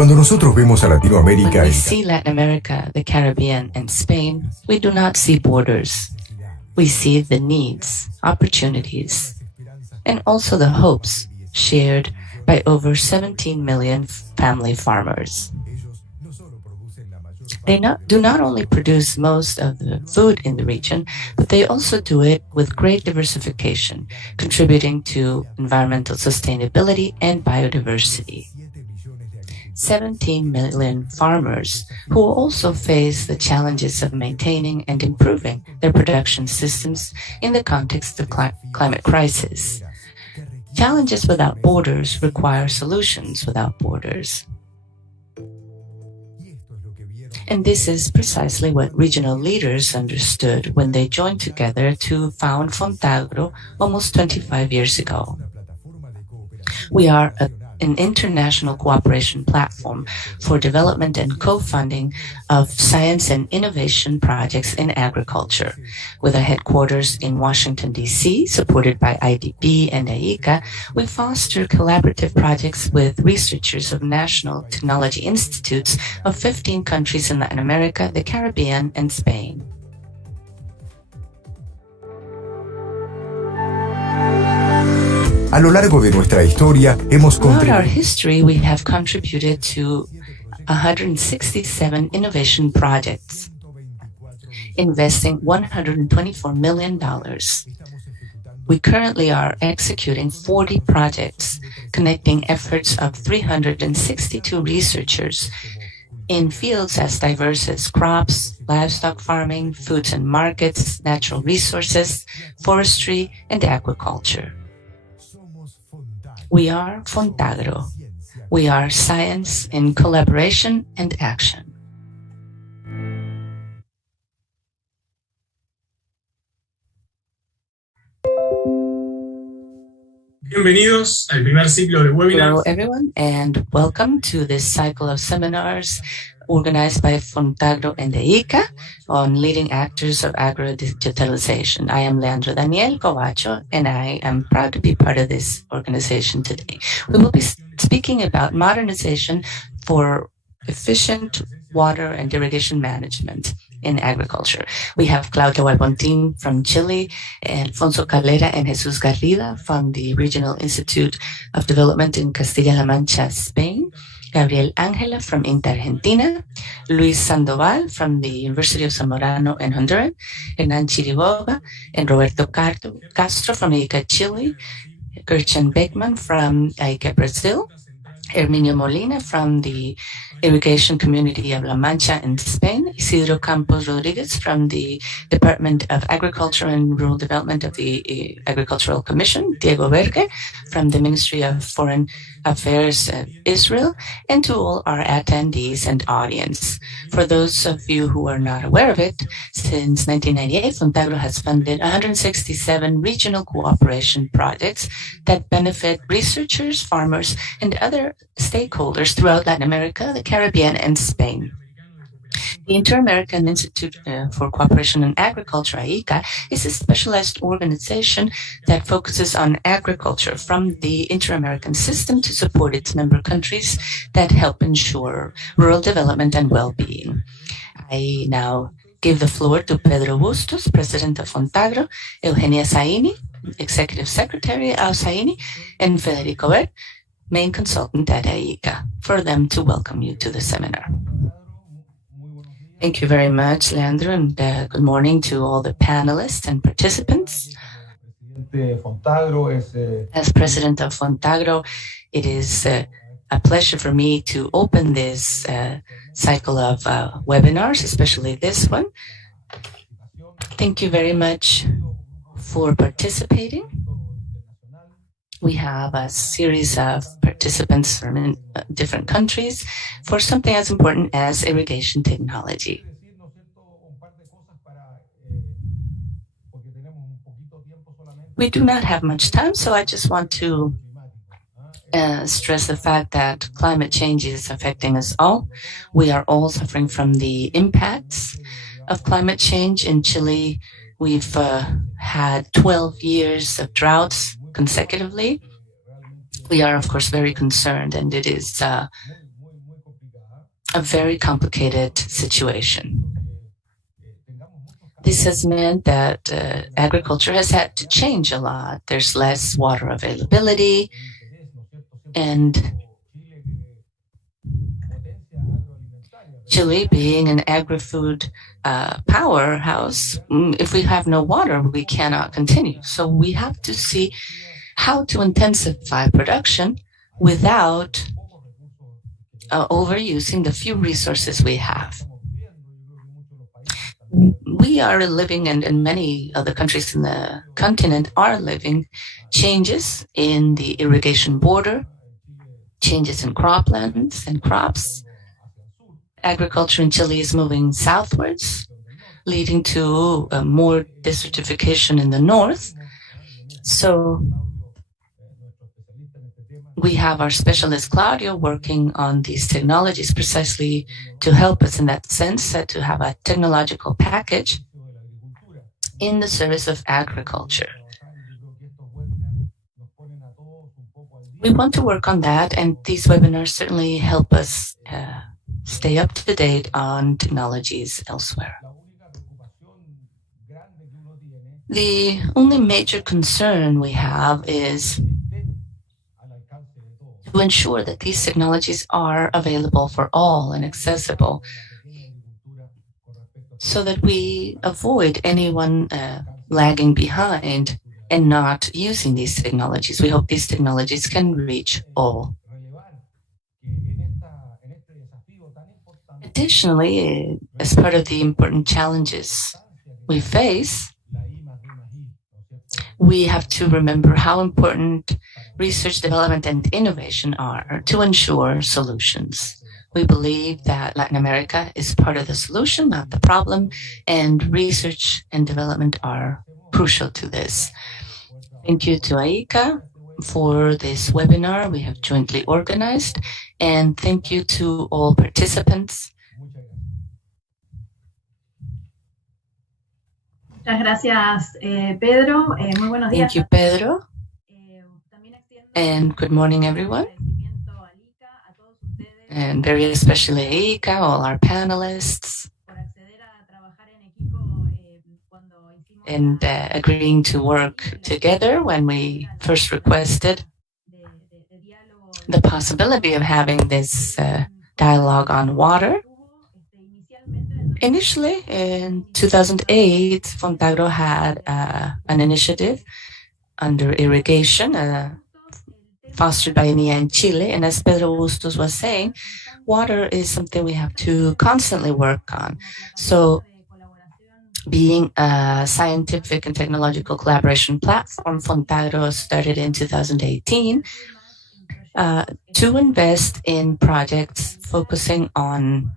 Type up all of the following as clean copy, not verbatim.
Cuando nosotros vemos a When Latinoamérica we y see Latin America, the Caribbean, and Spain, we do not see borders. We see the needs, opportunities, and also the hopes shared by over 17 million family farmers. They do not only produce most of the food in the region, but they also do it with great diversification, contributing to environmental sustainability and biodiversity. 17 million farmers who also face the challenges of maintaining and improving their production systems in the context of climate crisis. Challenges without borders require solutions without borders. And this is precisely what regional leaders understood when they joined together to found Fontagro almost 25 years ago. We are an international cooperation platform for development and co-funding of science and innovation projects in agriculture. With a headquarters in Washington, D.C., supported by IDB and IICA, we foster collaborative projects with researchers of national technology institutes of 15 countries in Latin America, the Caribbean, and Spain. a lo largo de nuestra historia hemos Throughout our contribuido history, we have contributed to 167 innovation projects, investing $124 million. We currently are executing 40 projects, connecting efforts of 362 researchers in fields as diverse as crops, livestock farming, foods and markets, natural resources, forestry, and aquaculture. We are Fontagro. We are science in collaboration and action. Bienvenidos al primer ciclo de webinars. Hello, everyone, and welcome to this cycle of seminars organized by Fontagro and IICA on leading actors of agro-digitalization. I am Leandro Daniel Covacho, and I am proud to be part of this organization today. We will be speaking about modernization for efficient water and irrigation management in agriculture. We have Claudia Walbontin from Chile, Alfonso Calera and Jesus Garrida from the Regional Institute of Development in Castilla-La Mancha, Spain, Gabriel Ángela from INTA Argentina, Luis Sandoval from the University of Zamorano in Honduras, Hernan Chiriboga and Roberto Castro from IICA Chile, Gertjan Beckman from IICA Brazil, Herminio Molina from the Irrigation Community of La Mancha in Spain, Isidro Campos Rodriguez from the Department of Agriculture and Rural Development of the Agricultural Commission, Diego Berge from the Ministry of Foreign Affairs of Israel, and to all our attendees and audience. For those of you who are not aware of it, since 1998, Fontagro has funded 167 regional cooperation projects that benefit researchers, farmers, and other stakeholders throughout Latin America, the Caribbean, and Spain. The Inter-American Institute for Cooperation in Agriculture, IICA, is a specialized organization that focuses on agriculture from the Inter-American system to support its member countries that help ensure rural development and well-being. I now give the floor to Pedro Bustos, President of Fontagro, Eugenia Zaini, Executive Secretary of Zaini, and Federico Ver, main consultant at IICA, for them to welcome you to the seminar. Thank you very much, Leandro, and good morning to all the panelists and participants. As president of Fontagro, it is a pleasure for me to open this cycle of webinars, especially this one. Thank you very much for participating. We have a series of participants from different countries for something as important as irrigation technology. We do not have much time, so I just want to stress the fact that climate change is affecting us all. We are all suffering from the impacts of climate change. In Chile, we've had 12 years of droughts consecutively. We are, of course, very concerned, and it is a very complicated situation. This has meant that agriculture has had to change a lot. There's less water availability, and Chile, being an agri-food powerhouse, if we have no water, we cannot continue. So we have to see how to intensify production without overusing the few resources we have. We are living, and many other countries in the continent are living, changes in the irrigation border, changes in croplands and crops. Agriculture in Chile is moving southwards, leading to more desertification in the north. So we have our specialist Claudio working on these technologies precisely to help us in that sense, to have a technological package in the service of agriculture. We want to work on that, and these webinars certainly help us stay up to date on technologies elsewhere. The only major concern we have is to ensure that these technologies are available for all and accessible, so that we avoid anyone lagging behind and not using these technologies. We hope these technologies can reach all. Additionally, as part of the important challenges we face, we have to remember how important research, development, and innovation are to ensure solutions. We believe that Latin America is part of the solution, not the problem, and research and development are crucial to this. Thank you to ICA for this webinar we have jointly organized, and thank you to all participants. Muchas gracias, Pedro. Muy buenos días. Thank you, Pedro. And good morning, everyone. And very especially ICA, all our panelists, and agreeing to work together when we first requested the possibility of having this dialogue on water. Initially, in 2008, Fontagro had an initiative under irrigation fostered by INIA in Chile. And as Pedro Bustos was saying, water is something we have to constantly work on. So being a scientific and technological collaboration platform, Fontagro started in 2018 to invest in projects focusing on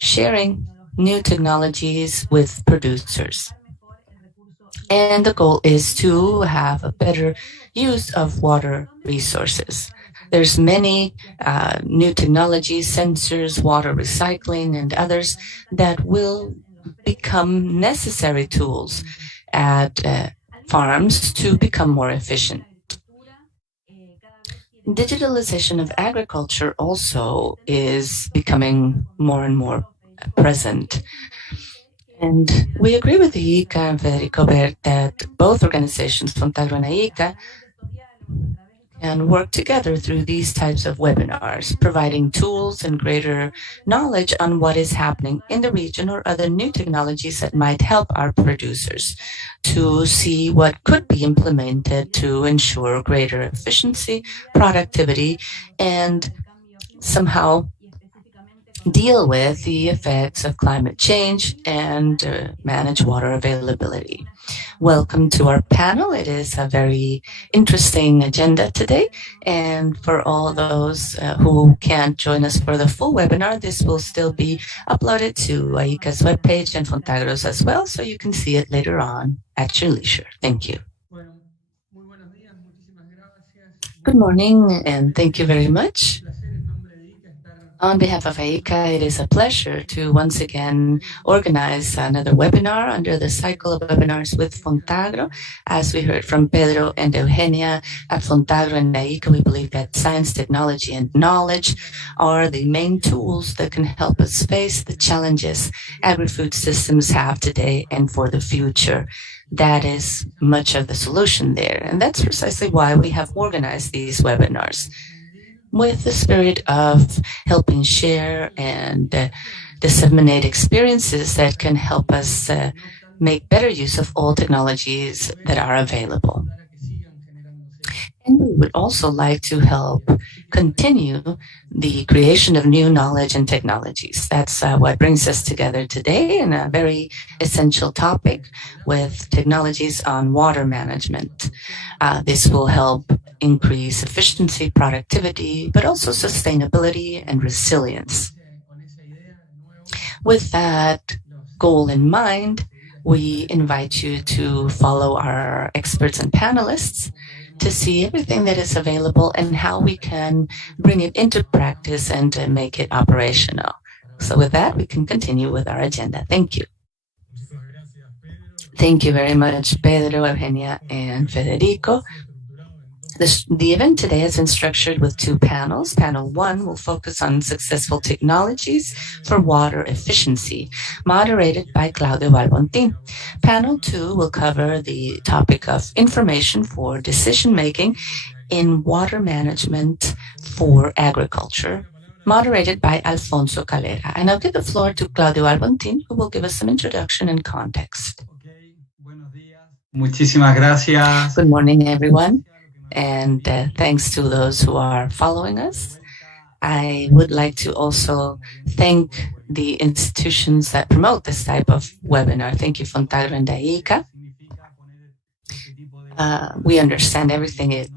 sharing new technologies with producers. And the goal is to have a better use of water resources. There's many new technologies, sensors, water recycling, and others that will become necessary tools at farms to become more efficient. Digitalization of agriculture also is becoming more and more present. And we agree with the ICA and Federico Bert that both organizations, Fontagro and ICA, can work together through these types of webinars, providing tools and greater knowledge on what is happening in the region or other new technologies that might help our producers to see what could be implemented to ensure greater efficiency, productivity, and somehow deal with the effects of climate change and manage water availability. Welcome to our panel. It is a very interesting agenda today. And for all those who can't join us for the full webinar, this will still be uploaded to ICA's webpage and Fontagro's as well, so you can see it later on at your leisure. Thank you. Good morning, and thank you very much. On behalf of IICA, it is a pleasure to once again organize another webinar under the cycle of webinars with Fontagro. As we heard from Pedro and Eugenia at Fontagro and IICA, we believe that science, technology, and knowledge are the main tools that can help us face the challenges agri-food systems have today and for the future. That is much of the solution there. And that's precisely why we have organized these webinars, with the spirit of helping share and disseminate experiences that can help us make better use of all technologies that are available. And we would also like to help continue the creation of new knowledge and technologies. That's what brings us together today in a very essential topic with technologies on water management. This will help increase efficiency, productivity, but also sustainability and resilience. With that goal in mind, we invite you to follow our experts and panelists to see everything that is available and how we can bring it into practice and make it operational. So with that, we can continue with our agenda. Thank you. Thank you very much, Pedro, Eugenia, and Federico. The event today has been structured with two panels. Panel 1 will focus on successful technologies for water efficiency, moderated by Claudio Balbontin. Panel 2 will cover the topic of information for decision-making in water management for agriculture, moderated by Alfonso Calera. And I'll give the floor to Claudio Balbontin, who will give us some introduction and context. Muchísimas gracias. Good morning, everyone. And thanks to those who are following us. I would like to also thank the institutions that promote this type of webinar. Thank you, Fontagro and IICA. We understand everything it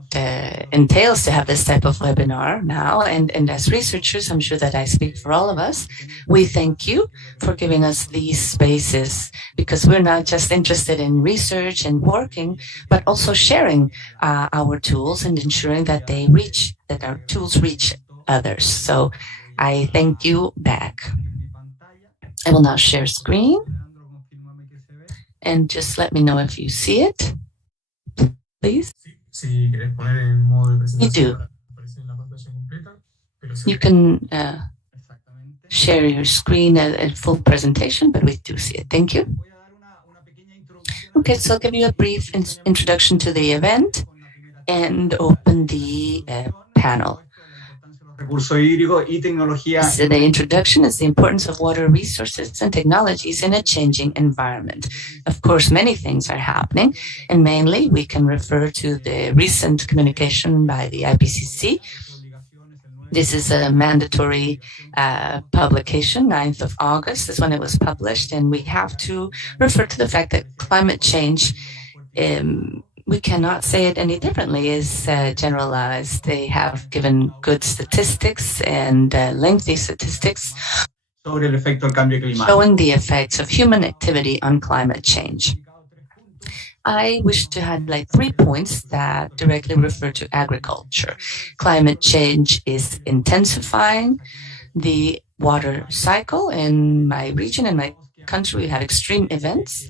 entails to have this type of webinar now, and as researchers, I'm sure that I speak for all of us, we thank you for giving us these spaces, because we're not just interested in research and working, but also sharing our tools and ensuring that that our tools reach others. So I thank you back. I will now share screen, and just let me know if you see it, please. You do. You can share your screen at full presentation, but we do see it. Thank you. Okay, so I'll give you a brief introduction to the event and open the panel. Recurso hídrico y tecnología. So the introduction is the importance of water resources and technologies in a changing environment. Of course, many things are happening, and mainly we can refer to the recent communication by the IPCC. This is a mandatory publication, 9th of August is when it was published, and we have to refer to the fact that climate change, we cannot say it any differently, is generalized. They have given good statistics and lengthy statistics sobre el efecto del cambio climático, showing the effects of human activity on climate change. I wish to highlight 3 points that directly refer to agriculture. Climate change is intensifying the water cycle. In my region, in my country, we have extreme events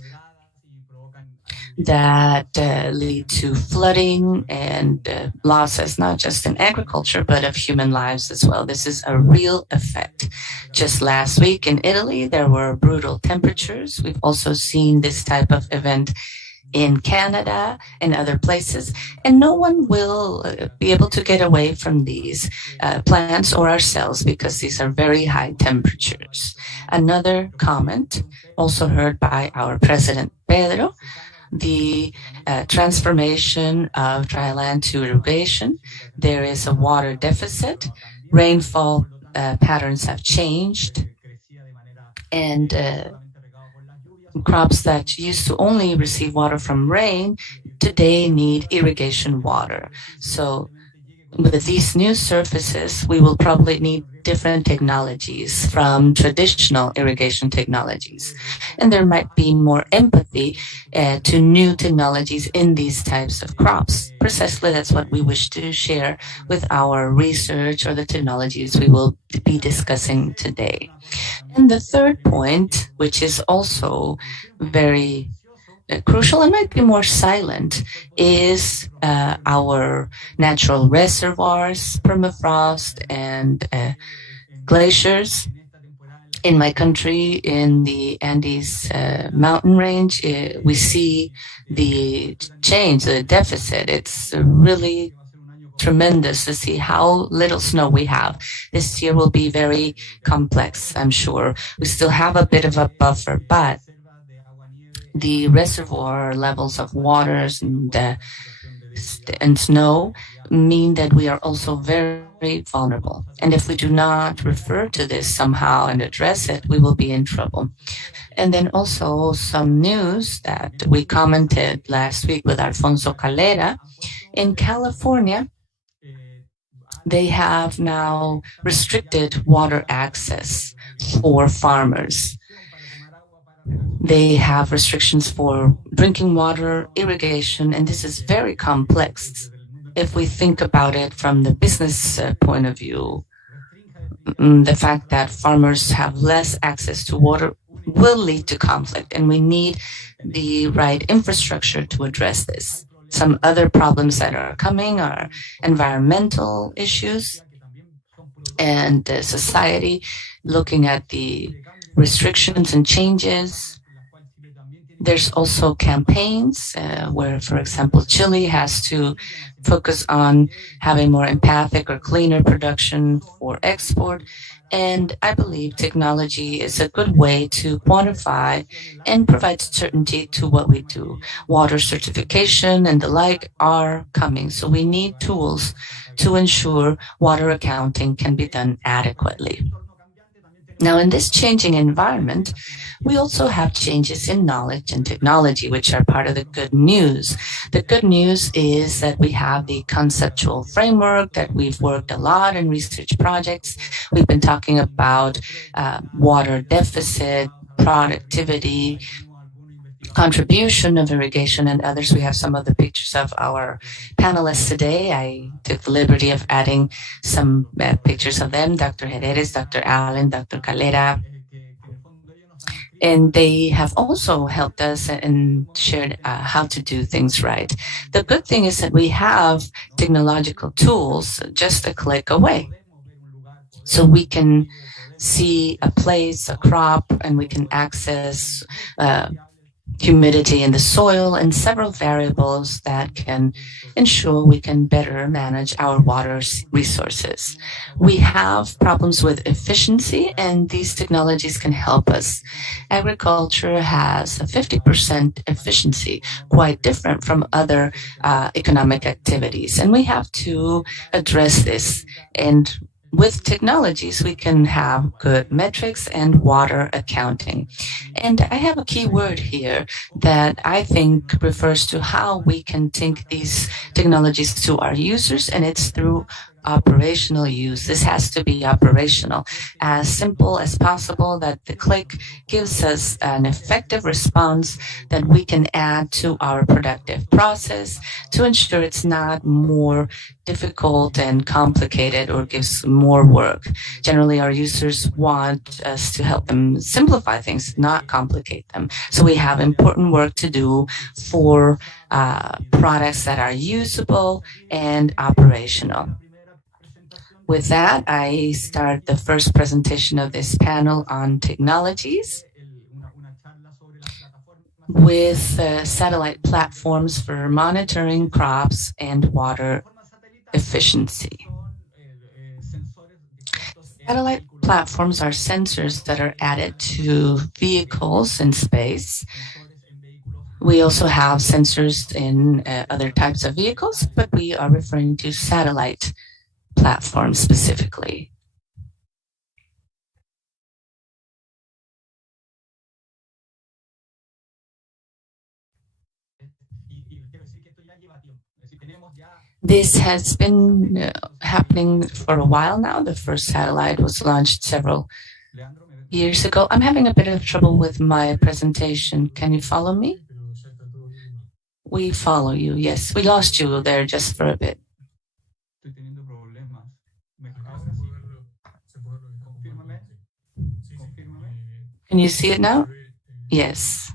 that lead to flooding and losses, not just in agriculture, but of human lives as well. This is a real effect. Just last week in Italy, there were brutal temperatures. We've also seen this type of event in Canada and other places, and no one will be able to get away from these plants or ourselves, because these are very high temperatures. Another comment also heard by our president, Pedro, the transformation of dry land to irrigation. There is a water deficit. Rainfall patterns have changed, and crops that used to only receive water from rain today need irrigation water. So with these new surfaces, we will probably need different technologies from traditional irrigation technologies. And there might be more empathy to new technologies in these types of crops. Precisely, that's what we wish to share with our research or the technologies we will be discussing today. And the third point, which is also very crucial and might be more silent, is our natural reservoirs, permafrost, and glaciers. In my country, in the Andes mountain range, we see the change, the deficit. It's really tremendous to see how little snow we have. This year will be very complex, I'm sure. We still have a bit of a buffer, but the reservoir levels of waters and snow mean that we are also very vulnerable. And if we do not refer to this somehow and address it, we will be in trouble. And then also some news that we commented last week with Alfonso Calera. In California, they have now restricted water access for farmers. They have restrictions for drinking water, irrigation, and this is very complex. If we think about it from the business point of view, the fact that farmers have less access to water will lead to conflict, and we need the right infrastructure to address this. Some other problems that are coming are environmental issues and society looking at the restrictions and changes. There's also campaigns where, for example, Chile has to focus on having more empathic or cleaner production for export. And I believe technology is a good way to quantify and provide certainty to what we do. Water certification and the like are coming. So we need tools to ensure water accounting can be done adequately. Now, in this changing environment, we also have changes in knowledge and technology, which are part of the good news. The good news is that we have the conceptual framework that we've worked a lot in research projects. We've been talking about water deficit, productivity, contribution of irrigation and others. We have some of the pictures of our panelists today. I took the liberty of adding some pictures of them, Dr. Heredes, Dr. Allen, Dr. Calera. And they have also helped us and shared how to do things right. The good thing is that we have technological tools just a click away. So we can see a place, a crop, and we can access humidity in the soil and several variables that can ensure we can better manage our water resources. We have problems with efficiency, and these technologies can help us. Agriculture has a 50% efficiency, quite different from other economic activities, and we have to address this. And with technologies, we can have good metrics and water accounting. And I have a key word here that I think refers to how we can take these technologies to our users, and it's through operational use. This has to be operational, as simple as possible, that the click gives us an effective response that we can add to our productive process to ensure it's not more difficult and complicated or gives more work. Generally, our users want us to help them simplify things, not complicate them. So we have important work to do for products that are usable and operational. With that, I start the first presentation of this panel on technologies with satellite platforms for monitoring crops and water efficiency. Satellite platforms are sensors that are added to vehicles in space. We also have sensors in other types of vehicles, but we are referring to satellite platforms specifically. This has been happening for a while now. The first satellite was launched several years ago. I'm having a bit of trouble with my presentation. Can you follow me? We follow you, yes. We lost you there just for a bit. Can you see it now? Yes.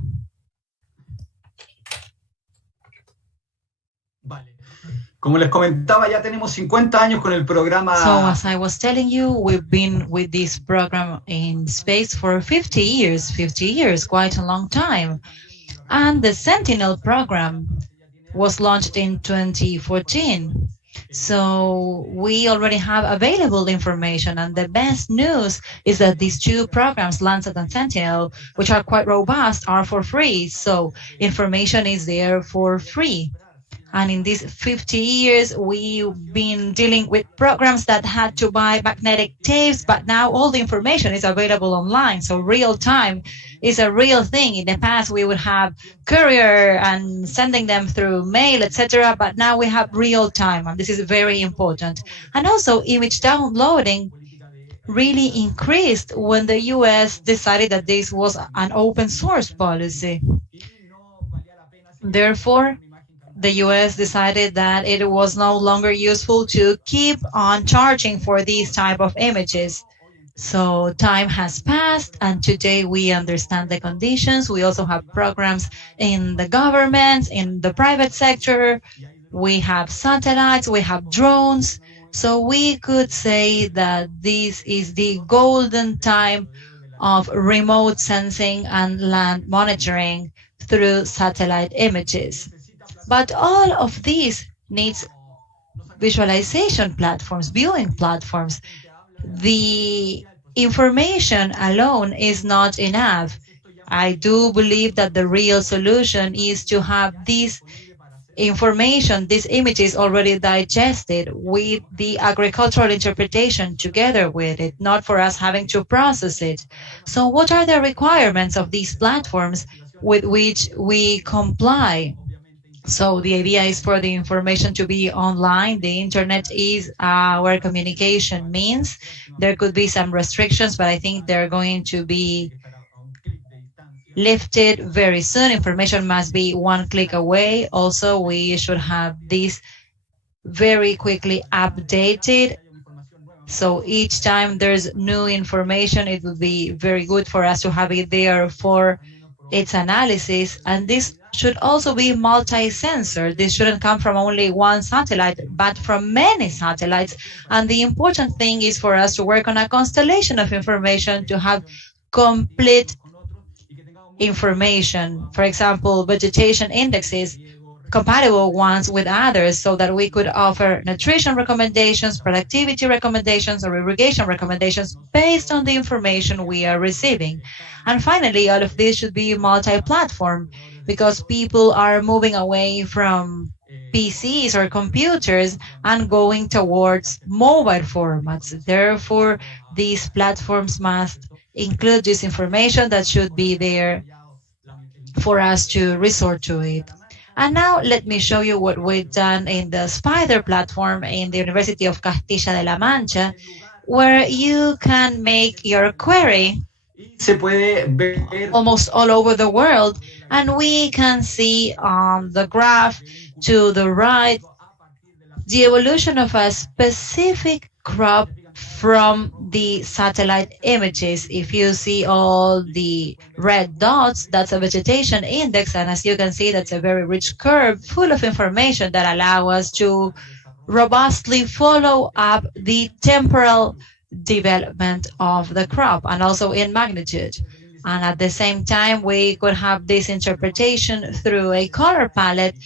Como les comentaba, ya tenemos 50 años con el programa. So as I was telling you, we've been with this program in space for 50 years, quite a long time. And the Sentinel program was launched in 2014. So we already have available information, and the best news is that these two programs, Lancet and Sentinel, which are quite robust, are for free. So information is there for free. And in these 50 years, we've been dealing with programs that had to buy magnetic tapes, but now all the information is available online. So real time is a real thing. In the past, we would have courier and sending them through mail, etc. But now we have real time, and this is very important. And also image downloading really increased when the US decided that this was an open source policy. Therefore, the US decided that it was no longer useful to keep on charging for these type of images. So time has passed, and today we understand the conditions. We also have programs in the government, in the private sector. We have satellites, we have drones. So we could say that this is the golden time of remote sensing and land monitoring through satellite images. But all of these needs visualization platforms, viewing platforms. The information alone is not enough. I do believe that the real solution is to have this information, these images already digested with the agricultural interpretation together with it, not for us having to process it. So what are the requirements of these platforms with which we comply? So the idea is for the information to be online. The internet is our communication means. There could be some restrictions, but I think they're going to be lifted very soon. Information must be one click away. Also, we should have this very quickly updated. So each time there's new information, it would be very good for us to have it there for its analysis. And this should also be multi-sensor. This shouldn't come from only one satellite, but from many satellites. And the important thing is for us to work on a constellation of information to have complete information. For example, vegetation indexes, compatible ones with others, so that we could offer nutrition recommendations, productivity recommendations, or irrigation recommendations based on the information we are receiving. And finally, all of this should be multi-platform, because people are moving away from PCs or computers and going towards mobile formats. Therefore, these platforms must include this information that should be there for us to resort to it. And now let me show you what we've done in the Spider platform in the University of Castilla de la Mancha, where you can make your query almost all over the world. And we can see on the graph to the right the evolution of a specific crop from the satellite images. If you see all the red dots, that's a vegetation index. And as you can see, that's a very rich curve full of information that allow us to robustly follow up the temporal development of the crop and also in magnitude. And at the same time, we could have this interpretation through a color palette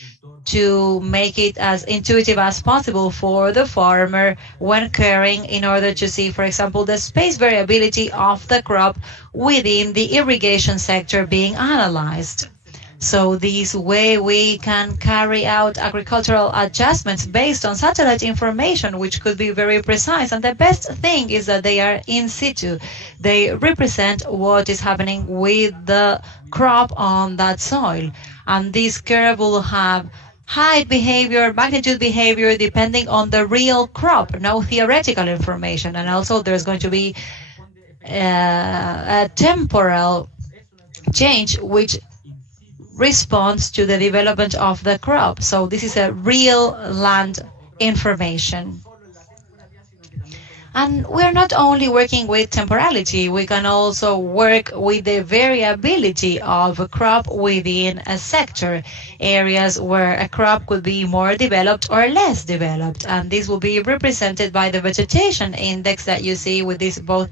to make it as intuitive as possible for the farmer when caring, in order to see, for example, the space variability of the crop within the irrigation sector being analyzed. So this way we can carry out agricultural adjustments based on satellite information, which could be very precise. And the best thing is that they are in situ. They represent what is happening with the crop on that soil. And this curve will have height behavior, magnitude behavior, depending on the real crop, no theoretical information. And also there's going to be a temporal change which responds to the development of the crop. So this is a real land information. And we're not only working with temporality, we can also work with the variability of a crop within a sector, areas where a crop could be more developed or less developed. And this will be represented by the vegetation index that you see with these both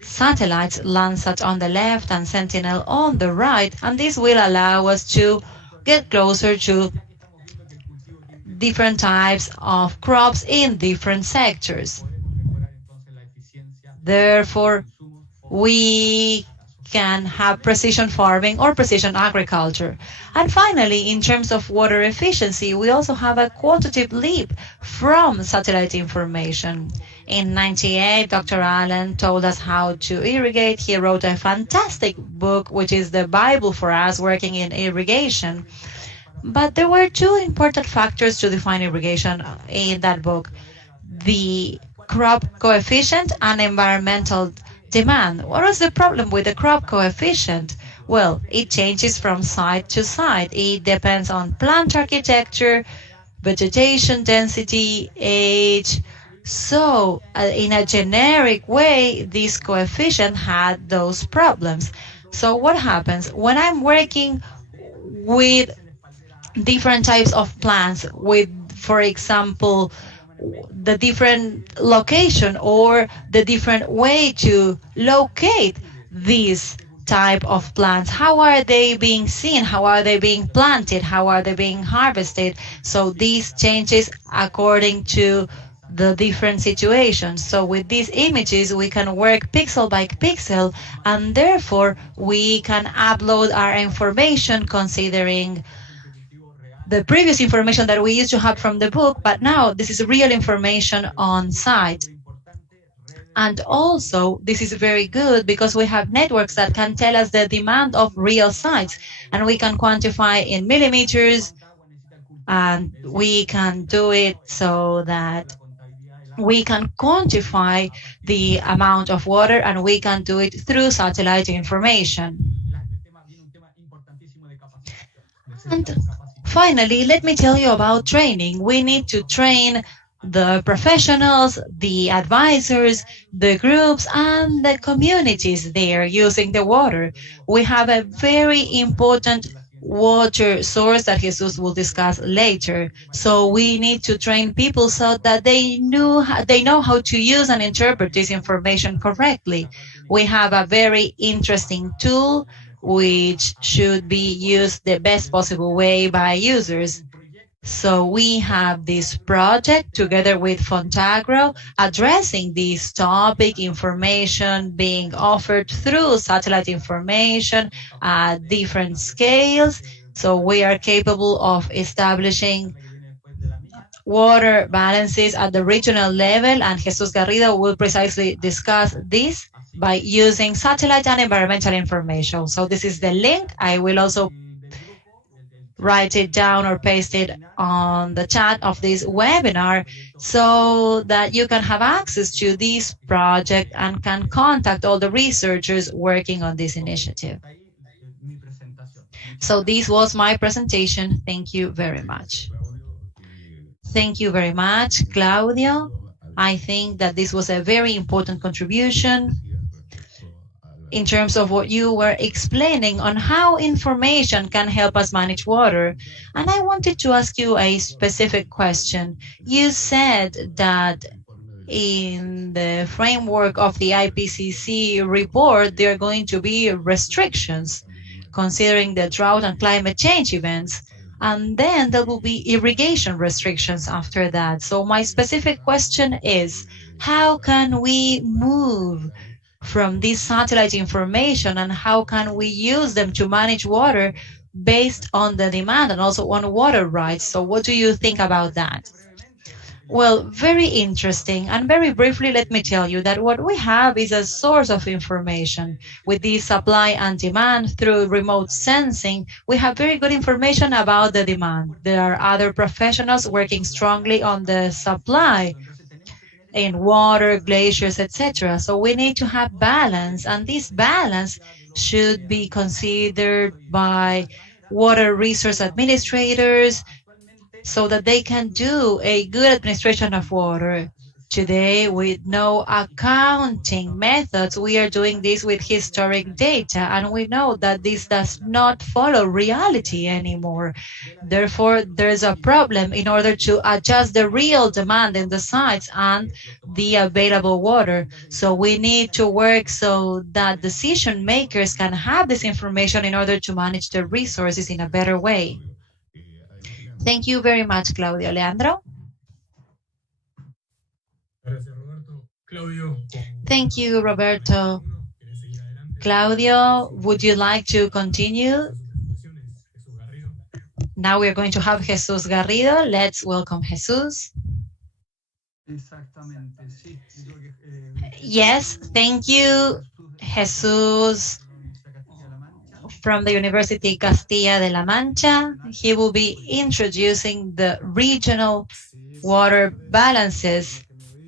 satellites, Landsat on the left and Sentinel on the right. And this will allow us to get closer to different types of crops in different sectors. Therefore, we can have precision farming or precision agriculture. And finally, in terms of water efficiency, we also have a quantitative leap from satellite information. In 1998, Dr. Allen told us how to irrigate. He wrote a fantastic book, which is the Bible for us working in irrigation. But there were two important factors to define irrigation in that book: the crop coefficient and environmental demand. What is the problem with the crop coefficient? Well, it changes from site to site. It depends on plant architecture, vegetation density, age. So, in a generic way, this coefficient had those problems. So what happens when I'm working with different types of plants, with, for example, the different location or the different way to locate these type of plants? How are they being seen? How are they being planted? How are they being harvested? So these changes according to the different situations. So with these images, we can work pixel by pixel, and therefore we can upload our information considering the previous information that we used to have from the book, but now this is real information on site. And also, this is very good because we have networks that can tell us the demand of real sites, and we can quantify in millimeters, and we can do it so that we can quantify the amount of water, and we can do it through satellite information. And finally, let me tell you about training. We need to train the professionals, the advisors, the groups, and the communities there using the water. We have a very important water source that Jesus will discuss later. So we need to train people so that they know how to use and interpret this information correctly. We have a very interesting tool which should be used the best possible way by users. So we have this project together with Fontagro addressing this topic, information being offered through satellite information at different scales. So we are capable of establishing water balances at the regional level, and Jesus Garrido will precisely discuss this by using satellite and environmental information. So this is the link. I will also write it down or paste it on the chat of this webinar so that you can have access to this project and can contact all the researchers working on this initiative. So this was my presentation. Thank you very much. Thank you very much, Claudio. I think that this was a very important contribution in terms of what you were explaining on how information can help us manage water. And I wanted to ask you a specific question. You said that in the framework of the IPCC report, there are going to be restrictions considering the drought and climate change events. And then there will be irrigation restrictions after that. So my specific question is, how can we move from this satellite information, and how can we use them to manage water based on the demand and also on water rights? So what do you think about that? Well, very interesting. And very briefly, let me tell you that what we have is a source of information. With the supply and demand through remote sensing, we have very good information about the demand. There are other professionals working strongly on the supply in water, glaciers, etc. So we need to have balance, and this balance should be considered by water resource administrators, so that they can do a good administration of water. Today, with no accounting methods, we are doing this with historic data, and we know that this does not follow reality anymore. Therefore, there's a problem in order to adjust the real demand in the sites and the available water. So we need to work so that decision makers can have this information in order to manage the resources in a better way. Thank you very much, Claudio. Leandro? Thank you, Roberto. Claudio, would you like to continue? Now we're going to have Jesus Garrido. Let's welcome Jesus. Yes, thank you, Jesus, from the University Castilla de la Mancha. He will be introducing the regional water balances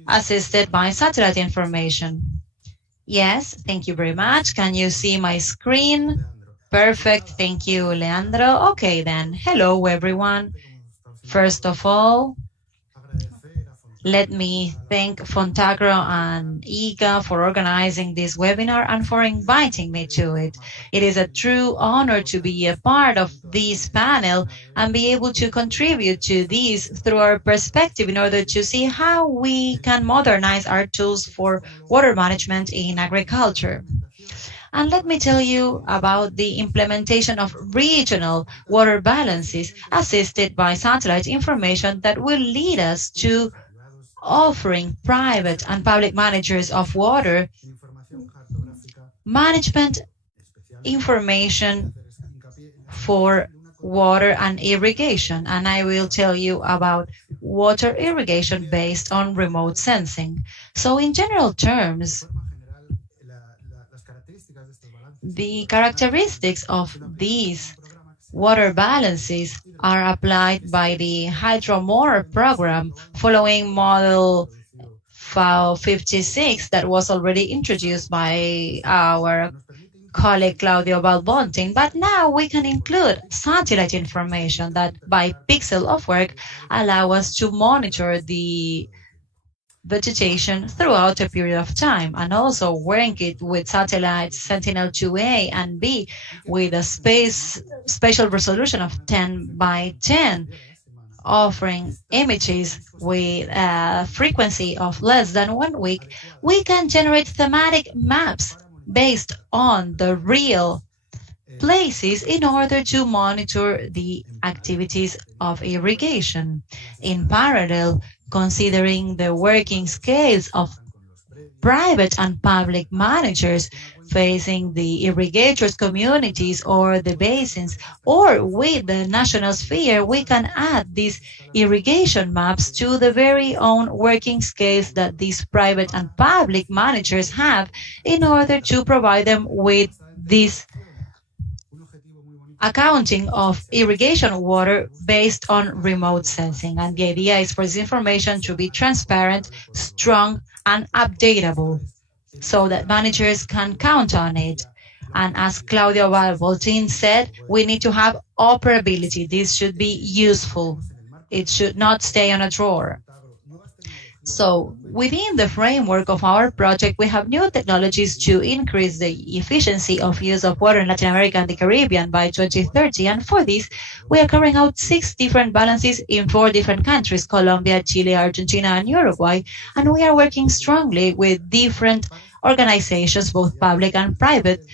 assisted by satellite information. Yes, thank you very much. Can you see my screen? Perfect. Thank you, Leandro. Okay, then. Hello, everyone. First of all, let me thank Fontagro and IGA for organizing this webinar and for inviting me to it. It is a true honor to be a part of this panel and be able to contribute to this through our perspective in order to see how we can modernize our tools for water management in agriculture. And let me tell you about the implementation of regional water balances assisted by satellite information that will lead us to offering private and public managers of water management information for water and irrigation. And I will tell you about water irrigation based on remote sensing. So in general terms, the characteristics of these water balances are applied by the HydroMore program following model FAO 56 that was already introduced by our colleague Claudio Balbontin. But now we can include satellite information that by pixel of work allow us to monitor the vegetation throughout a period of time, and also work it with satellites Sentinel-2A and B with a spatial resolution of 10 by 10, offering images with a frequency of less than 1 week. We can generate thematic maps based on the real places in order to monitor the activities of irrigation. In parallel, considering the working scales of private and public managers facing the irrigators communities or the basins, or with the national sphere, we can add these irrigation maps to the very own working scales that these private and public managers have in order to provide them with this accounting of irrigation water based on remote sensing. And the idea is for this information to be transparent, strong, and updatable so that managers can count on it. And as Claudio Balbontin said, we need to have operability. This should be useful. It should not stay on a drawer. So within the framework of our project, we have new technologies to increase the efficiency of use of water in Latin America and the Caribbean by 2030. And for this, we are carrying out 6 different balances in 4 different countries, Colombia, Chile, Argentina, and Uruguay. And we are working strongly with different organizations, both public and private,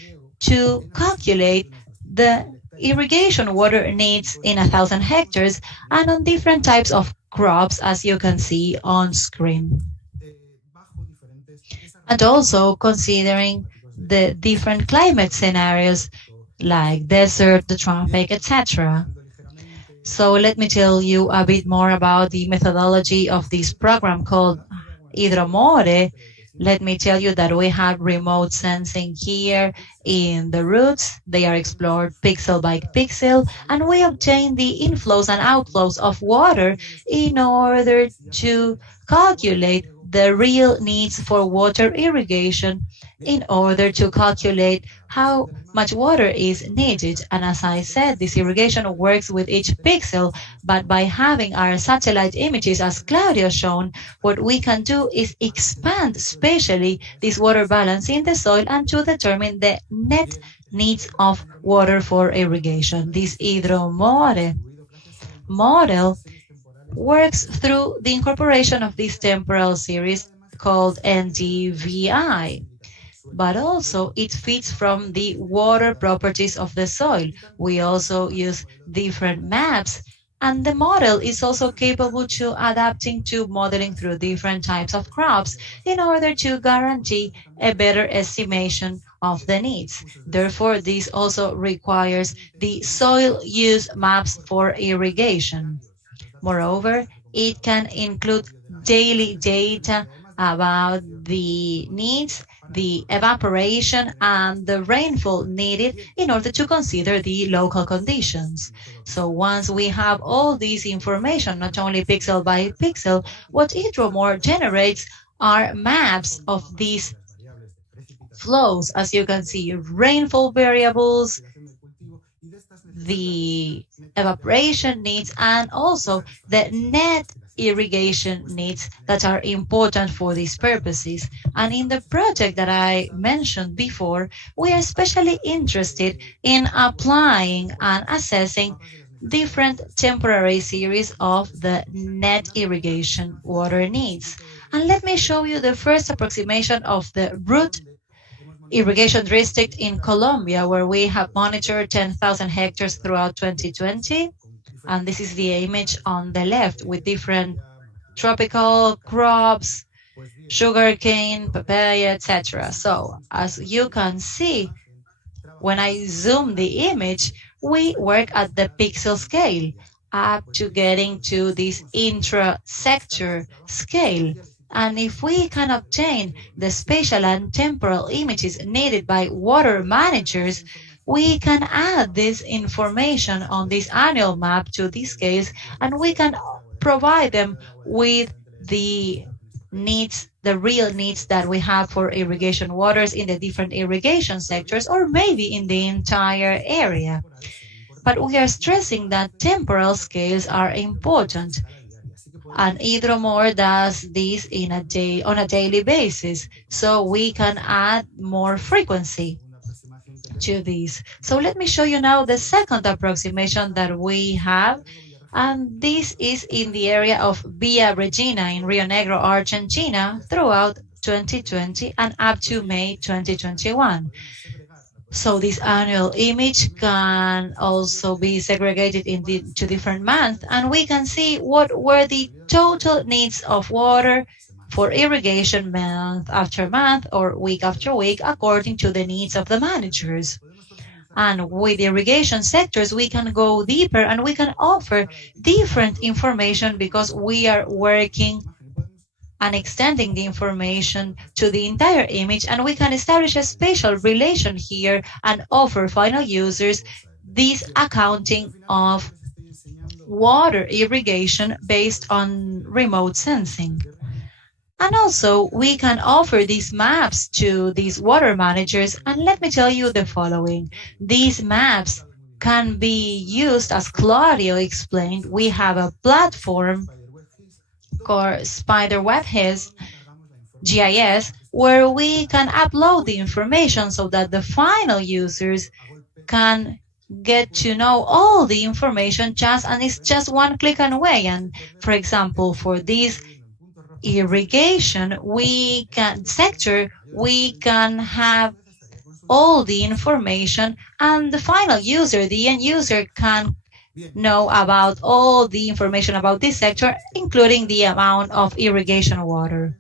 to calculate the irrigation water needs in 1,000 hectares and on different types of crops, as you can see on screen. And also considering the different climate scenarios like desert, the tropic, etc. So let me tell you a bit more about the methodology of this program called Hidromore. Let me tell you that we have remote sensing here in the roots. They are explored pixel by pixel, and we obtain the inflows and outflows of water in order to calculate the real needs for water irrigation, in order to calculate how much water is needed. And as I said, this irrigation works with each pixel, but by having our satellite images, as Claudio shown, what we can do is expand spatially this water balance in the soil and to determine the net needs of water for irrigation. This Hidromore model works through the incorporation of this temporal series called NDVI, but also it feeds from the water properties of the soil. We also use different maps, and the model is also capable to adapting to modeling through different types of crops in order to guarantee a better estimation of the needs. Therefore, this also requires the soil use maps for irrigation. Moreover, it can include daily data about the needs, the evaporation, and the rainfall needed in order to consider the local conditions. So once we have all this information, not only pixel by pixel, what Hidromore generates are maps of these flows. As you can see, rainfall variables, the evaporation needs, and also the net irrigation needs that are important for these purposes. And in the project that I mentioned before, we are especially interested in applying and assessing different temporary series of the net irrigation water needs. And let me show you the first approximation of the root irrigation district in Colombia, where we have monitored 10,000 hectares throughout 2020. And this is the image on the left with different tropical crops, sugarcane, papaya, etc. So as you can see, when I zoom the image, we work at the pixel scale up to getting to this intra-sector scale. And if we can obtain the spatial and temporal images needed by water managers, we can add this information on this annual map to these scales, and we can provide them with the needs, the real needs that we have for irrigation waters in the different irrigation sectors, or maybe in the entire area. But we are stressing that temporal scales are important. And Hidromore does this on a daily basis, so we can add more frequency to these. So let me show you now the second approximation that we have, and this is in the area of Villa Regina in Rio Negro, Argentina, throughout 2020 and up to May 2021. So this annual image can also be segregated into different months, and we can see what were the total needs of water for irrigation month after month or week after week according to the needs of the managers. And with irrigation sectors, we can go deeper and we can offer different information because we are working and extending the information to the entire image, and we can establish a spatial relation here and offer final users this accounting of water irrigation based on remote sensing. And also, we can offer these maps to these water managers, and let me tell you the following. These maps can be used, as Claudio explained. We have a platform called Spiderweb GIS, where we can upload the information so that the final users can get to know all the information and it's just one click away. And for example, for this irrigation sector, we can have all the information, and the final user, the end user, can know about all the information about this sector, including the amount of irrigation water.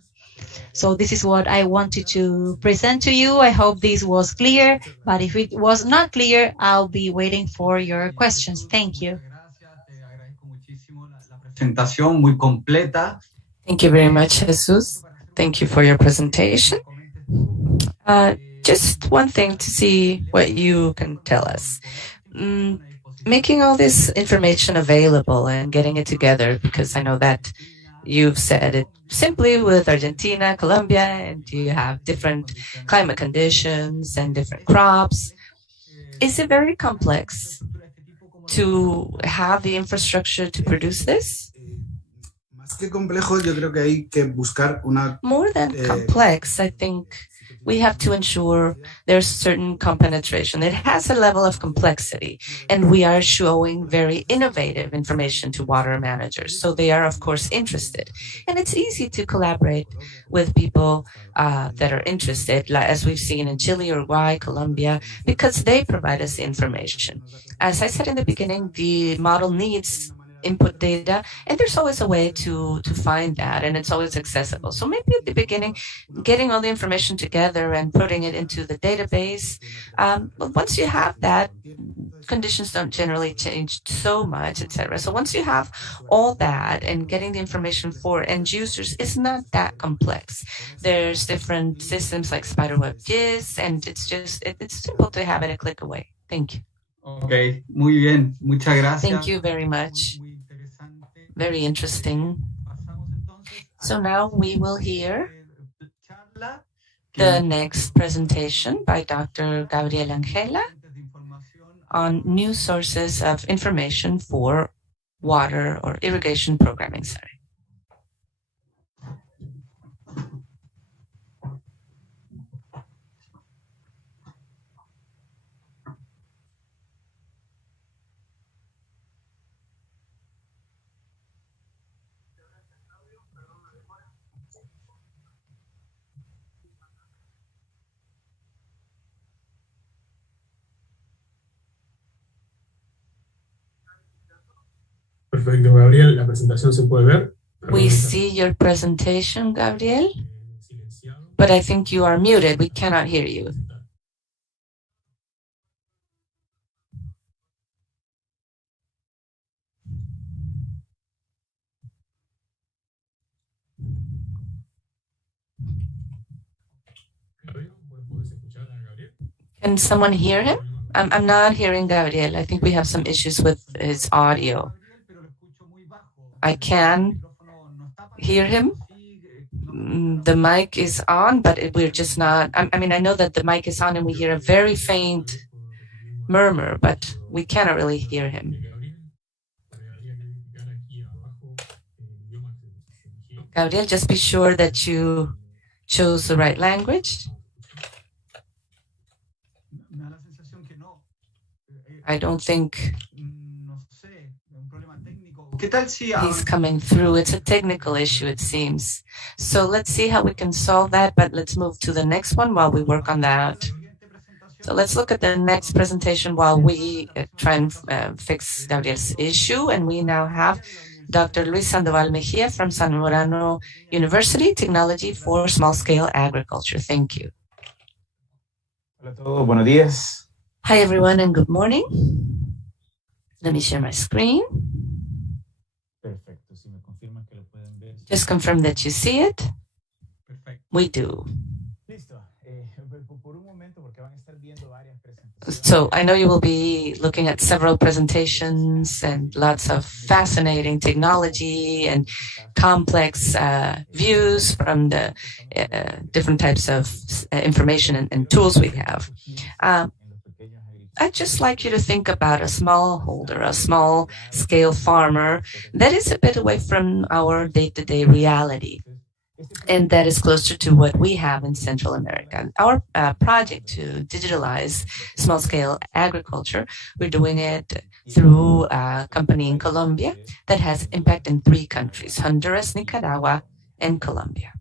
So this is what I wanted to present to you. I hope this was clear, but if it was not clear, I'll be waiting for your questions. Thank you. presentación muy completa. Thank you very much, Jesus. Thank you for your presentation. Just one thing to see what you can tell us. Making all this information available and getting it together, because I know that you've said it simply with Argentina, Colombia, and you have different climate conditions and different crops. Is it very complex to have the infrastructure to produce this? More than complex, I think we have to ensure there's certain compenetration. It has a level of complexity, and we are showing very innovative information to water managers. So they are, of course, interested. And it's easy to collaborate with people that are interested, like, as we've seen in Chile, Uruguay, Colombia, because they provide us the information. As I said in the beginning, the model needs input data, and there's always a way to find that, and it's always accessible. So maybe at the beginning, getting all the information together and putting it into the database. But once you have that, conditions don't generally change so much, etc. So once you have all that and getting the information for end users is not that complex. There's different systems like Spiderweb GIS, and it's simple to have it a click away. Thank you. Okay, muy bien, muchas gracias. Thank you very much. Very interesting. So now we will hear the next presentation by Dr. Gabriel Angela on new sources of information for water or irrigation programming. Perfecto, Gabriel, la presentación se puede ver. We see your presentation, Gabriel, but I think you are muted. We cannot hear you. Can someone hear him? I'm not hearing Gabriel. I think we have some issues with his audio. I can hear him. The mic is on, but we're just not. I mean, I know that the mic is on and we hear a very faint murmur, but we cannot really hear him. Gabriel, just be sure that you chose the right language. I don't think he's coming through. It's a technical issue, it seems. So let's see how we can solve that, but let's move to the next one while we work on that. So let's look at the next presentation while we try and fix Gabriel's issue. And we now have Dr. Luis Sandoval Mejia from San Morano University, Technology for Small-Scale Agriculture. Thank you. Hola a todos, buenos días. Hi, everyone, and good morning. Let me share my screen. Perfecto. Si me confirman que lo pueden ver. Just confirm that you see it. We do. Listo. Por un momento, porque van a estar viendo varias presentaciones. So I know you will be looking at several presentations and lots of fascinating technology and complex views from the different types of information and tools we have. I'd just like you to think about a smallholder, a small-scale farmer that is a bit away from our day-to-day reality, and that is closer to what we have in Central America. Our project to digitalize small-scale agriculture, we're doing it through a company in Colombia that has impact in 3 countries, Honduras, Nicaragua, and Colombia.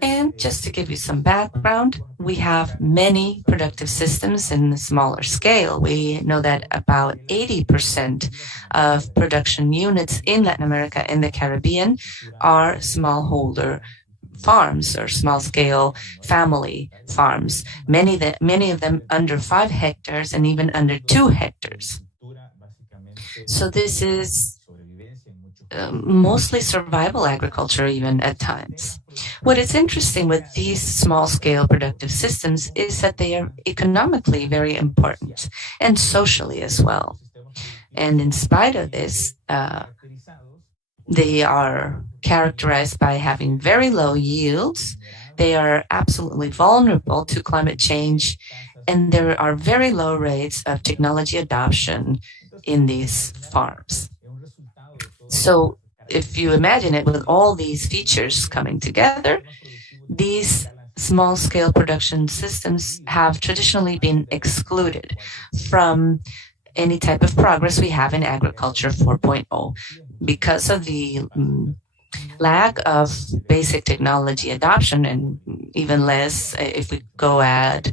And just to give you some background, we have many productive systems in the smaller scale. We know that about 80% of production units in Latin America and the Caribbean are smallholder farms or small-scale family farms, many of them under 5 hectares and even under 2 hectares. So this is mostly survival agriculture even at times. What is interesting with these small-scale productive systems is that they are economically very important and socially as well. And in spite of this, they are characterized by having very low yields. They are absolutely vulnerable to climate change, and there are very low rates of technology adoption in these farms. So if you imagine it with all these features coming together, these small-scale production systems have traditionally been excluded from any type of progress we have in agriculture 4.0 because of the lack of basic technology adoption, and even less if we go at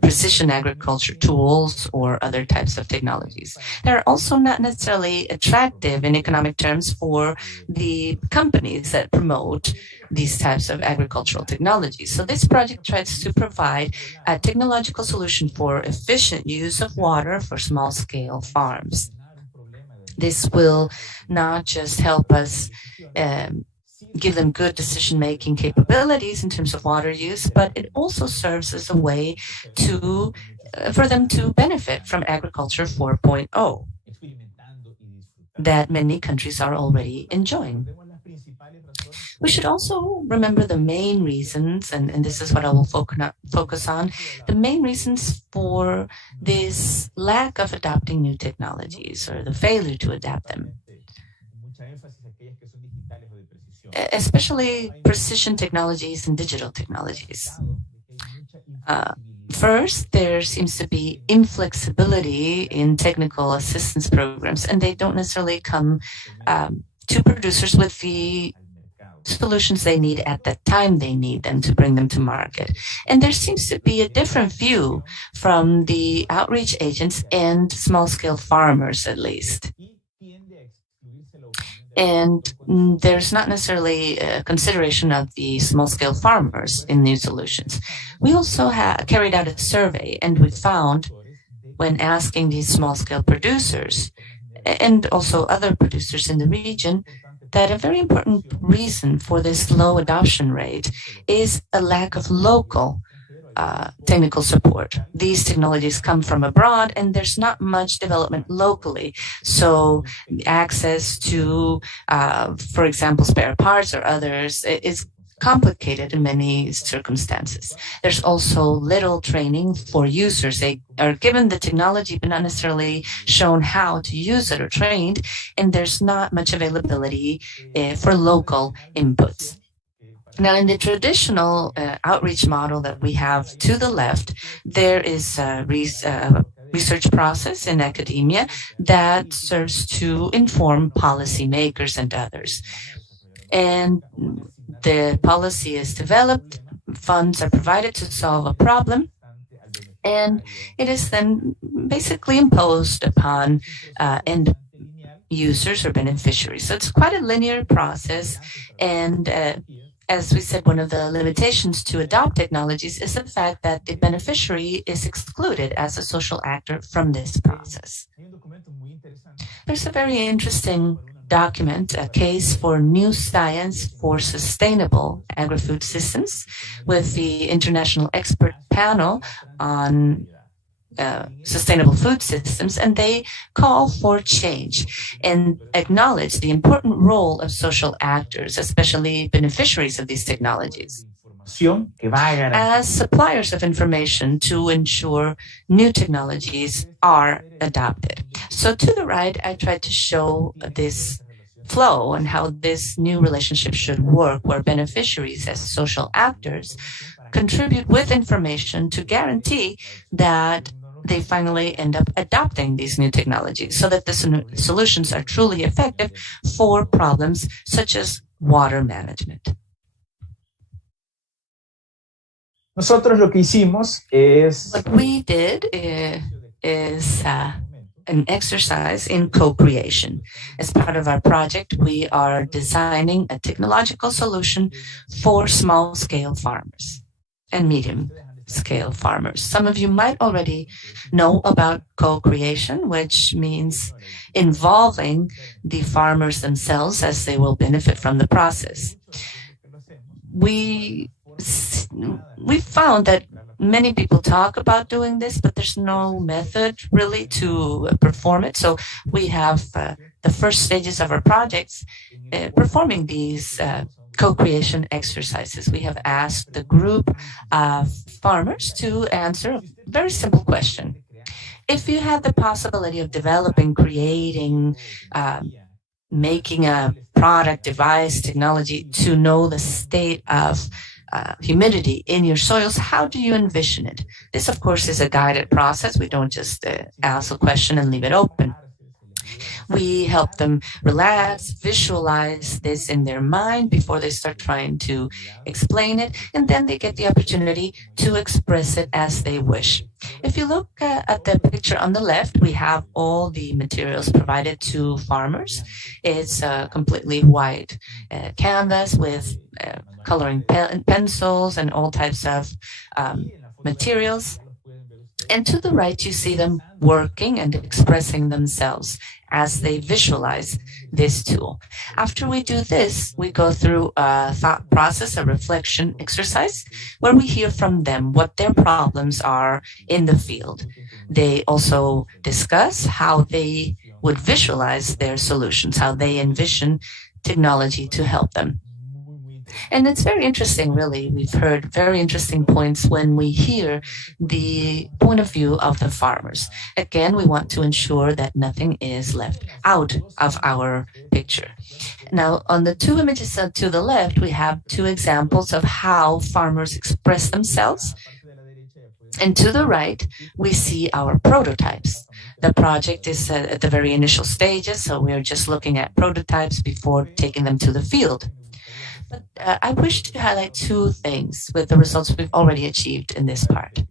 precision agriculture tools or other types of technologies. They're also not necessarily attractive in economic terms for the companies that promote these types of agricultural technologies. So this project tries to provide a technological solution for efficient use of water for small-scale farms. This will not just help us give them good decision-making capabilities in terms of water use, but it also serves as a way to for them to benefit from agriculture 4.0 that many countries are already enjoying. We should also remember the main reasons, and this is what I will focus on, the main reasons for this lack of adopting new technologies or the failure to adapt them. Especially precision technologies and digital technologies. First, there seems to be inflexibility in technical assistance programs, and they don't necessarily come to producers with the solutions they need at the time they need them to bring them to market. And there seems to be a different view from the outreach agents and small-scale farmers, at least. And there's not necessarily a consideration of the small-scale farmers in new solutions. We also carried out a survey, and we found, when asking these small-scale producers and also other producers in the region, that a very important reason for this low adoption rate is a lack of local technical support. These technologies come from abroad, and there's not much development locally. So access to, for example, spare parts or others is complicated in many circumstances. There's also little training for users. They are given the technology, but not necessarily shown how to use it or trained, and there's not much availability for local inputs. Now, in the traditional outreach model that we have to the left, there is a research process in academia that serves to inform policymakers and others. And the policy is developed, funds are provided to solve a problem, and it is then basically imposed upon end users or beneficiaries. So it's quite a linear process, and as we said, one of the limitations to adopt technologies is the fact that the beneficiary is excluded as a social actor from this process. There's a very interesting document, a case for new science for sustainable agri-food systems, with the International Expert Panel on sustainable food systems, and they call for change and acknowledge the important role of social actors, especially beneficiaries of these technologies, as suppliers of information to ensure new technologies are adopted. So to the right, I tried to show this flow and how this new relationship should work, where beneficiaries as social actors contribute with information to guarantee that they finally end up adopting these new technologies so that the solutions are truly effective for problems such as water management. Nosotros lo que hicimos es... What we did is an exercise in co-creation. As part of our project, we are designing a technological solution for small-scale farmers and medium small-scale farmers. Some of you might already know about co-creation, which means involving the farmers themselves as they will benefit from the process. We found that many people talk about doing this, but there's no method really to perform it. So we have the first stages of our projects performing these co-creation exercises. We have asked the group of farmers to answer a very simple question. If you had the possibility of developing, creating, making a product, device, technology to know the state of humidity in your soils, how do you envision it? This, of course, is a guided process. We don't just ask a question and leave it open. We help them relax, visualize this in their mind before they start trying to explain it, and then they get the opportunity to express it as they wish. If you look at the picture on the left, we have all the materials provided to farmers. It's a completely white canvas with coloring pencils and all types of materials. And to the right, you see them working and expressing themselves as they visualize this tool. After we do this, we go through a thought process, a reflection exercise, where we hear from them what their problems are in the field. They also discuss how they would visualize their solutions, how they envision technology to help them. And it's very interesting, really. We've heard very interesting points when we hear the point of view of the farmers. Again, we want to ensure that nothing is left out of our picture. Now, on the two images to the left, we have two examples of how farmers express themselves. And to the right, we see our prototypes. The project is at the very initial stages, so we are just looking at prototypes before taking them to the field. But I wish to highlight two things with the results we've already achieved in this part.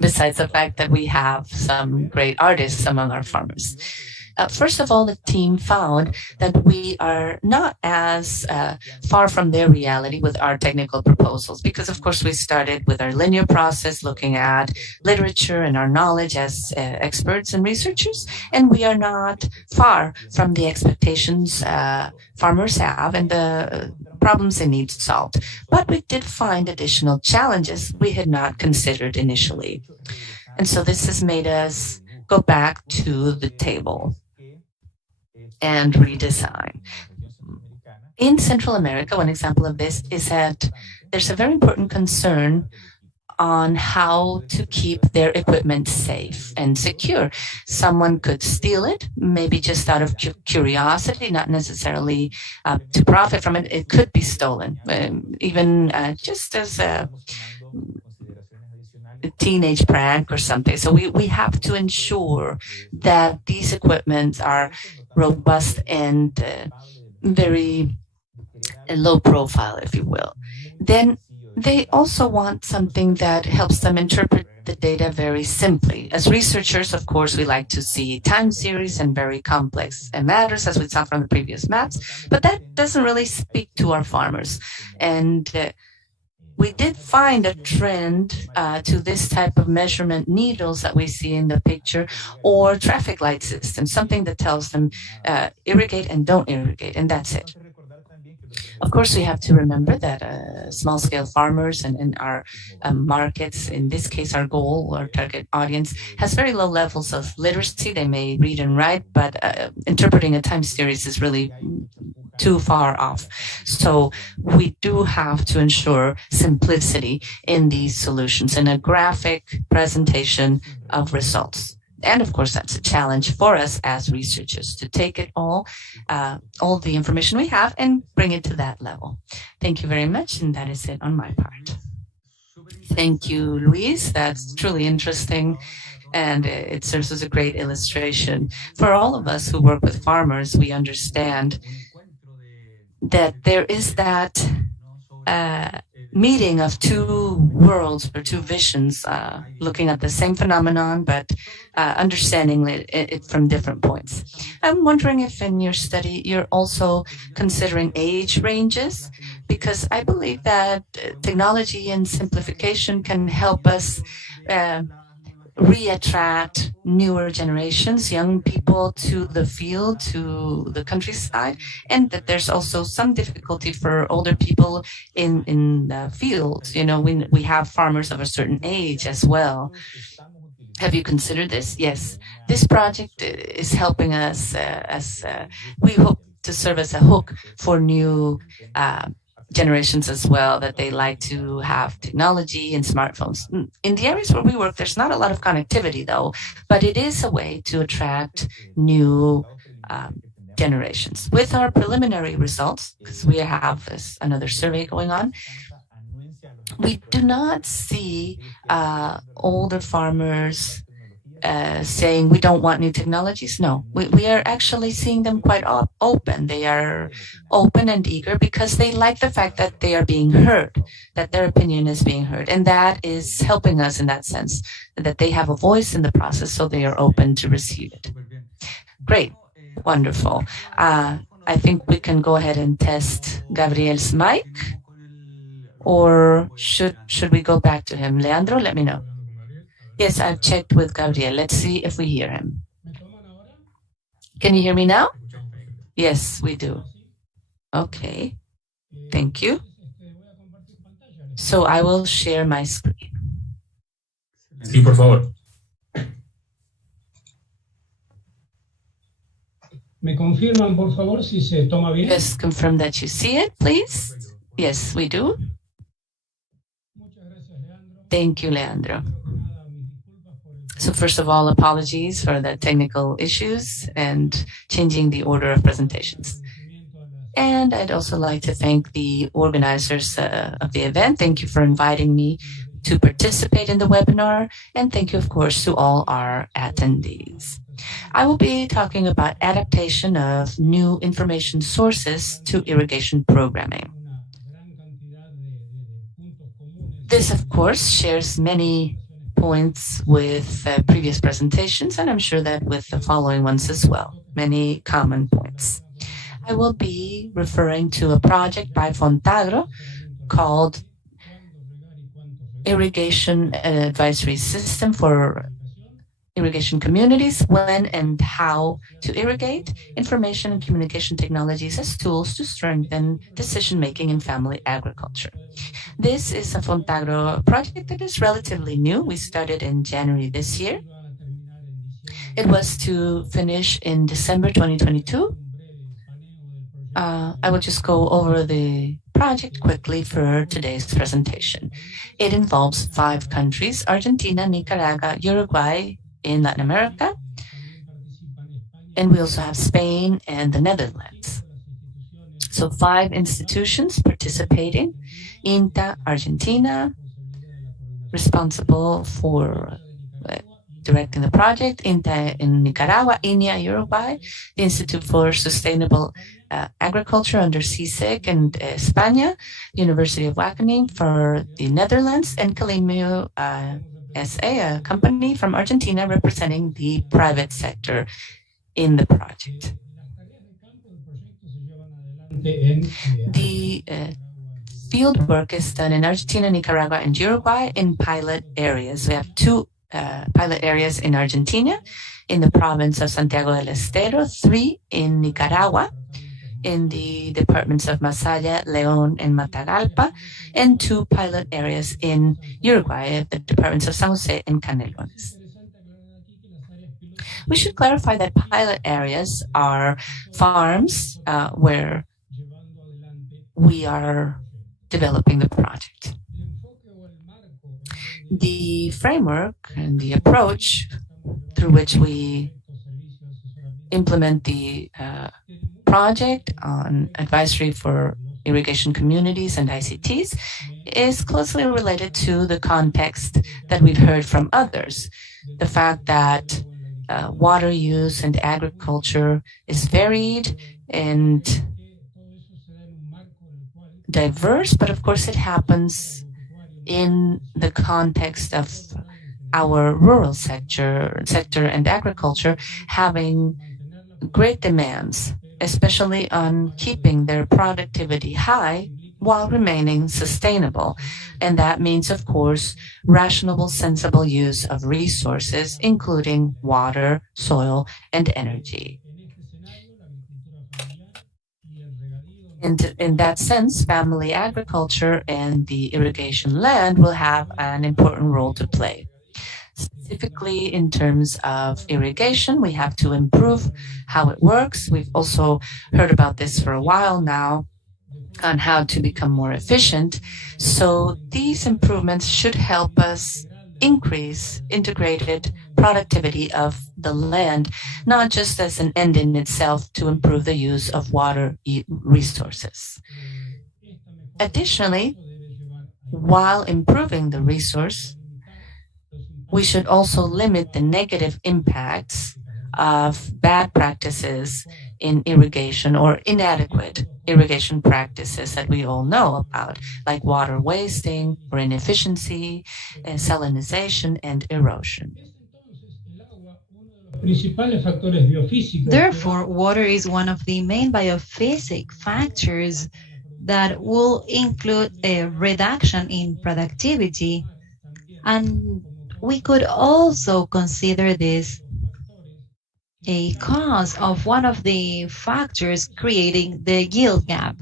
Besides the fact that we have some great artists among our farmers. First of all, the team found that we are not as far from their reality with our technical proposals, because of course we started with our linear process, looking at literature and our knowledge as experts and researchers, and we are not far from the expectations farmers have and the problems they need solved. But we did find additional challenges we had not considered initially. And so this has made us go back to the table and redesign. In Central America, one example of this is that there's a very important concern on how to keep their equipment safe and secure. Someone could steal it, maybe just out of curiosity, not necessarily to profit from it. It could be stolen, even just as a teenage prank or something. So we have to ensure that these equipment are robust and very low profile, if you will. Then they also want something that helps them interpret the data very simply. As researchers, of course, we like to see time series and very complex matters, as we saw from the previous maps, but that doesn't really speak to our farmers. And we did find a trend to this type of measurement needles that we see in the picture, or traffic light systems, something that tells them irrigate and don't irrigate, and that's it. Of course, we have to remember that small-scale farmers and our markets, in this case, our goal or target audience, has very low levels of literacy. They may read and write, but interpreting a time series is really too far off. So we do have to ensure simplicity in these solutions and a graphic presentation of results. And of course, that's a challenge for us as researchers to take it all the information we have and bring it to that level. Thank you very much, and that is it on my part. Thank you, Luis. That's truly interesting, and it serves as a great illustration. For all of us who work with farmers, we understand that there is that meeting of two worlds or two visions, looking at the same phenomenon, but understanding it from different points. I'm wondering if in your study you're also considering age ranges, because I believe that technology and simplification can help us reattract newer generations, young people to the field, to the countryside, and that there's also some difficulty for older people in the fields. You know, we have farmers of a certain age as well. Have you considered this? Yes. This project is helping us as we hope to serve as a hook for new generations as well, that they like to have technology and smartphones. In the areas where we work, there's not a lot of connectivity though, but it is a way to attract new generations. With our preliminary results, because we have another survey going on, we do not see older farmers saying we don't want new technologies. No, we are actually seeing them quite open. They are open and eager because they like the fact that they are being heard, that their opinion is being heard. And that is helping us in that sense, that they have a voice in the process, so they are open to receive it. Great. Wonderful. I think we can go ahead and test Gabriel's mic, or should we go back to him? Leandro, let me know. Yes, I've checked with Gabriel. Let's see if we hear him. Can you hear me now? Yes, we do. Okay. Thank you. So I will share my screen. Sí, por favor. ¿Me confirman, por favor, si se toma bien? Just confirm that you see it, please. Yes, we do. Thank you, Leandro. So first of all, apologies for the technical issues and changing the order of presentations. And I'd also like to thank the organizers of the event. Thank you for inviting me to participate in the webinar. And thank you, of course, to all our attendees. I will be talking about adaptation of new information sources to irrigation programming. This, of course, shares many points with previous presentations, and I'm sure that with the following ones as well, many common points. I will be referring to a project by Fontagro called Irrigation Advisory System for Irrigation Communities, when and how to irrigate, information and communication technologies as tools to strengthen decision-making in family agriculture. This is a Fontagro project that is relatively new. We started in January this year. It was to finish in December 2022. I will just go over the project quickly for today's presentation. It involves 5 countries: Argentina, Nicaragua, Uruguay in Latin America, and we also have Spain and the Netherlands. So 5 institutions participating: INTA, Argentina, responsible for directing the project; INTA in Nicaragua; INIA, Uruguay; the Institute for Sustainable Agriculture under CSIC and España; University of Wageningen for the Netherlands; and Calimio SA, a company from Argentina representing the private sector in the project. The field work is done in Argentina, Nicaragua, and Uruguay in pilot areas. We have 2 pilot areas in Argentina, in the province of Santiago del Estero; 3 in Nicaragua, in the departments of Masaya, León, and Matagalpa; and 2 pilot areas in Uruguay, the departments of San Jose and Canelones. We should clarify that pilot areas are farms where we are developing the project. The framework and the approach through which we implement the project on advisory for irrigation communities and ICTs is closely related to the context that we've heard from others. The fact that water use and agriculture is varied, and diverse, but of course it happens in the context of our rural sector and agriculture having great demands, especially on keeping their productivity high while remaining sustainable. And that means, of course, rational, sensible use of resources, including water, soil, and energy. And in that sense, family agriculture and the irrigation land will have an important role to play. Specifically, in terms of irrigation, we have to improve how it works. We've also heard about this for a while now on how to become more efficient. So these improvements should help us increase integrated productivity of the land, not just as an end in itself to improve the use of water resources. Additionally, while improving the resource, we should also limit the negative impacts of bad practices in irrigation or inadequate irrigation practices that we all know about, like water wasting or inefficiency, salinization, and erosion. Therefore, water is one of the main biophysic factors that will include a reduction in productivity. And we could also consider this a cause of one of the factors creating the yield gap.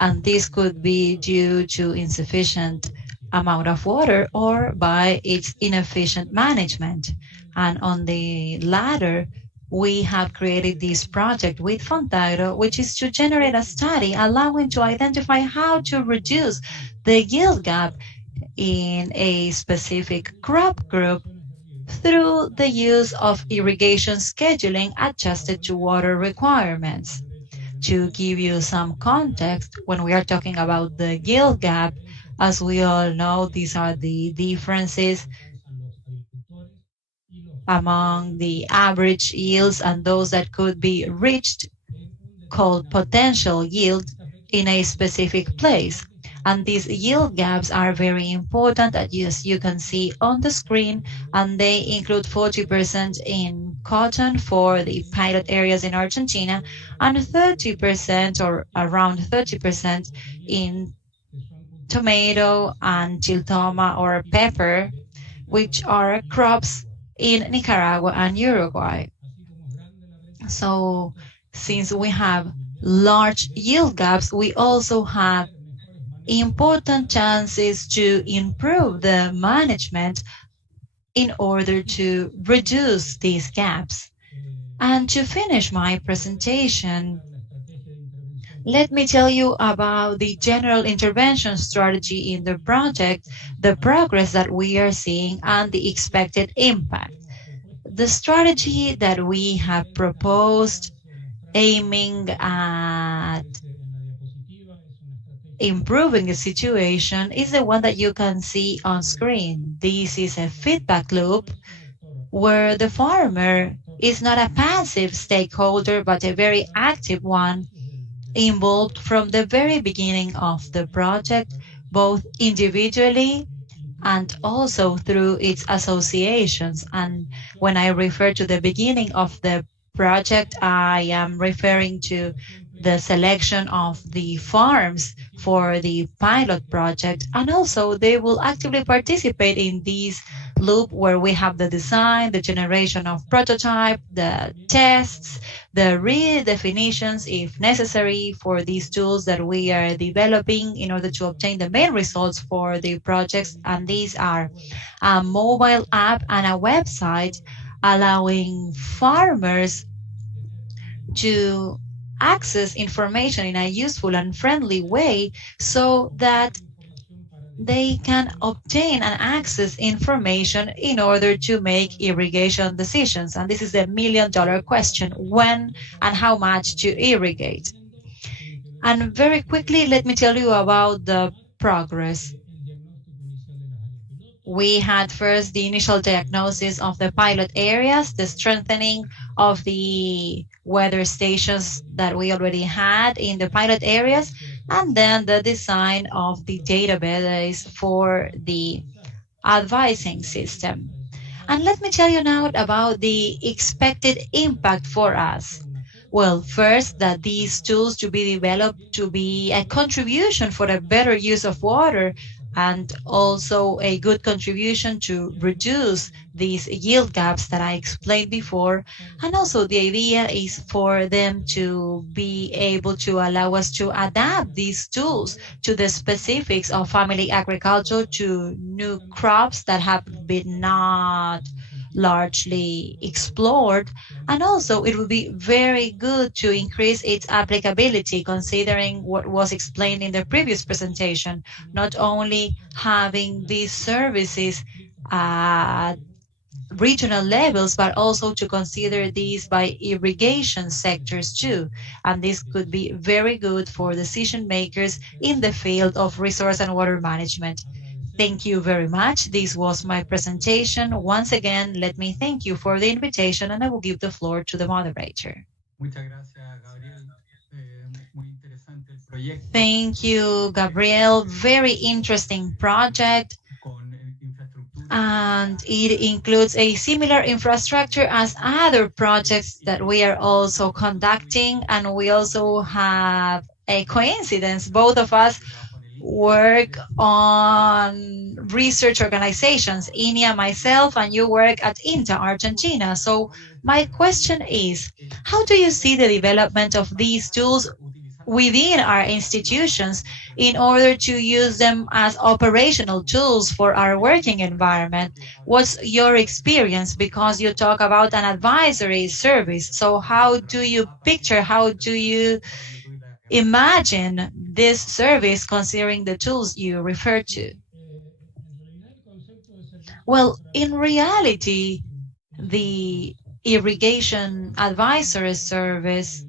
And this could be due to insufficient amount of water or by its inefficient management. And on the latter, we have created this project with Fontagro, which is to generate a study allowing to identify how to reduce the yield gap in a specific crop group through the use of irrigation scheduling adjusted to water requirements. To give you some context, when we are talking about the yield gap, as we all know, these are the differences among the average yields and those that could be reached, called potential yield, in a specific place. And these yield gaps are very important, as you can see on the screen, and they include 40% in cotton for the pilot areas in Argentina, and 30% or around 30% in tomato and chiltoma or pepper, which are crops in Nicaragua and Uruguay. So since we have large yield gaps, we also have important chances to improve the management in order to reduce these gaps. And to finish my presentation, let me tell you about the general intervention strategy in the project, the progress that we are seeing, and the expected impact. The strategy that we have proposed, aiming at improving the situation, is the one that you can see on screen. This is a feedback loop where the farmer is not a passive stakeholder, but a very active one, involved from the very beginning of the project, both individually and also through its associations. And when I refer to the beginning of the project, I am referring to the selection of the farms for the pilot project, and also they will actively participate in this loop where we have the design, the generation of prototype, the tests, the redefinitions if necessary for these tools that we are developing in order to obtain the main results for the projects. And these are a mobile app and a website allowing farmers to access information in a useful and friendly way so that they can obtain and access information in order to make irrigation decisions. And this is the million-dollar question: when and how much to irrigate? And very quickly, let me tell you about the progress. We had first the initial diagnosis of the pilot areas, the strengthening of the weather stations that we already had in the pilot areas. and then the design of the database for the advising system. And let me tell you now about the expected impact for us. Well, first, that these tools to be developed to be a contribution for a better use of water, and also a good contribution to reduce these yield gaps that I explained before. And also the idea is for them to be able to allow us to adapt these tools to the specifics of family agriculture, to new crops that have been not largely explored. And also it would be very good to increase its applicability, considering what was explained in the previous presentation, not only having these services at regional levels, but also to consider these by irrigation sectors too. And this could be very good for decision makers in the field of resource and water management. Thank you very much. This was my presentation. Once again, let me thank you for the invitation, and I will give the floor to the moderator. Thank you, Gabriel. Very interesting project. And it includes a similar infrastructure as other projects that we are also conducting. And we also have a coincidence. Both of us work on research organizations, INIA, myself, and you work at INTA, Argentina. So my question is, how do you see the development of these tools within our institutions in order to use them as operational tools for our working environment? What's your experience? Because you talk about an advisory service. So how do you picture, how do you imagine this service considering the tools you refer to? Well, in reality, the irrigation advisory service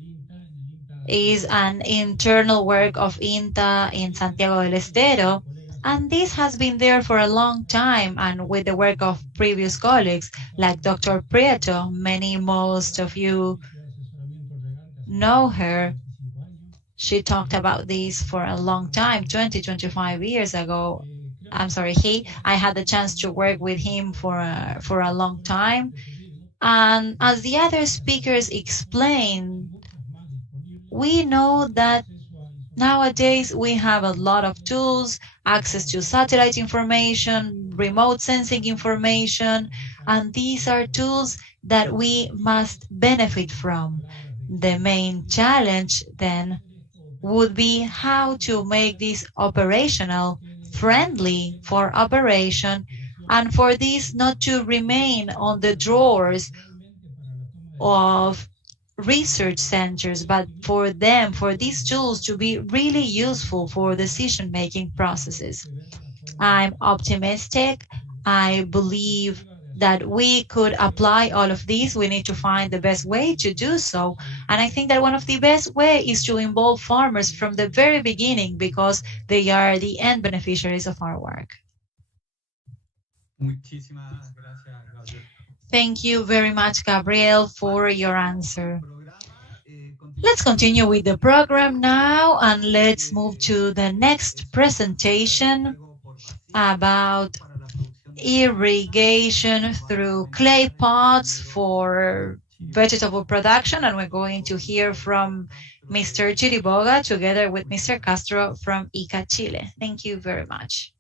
is an internal work of INTA in Santiago del Estero, and this has been there for a long time, and with the work of previous colleagues like Dr. Prieto, most of you know her. She talked about this for a long time, 25 years ago. I had the chance to work with him for a long time. And as the other speakers explained, we know that nowadays we have a lot of tools, access to satellite information, remote sensing information, and these are tools that we must benefit from. The main challenge then would be how to make this operational, friendly for operation, and for this not to remain on the drawers of research centers, but for these tools to be really useful for decision-making processes. I'm optimistic. I believe that we could apply all of these. We need to find the best way to do so. And I think that one of the best ways is to involve farmers from the very beginning, because they are the end beneficiaries of our work. Thank you very much, Gabriel, for your answer. Let's continue with the program now, and let's move to the next presentation about irrigation through clay pots for vegetable production. And we're going to hear from Mr. Chiriboga together with Mr. Castro from ICA Chile. Thank you very much.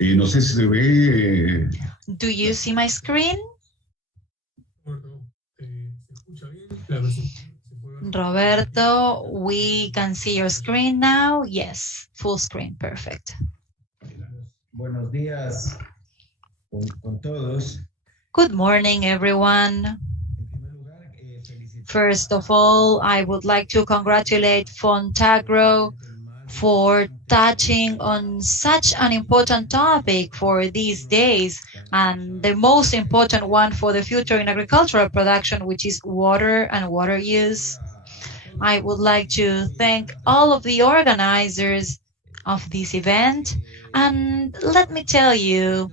No sé si se ve. Do you see my screen? Roberto, we can see your screen now. Yes, full screen, perfect. Buenos días con todos. Good morning, everyone. First of all, I would like to congratulate Fontagro for touching on such an important topic for these days, and the most important one for the future in agricultural production, which is water and water use. I would like to thank all of the organizers of this event. And let me tell you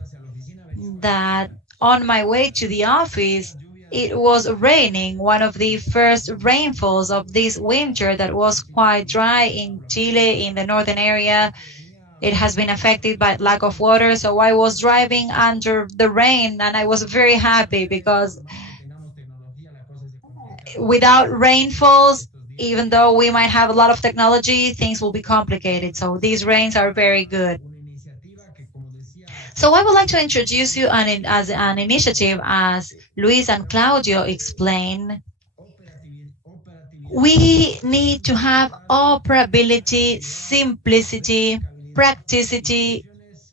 that on my way to the office, it was raining, one of the first rainfalls of this winter that was quite dry in Chile, in the northern area. It has been affected by lack of water. So I was driving under the rain and I was very happy because without rainfalls, even though we might have a lot of technology, things will be complicated. So these rains are very good. So I would like to introduce you as an initiative, as Luis and Claudio explained. We need to have operability, simplicity, practicity,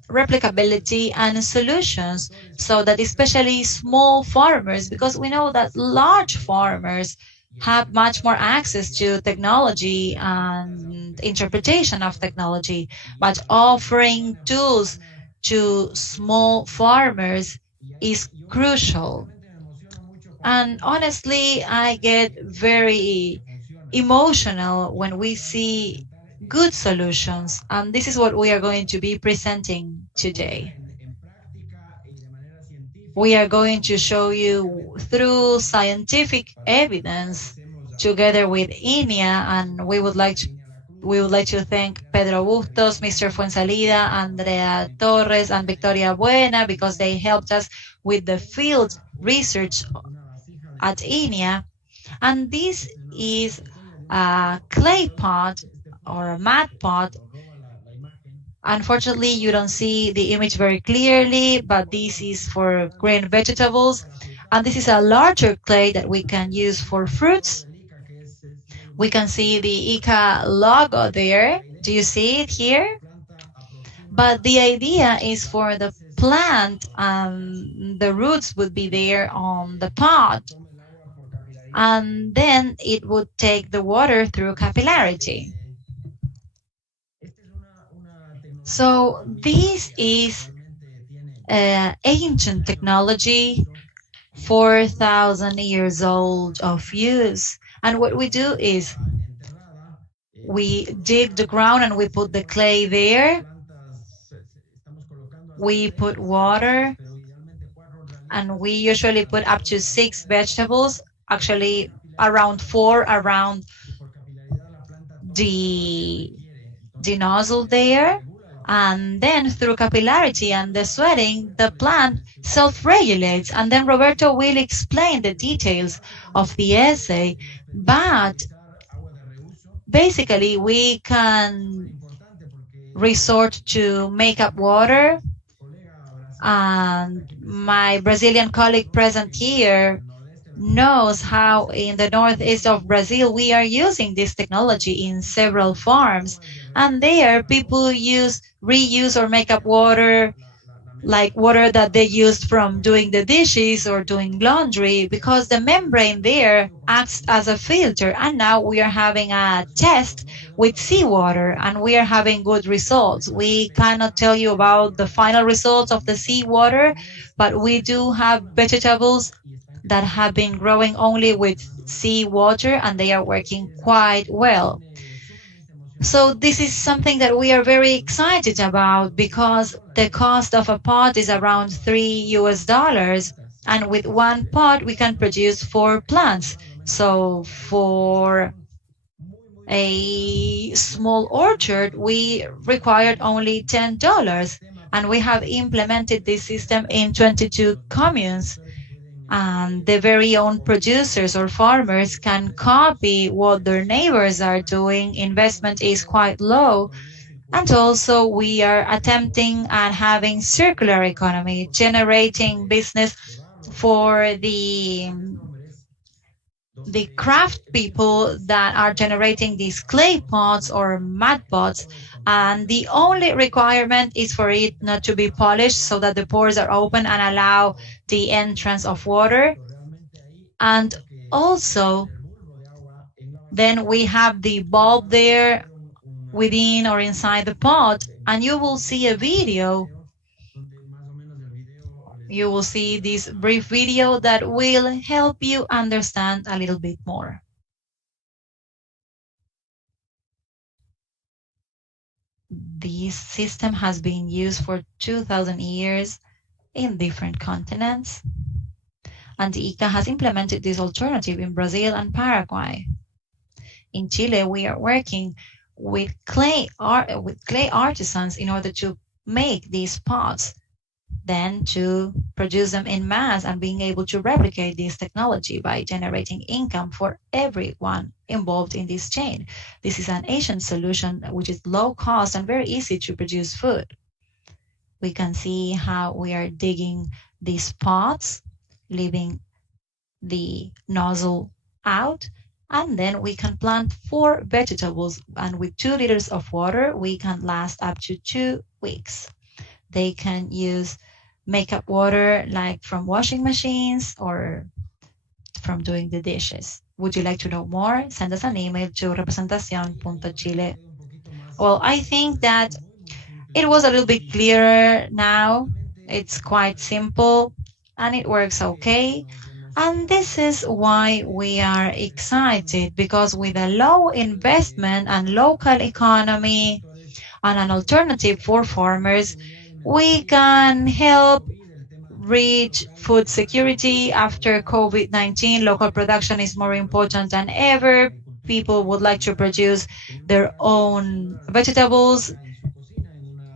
replicability, and solutions, so that especially small farmers, because we know that large farmers have much more access to technology and interpretation of technology, but offering tools to small farmers is crucial. And honestly, I get very emotional when we see good solutions. And this is what we are going to be presenting today. We are going to show you through scientific evidence together with INIA, and we would like to thank Pedro Bustos, Mr. Fuensalida, Andrea Torres, and Victoria Buena, because they helped us with the field research at INIA. And this is a clay pot or a mud pot. Unfortunately, you don't see the image very clearly, but this is for green vegetables. And this is a larger clay that we can use for fruits. We can see the ICA logo there. Do you see it here? But the idea is for the plant, the roots would be there on the pot. And then it would take the water through capillarity. So this is ancient technology, 4,000 years old of use. And what we do is we dig the ground and we put the clay there. We put water, and we usually put up to 6 vegetables, actually around 4 around the nozzle there. And then through capillarity and the sweating, the plant self-regulates. And then Roberto will explain the details of the essay. But basically, we can resort to make-up water. And my Brazilian colleague present here knows how in the northeast of Brazil we are using this technology in several farms, and there people reuse or make up water, like water that they used from doing the dishes or doing laundry, because the membrane there acts as a filter. And now we are having a test with seawater, and we are having good results. We cannot tell you about the final results of the seawater, but we do have vegetables that have been growing only with seawater, and they are working quite well. So this is something that we are very excited about, because the cost of a pot is around $3, and with one pot we can produce 4 plants. So for a small orchard, we required only $10, and we have implemented this system in 22 communes. And the very own producers or farmers can copy what their neighbors are doing. Investment is quite low. And also we are attempting at having circular economy, generating business for the craft people that are generating these clay pots or mud pots. And the only requirement is for it not to be polished, so that the pores are open and allow the entrance of water. And also, then we have the bulb there within or inside the pot, and you will see a video. You will see this brief video that will help you understand a little bit more. This system has been used for 2,000 years in different continents, and the ICA has implemented this alternative in Brazil and Paraguay. In Chile, we are working with clay artisans in order to make these pots, then to produce them in mass and being able to replicate this technology by generating income for everyone involved in this chain. This is an Asian solution which is low cost and very easy to produce food. We can see how we are digging these pots, leaving the nozzle out, and then we can plant 4 vegetables, and with 2 liters of water we can last up to 2 weeks. They can use makeup water like from washing machines or from doing the dishes. Would you like to know more? Send us an email to representacion.chile. Well, I think that it was a little bit clearer now. It's quite simple and it works okay. And this is why we are excited, because with a low investment and local economy and an alternative for farmers, we can help reach food security after COVID-19. Local production is more important than ever. People would like to produce their own vegetables.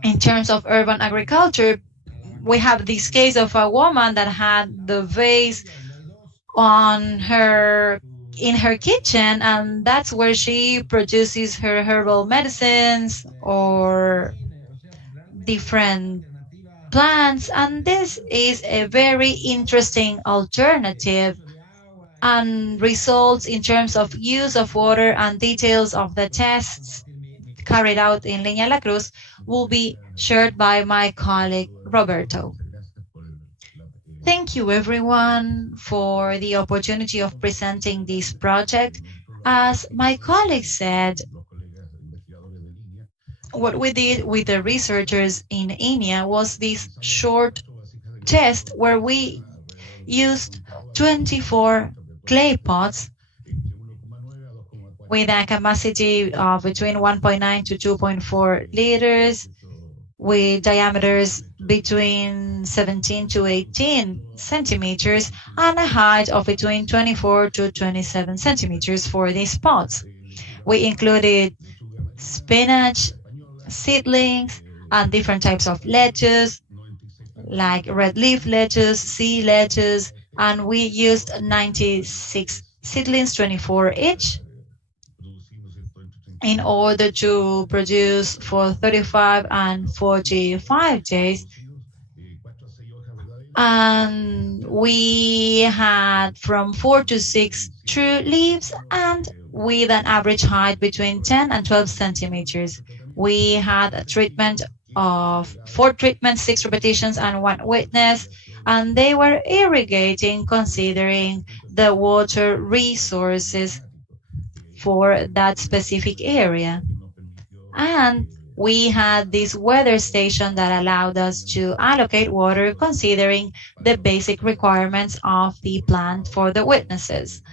In terms of urban agriculture, we have this case of a woman that had the vase in her kitchen, and that's where she produces her herbal medicines or different plants. And this is a very interesting alternative, and results in terms of use of water and details of the tests carried out in Leña La Cruz will be shared by my colleague Roberto. Thank you everyone for the opportunity of presenting this project. As my colleague said, what we did with the researchers in INIA was this short test where we used 24 clay pots with a capacity of between 1.9 to 2.4 liters, with diameters between 17 to 18 centimeters and a height of between 24 to 27 centimeters for these pots. We included spinach, seedlings, and different types of lettuce, like red leaf lettuce, sea lettuce, and we used 96 seedlings, 24 each, in order to produce for 35 and 45 days. And we had from 4 to 6 true leaves, and with an average height between 10 and 12 centimeters. We had a treatment of 4 treatments, 6 repetitions, and 1 witness, and they were irrigating considering the water resources for that specific area. And we had this weather station that allowed us to allocate water considering the basic requirements of the plant for the witnesses.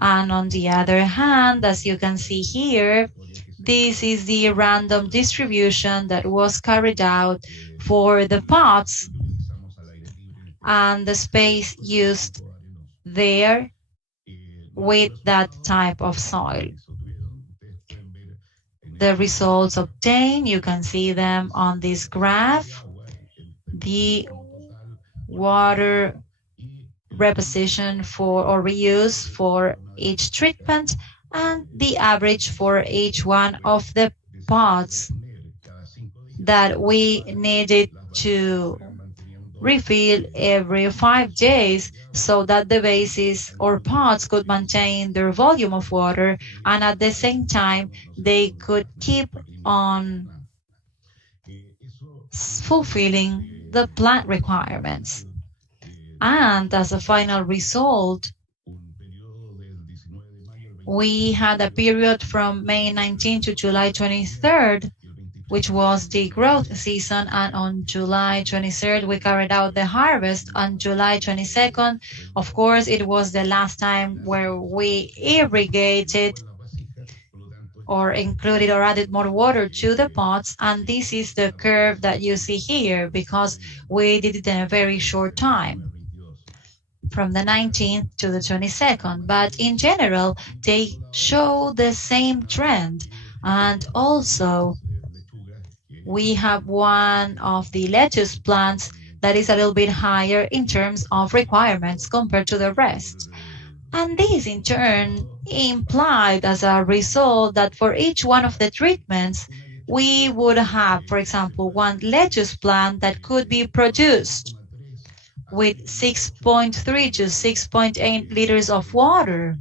And on the other hand, as you can see here, this is the random distribution that was carried out for the pots and the space used there with that type of soil. The results obtained, you can see them on this graph. The water reposition for or reuse for each treatment, and the average for each one of the pots that we needed to refill every 5 days, so that the vases or pots could maintain their volume of water, and at the same time they could keep on fulfilling the plant requirements. And as a final result, we had a period from May 19 to July 23rd, which was the growth season, and on July 23rd we carried out the harvest. On July 22nd, of course, it was the last time where we irrigated or included or added more water to the pots. And this is the curve that you see here, because we did it in a very short time, from the 19th to the 22nd. But in general, they show the same trend. And also, we have one of the lettuce plants that is a little bit higher in terms of requirements compared to the rest. And this in turn implied as a result that for each one of the treatments, we would have, for example, one lettuce plant that could be produced with 6.3 to 6.8 liters of water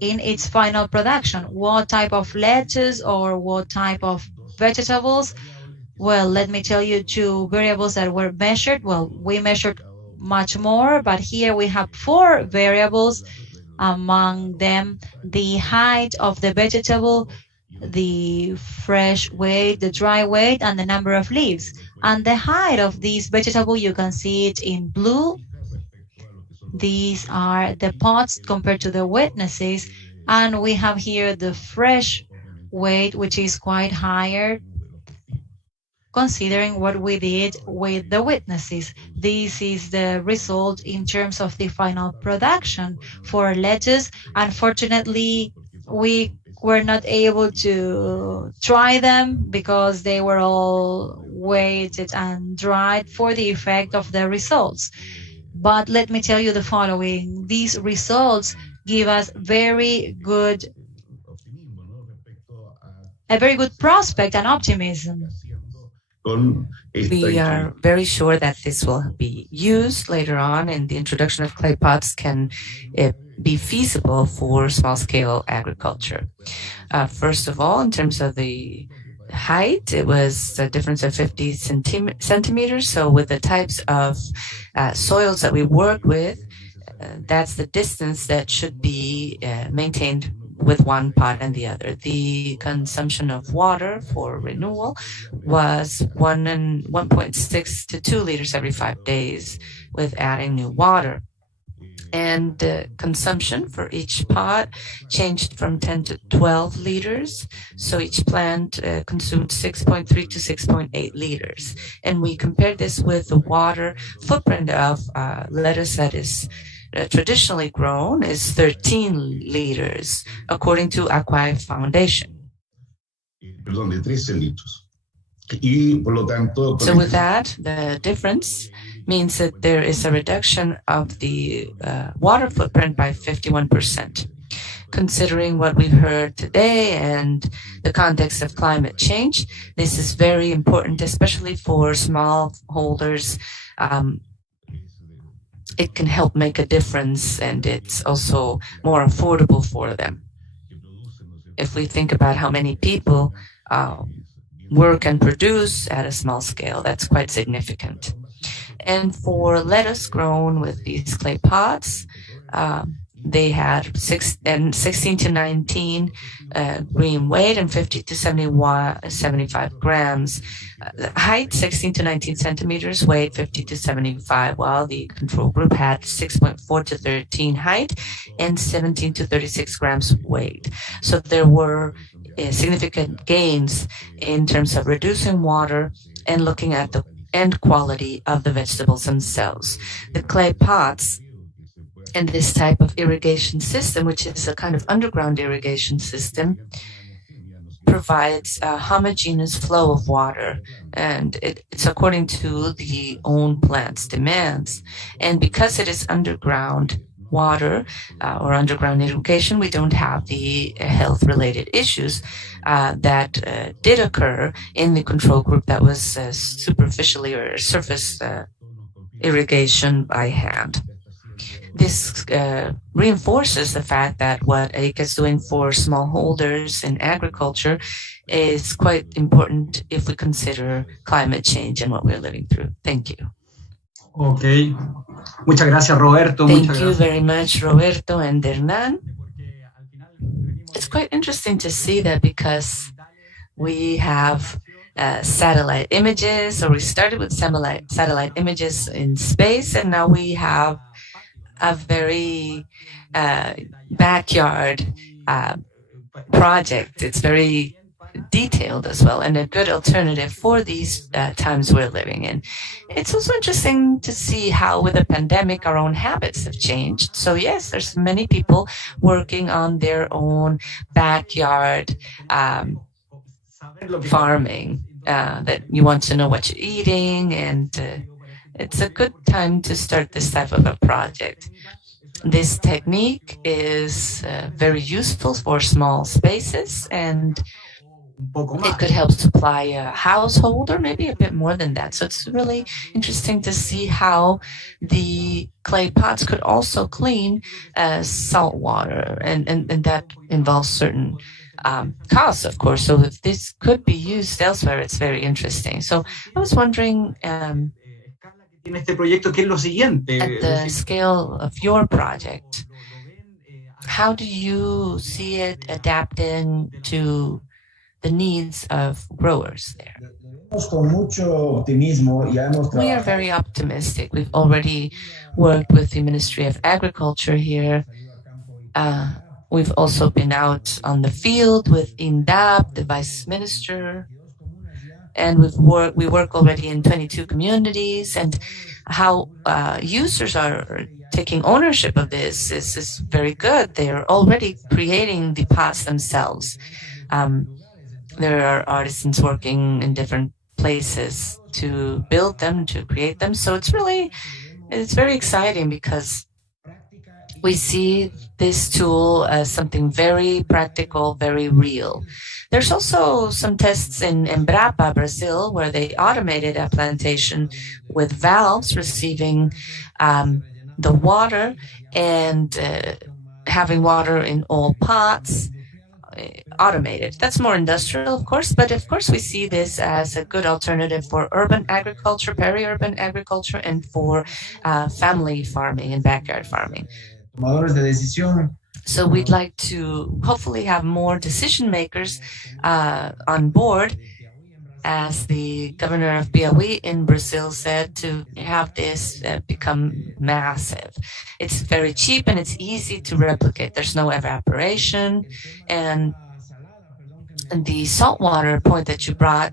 in its final production. What type of lettuce or what type of vegetables? Well, let me tell you two variables that were measured. Well, we measured much more, but here we have 4 variables. Among them, the height of the vegetable, the fresh weight, the dry weight, and the number of leaves. And the height of this vegetable, you can see it in blue. These are the pots compared to the wetnesses. And we have here the fresh weight, which is quite higher, considering what we did with the witnesses. This is the result in terms of the final production for lettuce. Unfortunately, we were not able to try them because they were all weighted and dried for the effect of the results. But let me tell you the following. These results give us a very good prospect and optimism. We are very sure that this will be used later on, and the introduction of clay pots can be feasible for small-scale agriculture. First of all, in terms of the height, it was a difference of 50 centimeters. So with the types of soils that we work with, that's the distance that should be maintained with one pot and the other. The consumption of water for renewal was 1.6 to 2 liters every 5 days with adding new water. And consumption for each pot changed from 10 to 12 liters. So each plant consumed 6.3 to 6.8 liters. And we compared this with the water footprint of lettuce that is traditionally grown is 13 liters, according to Aquai Foundation. So with that, the difference means that there is a reduction of the water footprint by 51%. Considering what we've heard today and the context of climate change, this is very important, especially for smallholders. It can help make a difference, and it's also more affordable for them. If we think about how many people work and produce at a small scale, that's quite significant. And for lettuce grown with these clay pots, they had 16 to 19 green weight and 50 to 75 grams. Height 16 to 19 centimeters, weight 50 to 75, while the control group had 6.4 to 13 height and 17 to 36 grams weight. So there were significant gains in terms of reducing water and looking at the end quality of the vegetables themselves. The clay pots and this type of irrigation system, which is a kind of underground irrigation system, provides a homogeneous flow of water, and it's according to the own plant's demands. And because it is underground water or underground irrigation, we don't have the health-related issues that did occur in the control group that was superficially or surface irrigation by hand. This reinforces the fact that what INIA is doing for smallholders in agriculture is quite important if we consider climate change and what we're living through. Thank you. Okay. Muchas gracias, Roberto. Thank you very much, Roberto and Hernan. It's quite interesting to see that because we have satellite images, or we started with satellite images in space, and now we have a very backyard project. It's very detailed as well, and a good alternative for these times we're living in. It's also interesting to see how with the pandemic our own habits have changed. So yes, there's many people working on their own backyard farming, that you want to know what you're eating, and it's a good time to start this type of a project. This technique is very useful for small spaces, and it could help supply a household or maybe a bit more than that. So it's really interesting to see how the clay pots could also clean salt water, and that involves certain costs, of course. So if this could be used elsewhere, it's very interesting. So I was wondering, at the scale of your project, how do you see it adapting to the needs of growers there? We are very optimistic. We've already worked with the Ministry of Agriculture here. We've also been out on the field with INDAP, the Vice Minister, and we work already in 22 communities, and how users are taking ownership of this is very good. They are already creating the pots themselves. There are artisans working in different places to build them, to create them. So it's very exciting because we see this tool as something very practical, very real. There's also some tests in Embrapa, Brazil, where they automated a plantation with valves receiving the water and having water in all pots. Automated. That's more industrial, of course, but of course we see this as a good alternative for urban agriculture, peri-urban agriculture, and for family farming and backyard farming. So we'd like to hopefully have more decision makers on board, as the governor of Piauí in Brazil said, to have this become massive. It's very cheap and it's easy to replicate. There's no evaporation, and the saltwater point that you brought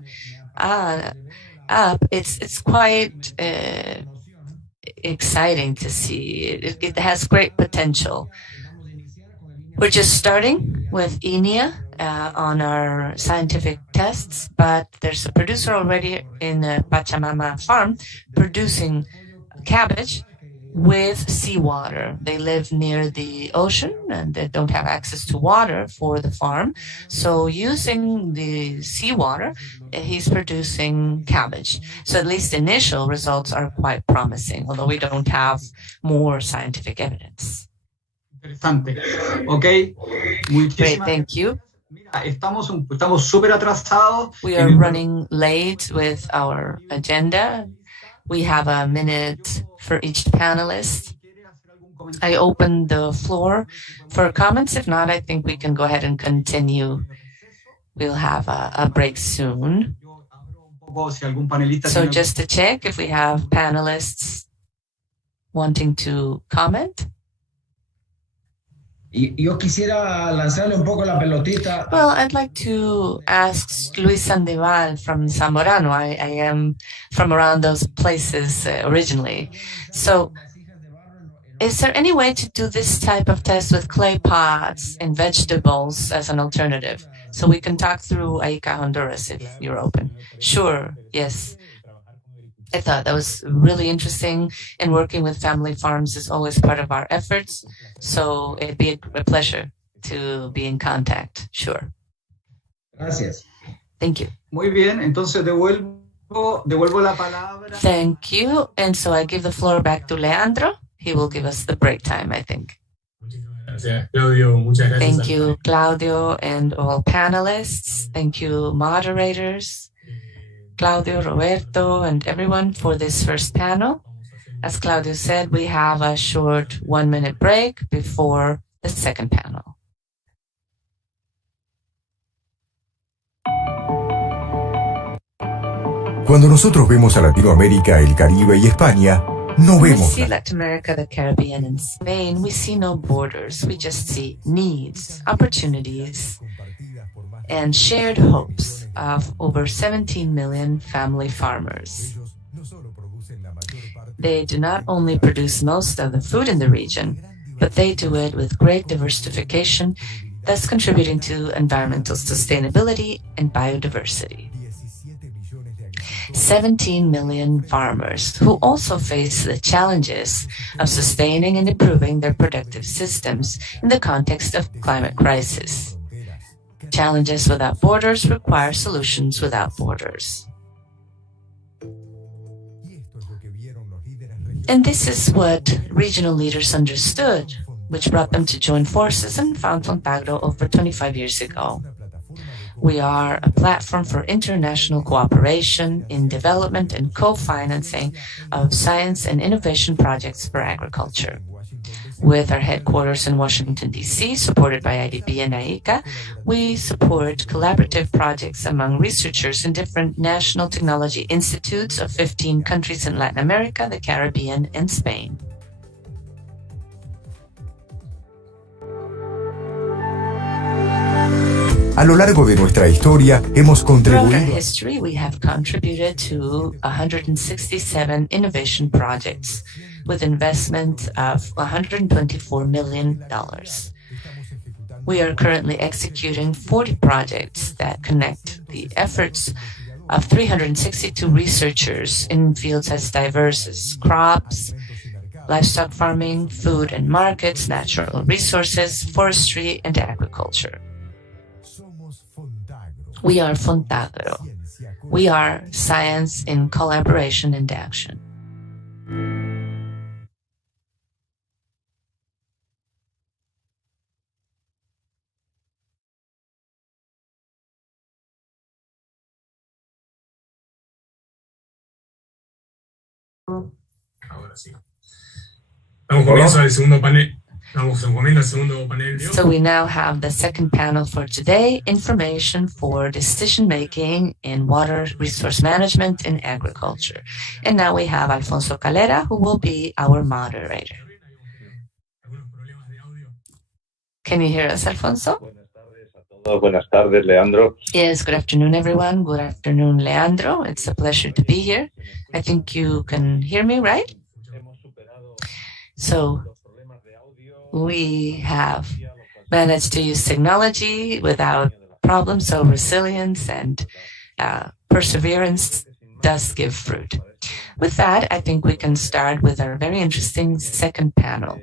up, it's quite exciting to see. It has great potential. We're just starting with INIA on our scientific tests, but there's a producer already in the Pachamama farm producing cabbage with seawater. They live near the ocean and they don't have access to water for the farm. So using the seawater, he's producing cabbage. So at least initial results are quite promising, although we don't have more scientific evidence. Interesante. Ok. Great, thank you. Estamos súper atrasados. We are running late with our agenda. We have a minute for each panelist. I open the floor for comments. If not, I think we can go ahead and continue. We'll have a break soon. So just to check if we have panelists wanting to comment. Yo quisiera lanzarle un poco la pelotita. Well, I'd like to ask Luis Sandoval from Zamorano. I am from around those places originally. So is there any way to do this type of test with clay pots and vegetables as an alternative? So we can talk through AICA Honduras if you're open. Sure, yes. I thought that was really interesting, and working with family farms is always part of our efforts. So it'd be a pleasure to be in contact. Sure. Gracias. Thank you. Muy bien, entonces devuelvo la palabra. Thank you. And so I give the floor back to Leandro. He will give us the break time, I think. Thank you, Claudio, and all panelists. Thank you, moderators. Claudio, Roberto, and everyone for this first panel. As Claudio said, we have a short 1-minute break before the second panel. Cuando nosotros vemos a Latinoamérica, el Caribe y España, no When we vemos see Latin America, the Caribbean, and Spain, we see no borders. We just see needs, opportunities, and shared hopes of over 17 million family farmers. They do not only produce most of the food in the region, but they do it with great diversification, thus contributing to environmental sustainability and biodiversity. 17 million farmers who also face the challenges of sustaining and improving their productive systems in the context of climate crisis. Challenges without borders require solutions without borders. And this is what regional leaders understood, which brought them to join forces and found Fontagro over 25 years ago. We are a platform for international cooperation in development and co-financing of science and innovation projects for agriculture. With our headquarters in Washington, D.C., supported by IDB and IICA, we support collaborative projects among researchers in different national technology institutes of 15 countries in Latin America, the Caribbean, and Spain. A lo largo de nuestra historia hemos Throughout our contribuido history, we have contributed to 167 innovation projects with investment of $124 million. We are currently executing 40 projects that connect the efforts of 362 researchers in fields as diverse as crops, livestock farming, food and markets, natural resources, forestry, and agriculture. We are Fontagro. We are science in collaboration and action. Ahora sí. Damos comienzo al segundo panel. Damos comienzo al segundo panel de hoy. So we now have the second panel for today, information for decision-making in water resource management in agriculture. And now we have Alfonso Calera, who will be our moderator. Can you hear us, Alfonso? Buenas tardes, Leandro. Yes, good afternoon, everyone. Good afternoon, Leandro. It's a pleasure to be here. I think you can hear me, right? So we have managed to use technology without problems, so resilience and perseverance does give fruit. With that, I think we can start with our very interesting second panel.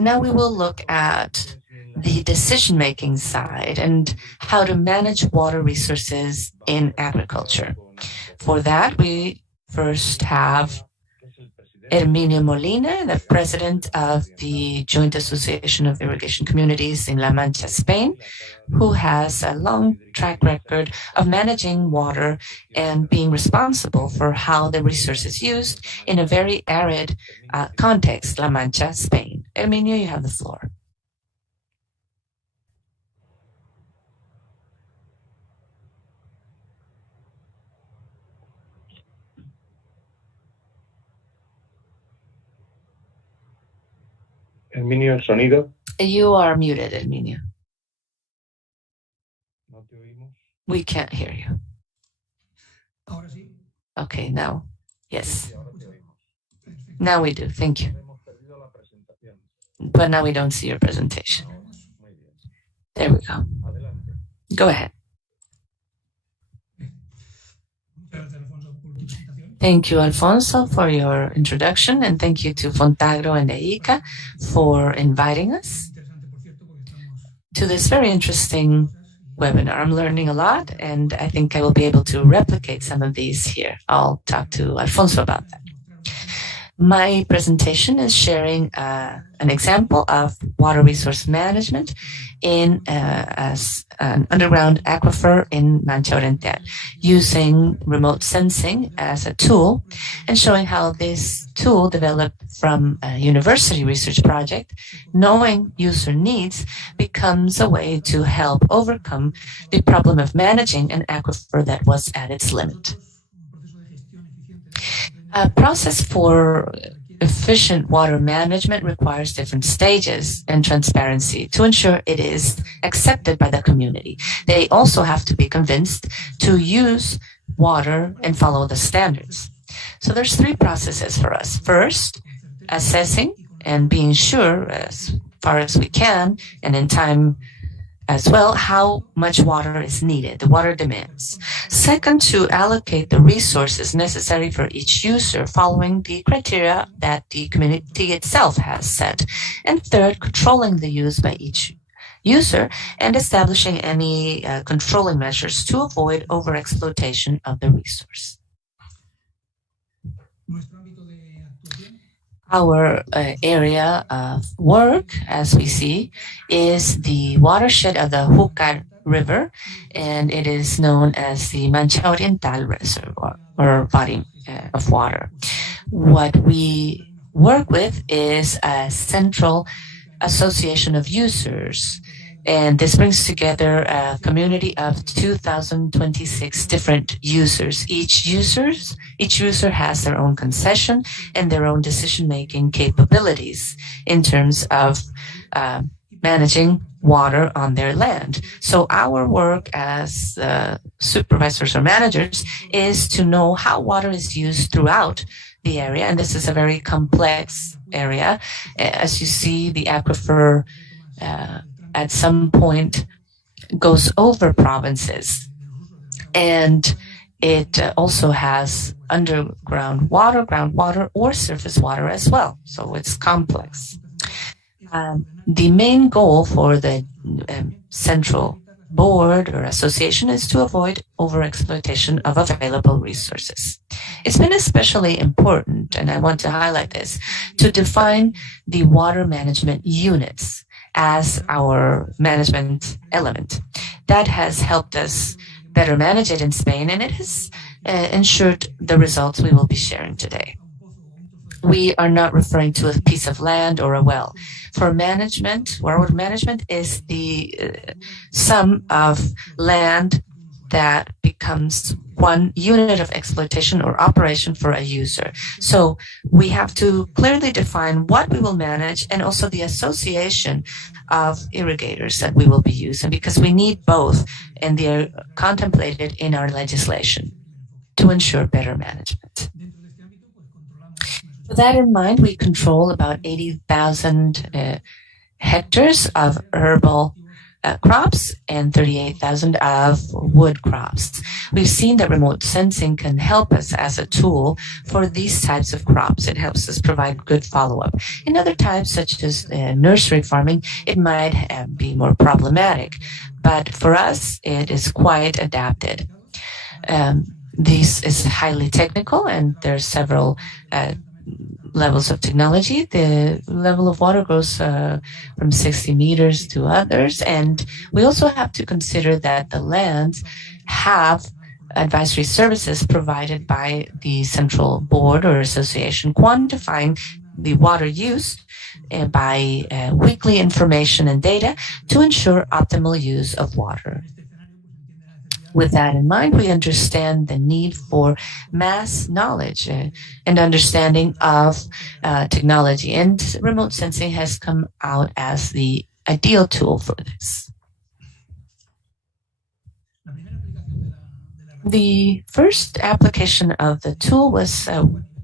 Now we will look at the decision-making side and how to manage water resources in agriculture. For that, we first have Herminio Molina, the president of the Joint Association of Irrigation Communities in La Mancha, Spain, who has a long track record of managing water and being responsible for how the resource is used in a very arid context, La Mancha, Spain. Herminio, you have the floor. Herminio, el sonido. You are muted, Herminio. No te oímos. We can't hear you. Okay, now, yes. Now we do, thank you. But now we don't see your presentation. There we go. Go ahead. Thank you, Alfonso, for your introduction, and thank you to Fontagro and IICA for inviting us to this very interesting webinar. I'm learning a lot, and I think I will be able to replicate some of these here. I'll talk to Alfonso about that. My presentation is sharing an example of water resource management in an underground aquifer in Mancha Oriental, using remote sensing as a tool and showing how this tool developed from a university research project, knowing user needs, becomes a way to help overcome the problem of managing an aquifer that was at its limit. A process for efficient water management requires different stages and transparency to ensure it is accepted by the community. They also have to be convinced to use water and follow the standards. So there's three processes for us. First, assessing and being sure as far as we can and in time as well how much water is needed, the water demands. Second, to allocate the resources necessary for each user following the criteria that the community itself has set. And third, controlling the use by each user and establishing any controlling measures to avoid overexploitation of the resource. Our area of work, as we see, is the watershed of the Júcar River, and it is known as the Mancha Oriental Reservoir, or body of water. What we work with is a central association of users, and this brings together a community of 2,026 different users. Each user has their own concession and their own decision-making capabilities in terms of managing water on their land. So our work as supervisors or managers is to know how water is used throughout the area, and this is a very complex area. As you see, the aquifer at some point goes over provinces, and it also has underground water, groundwater, or surface water as well. So it's complex. The main goal for the central board or association is to avoid overexploitation of available resources. It's been especially important, and I want to highlight this, to define the water management units as our management element. That has helped us better manage it in Spain, and it has ensured the results we will be sharing today. We are not referring to a piece of land or a well. For management, water management is the sum of land that becomes one unit of exploitation or operation for a user. So we have to clearly define what we will manage and also the association of irrigators that we will be using, because we need both, and they're contemplated in our legislation to ensure better management. With that in mind, we control about 80,000 hectares of herbal crops and 38,000 of wood crops. We've seen that remote sensing can help us as a tool for these types of crops. It helps us provide good follow-up. In other types, such as nursery farming, it might be more problematic, but for us, it is quite adapted. This is highly technical, and there are several levels of technology. The level of water goes from 60 meters to others, and we also have to consider that the lands have advisory services provided by the central board or association, quantifying the water use by weekly information and data to ensure optimal use of water. With that in mind, we understand the need for mass knowledge and understanding of technology, and remote sensing has come out as the ideal tool for this. The first application of the tool was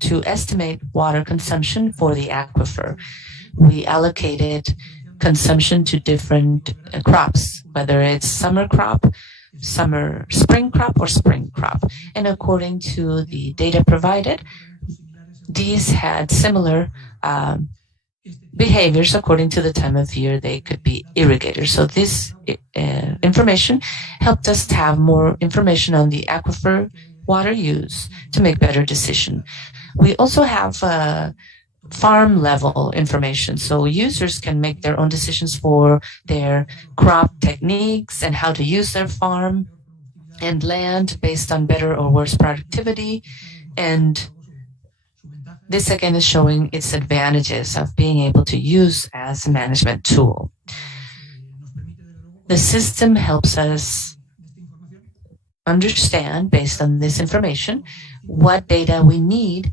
to estimate water consumption for the aquifer. We allocated consumption to different crops, whether it's summer crop, spring crop, or spring crop. And according to the data provided, these had similar behaviors according to the time of year they could be irrigated. So this information helped us to have more information on the aquifer water use to make better decision. We also have farm level information, so users can make their own decisions for their crop techniques and how to use their farm and land based on better or worse productivity. And this again is showing its advantages of being able to use as a management tool. The system helps us understand, based on this information, what data we need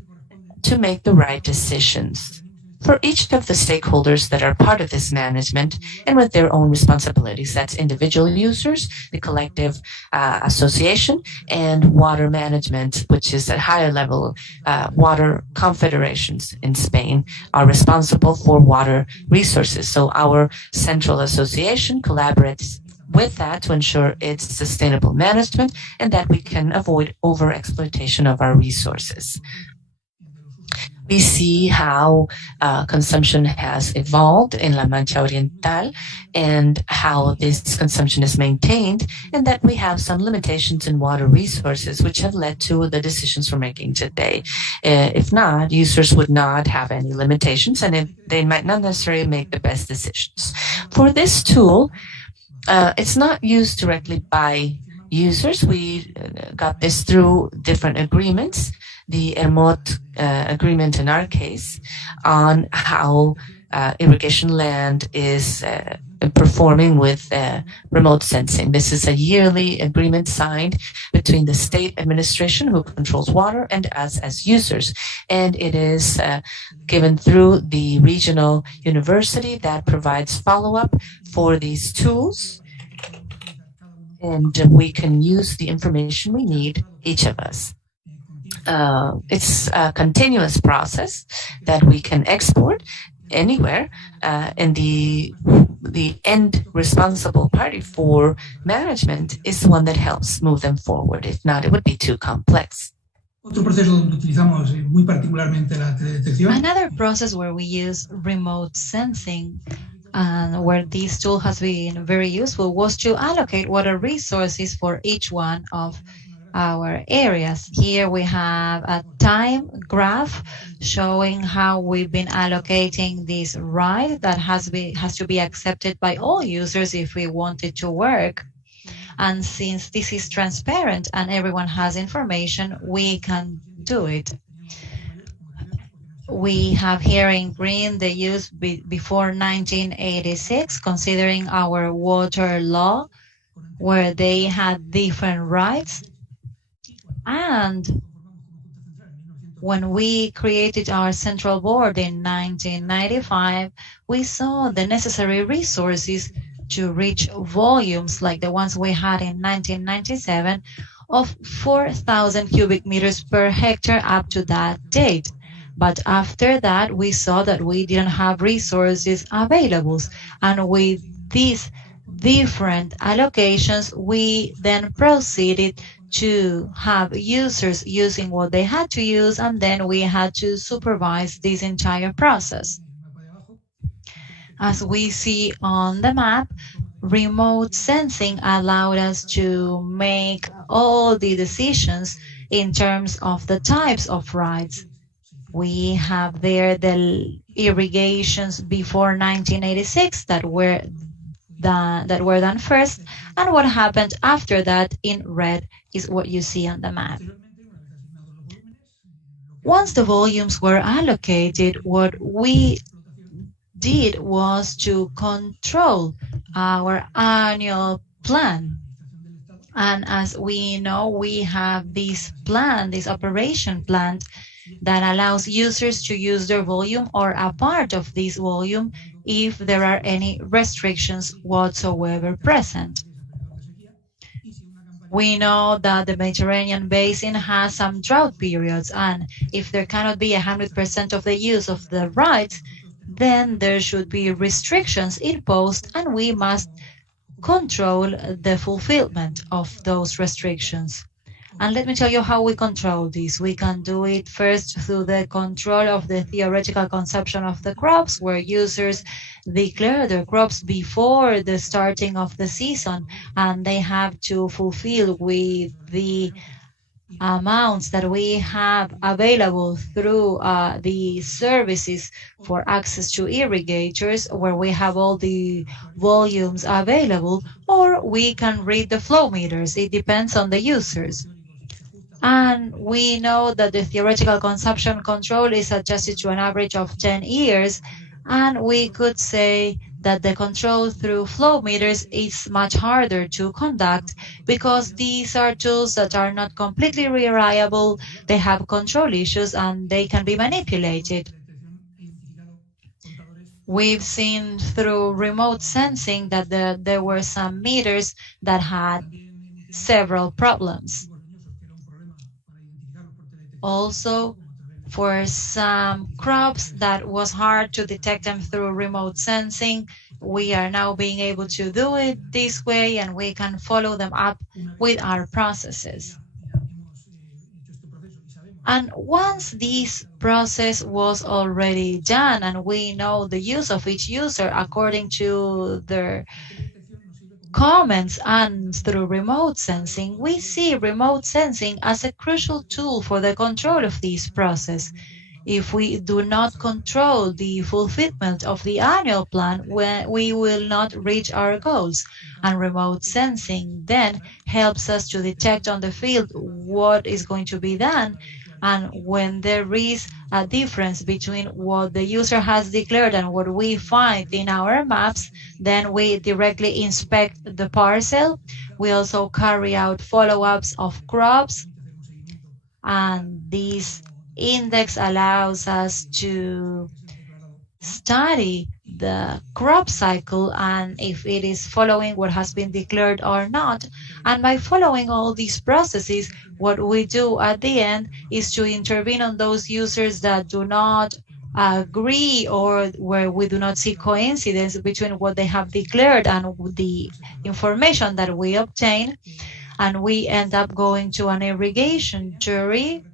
to make the right decisions for each of the stakeholders that are part of this management and with their own responsibilities. That's individual users, the collective association, and water management, which is at higher level. Water confederations in Spain are responsible for water resources. So our central association collaborates with that to ensure its sustainable management and that we can avoid overexploitation of our resources. We see how consumption has evolved in La Mancha Oriental and how this consumption is maintained, and that we have some limitations in water resources which have led to the decisions we're making today. If not, users would not have any limitations, and they might not necessarily make the best decisions. For this tool, it's not used directly by users. We got this through different agreements. The ERMOT agreement in our case on how irrigation land is performing with remote sensing. This is a yearly agreement signed between the state administration who controls water and us as users. And it is given through the regional university that provides follow-up for these tools. And we can use the information we need, each of us. It's a continuous process that we can export anywhere, and the end responsible party for management is the one that helps move them forward. If not, it would be too complex. Another process where we use remote sensing and where this tool has been very useful was to allocate water resources for each one of our areas. Here we have a time graph showing how we've been allocating this right that has to be accepted by all users if we want it to work. And since this is transparent and everyone has information, we can do it. We have here in green the use before 1986, considering our water law, where they had different rights. And when we created our central board in 1995, we saw the necessary resources to reach volumes like the ones we had in 1997 of 4,000 cubic meters per hectare up to that date. But after that, we saw that we didn't have resources available. And with these different allocations, we then proceeded to have users using what they had to use, and then we had to supervise this entire process. As we see on the map, remote sensing allowed us to make all the decisions in terms of the types of rights. We have there the irrigations before 1986 that were done first, and what happened after that in red is what you see on the map. Once the volumes were allocated, what we did was to control our annual plan. And as we know, we have this plan, this operation plan, that allows users to use their volume or a part of this volume if there are any restrictions whatsoever present. We know that the Mediterranean basin has some drought periods, and if there cannot be 100% of the use of the rights, then there should be restrictions imposed, and we must control the fulfillment of those restrictions. And let me tell you how we control this. We can do it first through the control of the theoretical consumption of the crops, where users declare their crops before the starting of the season, and they have to fulfill with the amounts that we have available through the services for access to irrigators, where we have all the volumes available, or we can read the flow meters. It depends on the users. And we know that the theoretical consumption control is adjusted to an average of 10 years. And we could say that the control through flow meters is much harder to conduct because these are tools that are not completely reliable, they have control issues, and they can be manipulated. We've seen through remote sensing that there were some meters that had several problems. Also, for some crops that was hard to detect them through remote sensing, we are now being able to do it this way, and we can follow them up with our processes. And once this process was already done and we know the use of each user according to their comments and through remote sensing, we see remote sensing as a crucial tool for the control of this process. If we do not control the fulfillment of the annual plan, we will not reach our goals. And remote sensing then helps us to detect on the field what is going to be done. And when there is a difference between what the user has declared and what we find in our maps, then we directly inspect the parcel. We also carry out follow-ups of crops, and this index allows us to study the crop cycle and if it is following what has been declared or not. And by following all these processes, what we do at the end is to intervene on those users that do not agree or where we do not see coincidence between what they have declared and the information that we obtain. And we end up going to an irrigation jury.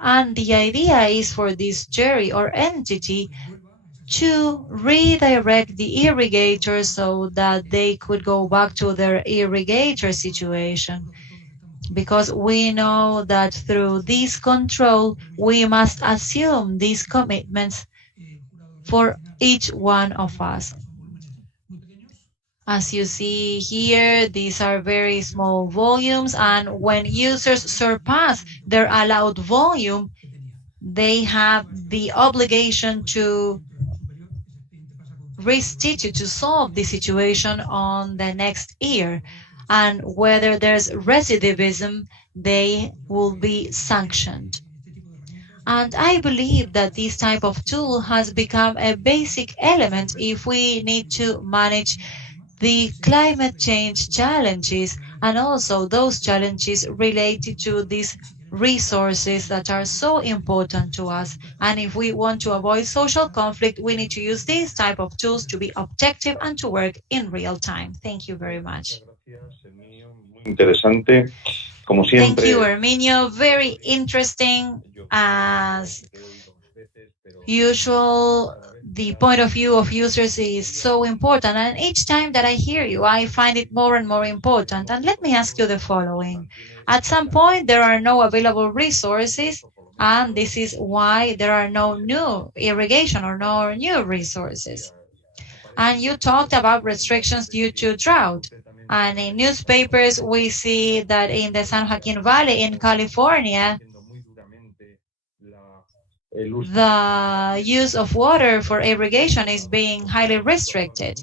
And the idea is for this jury or entity to redirect the irrigator so that they could go back to their irrigator situation. Because we know that through this control, we must assume these commitments for each one of us. As you see here, these are very small volumes, and when users surpass their allowed volume, they have the obligation to restitute, to solve the situation on the next year. And whether there's recidivism, they will be sanctioned. And I believe that this type of tool has become a basic element if we need to manage the climate change challenges and also those challenges related to these resources that are so important to us. And if we want to avoid social conflict, we need to use these type of tools to be objective and to work in real time. Thank you very much. Interesante. Como siempre. Thank you, Herminio. Very interesting. As usual, the point of view of users is so important. And each time that I hear you, I find it more and more important. And let me ask you the following. At some point, there are no available resources, and this is why there are no new irrigation or no new resources. And you talked about restrictions due to drought. And in newspapers, we see that in the San Joaquin Valley in California, the use of water for irrigation is being highly restricted.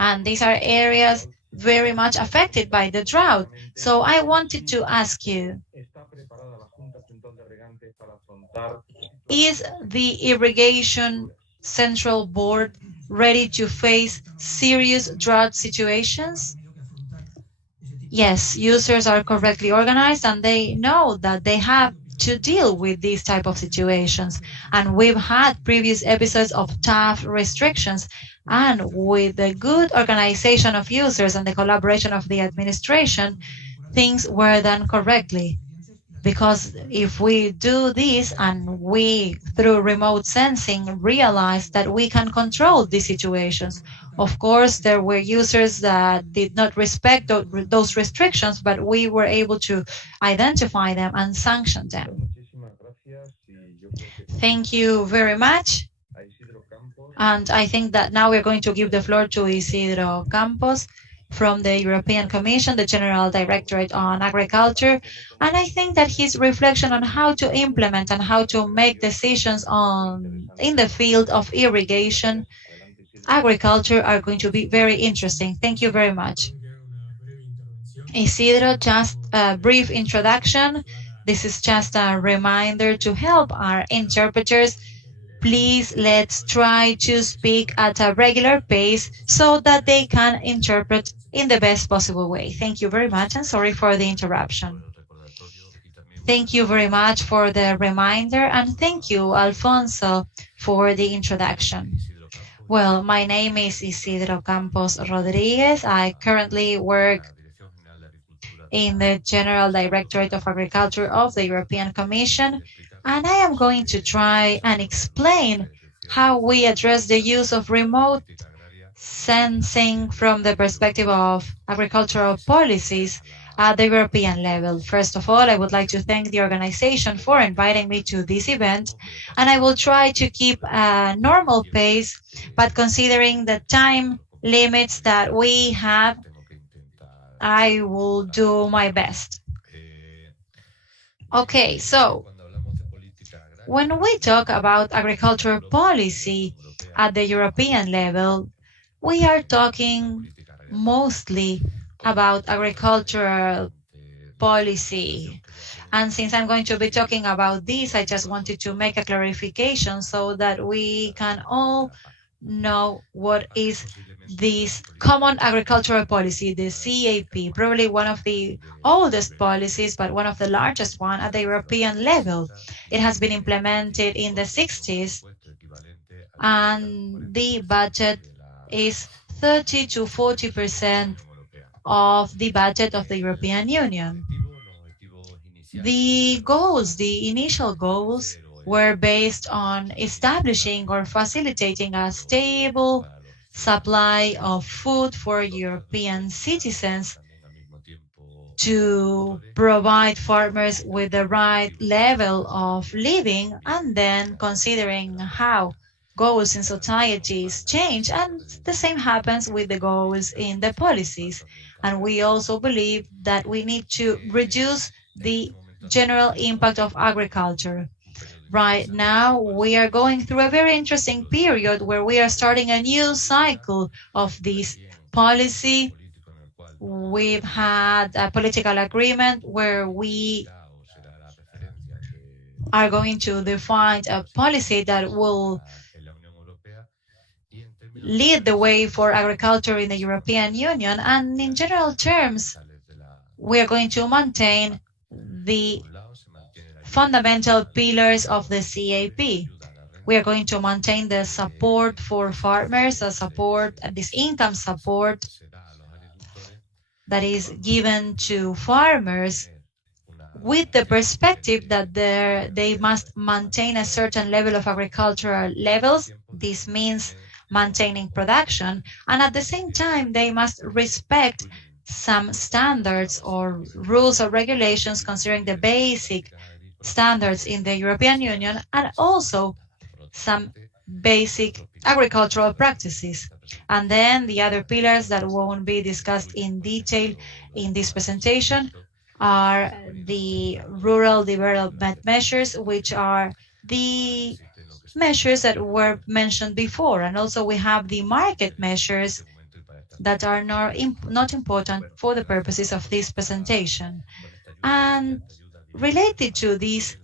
And these are areas very much affected by the drought. So I wanted to ask you, is the Irrigation Central Board ready to face serious drought situations? Yes, users are correctly organized and they know that they have to deal with these type of situations. And we've had previous episodes of tough restrictions, and with the good organization of users and the collaboration of the administration, things were done correctly. Because if we do this and we, through remote sensing, realize that we can control these situations. Of course, there were users that did not respect those restrictions, but we were able to identify them and sanction them. Thank you very much. And I think that now we're going to give the floor to Isidro Campos from the European Commission, the General Directorate on Agriculture. And I think that his reflection on how to implement and how to make decisions in the field of irrigation agriculture are going to be very interesting. Thank you very much. Isidro, just a brief introduction. This is just a reminder to help our interpreters. Please, let's try to speak at a regular pace so that they can interpret in the best possible way. Thank you very much, and sorry for the interruption. Thank you very much for the reminder, and thank you, Alfonso, for the introduction. Well, my name is Isidro Campos Rodriguez. I currently work in the General Directorate of Agriculture of the European Commission, and I am going to try and explain how we address the use of remote sensing from the perspective of agricultural policies at the European level. First of all, I would like to thank the organization for inviting me to this event, and I will try to keep a normal pace, but considering the time limits that we have, I will do my best. Okay, so when we talk about agricultural policy at the European level, we are talking mostly about agricultural policy. And since I'm going to be talking about this, I just wanted to make a clarification so that we can all know what is this common agricultural policy, the CAP, probably one of the oldest policies, but one of the largest one at the European level. It has been implemented in the 60s, and the budget is 30 to 40% of the budget of the European Union. The goals, the initial goals, were based on establishing or facilitating a stable supply of food for European citizens, to provide farmers with the right level of living, and then considering how goals in societies change, and the same happens with the goals in the policies. And we also believe that we need to reduce the general impact of agriculture. Right now, we are going through a very interesting period where we are starting a new cycle of this policy. We've had a political agreement where we are going to define a policy that will lead the way for agriculture in the European Union. And in general terms, we are going to maintain the fundamental pillars of the CAP. We are going to maintain the support for farmers, this income support that is given to farmers, with the perspective that they must maintain a certain level of agricultural levels. This means maintaining production, and at the same time they must respect some standards or rules or regulations considering the basic standards in the European Union, and also some basic agricultural practices. And then the other pillars that won't be discussed in detail in this presentation are the rural development measures, which are the measures that were mentioned before. And also we have the market measures that are not important for the purposes of this presentation. And related to this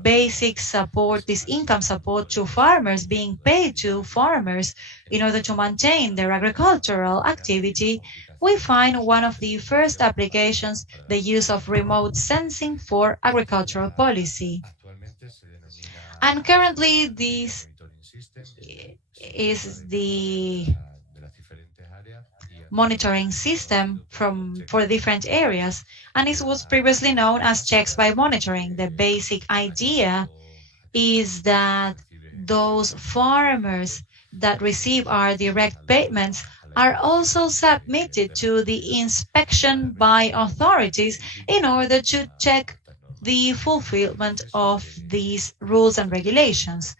basic support, this income support to farmers, being paid to farmers in order to maintain their agricultural activity, we find one of the first applications the use of remote sensing for agricultural policy. And currently this is the monitoring system for different areas, and it was previously known as checks by monitoring. The basic idea is that those farmers that receive our direct payments are also submitted to the inspection by authorities in order to check the fulfillment of these rules and regulations.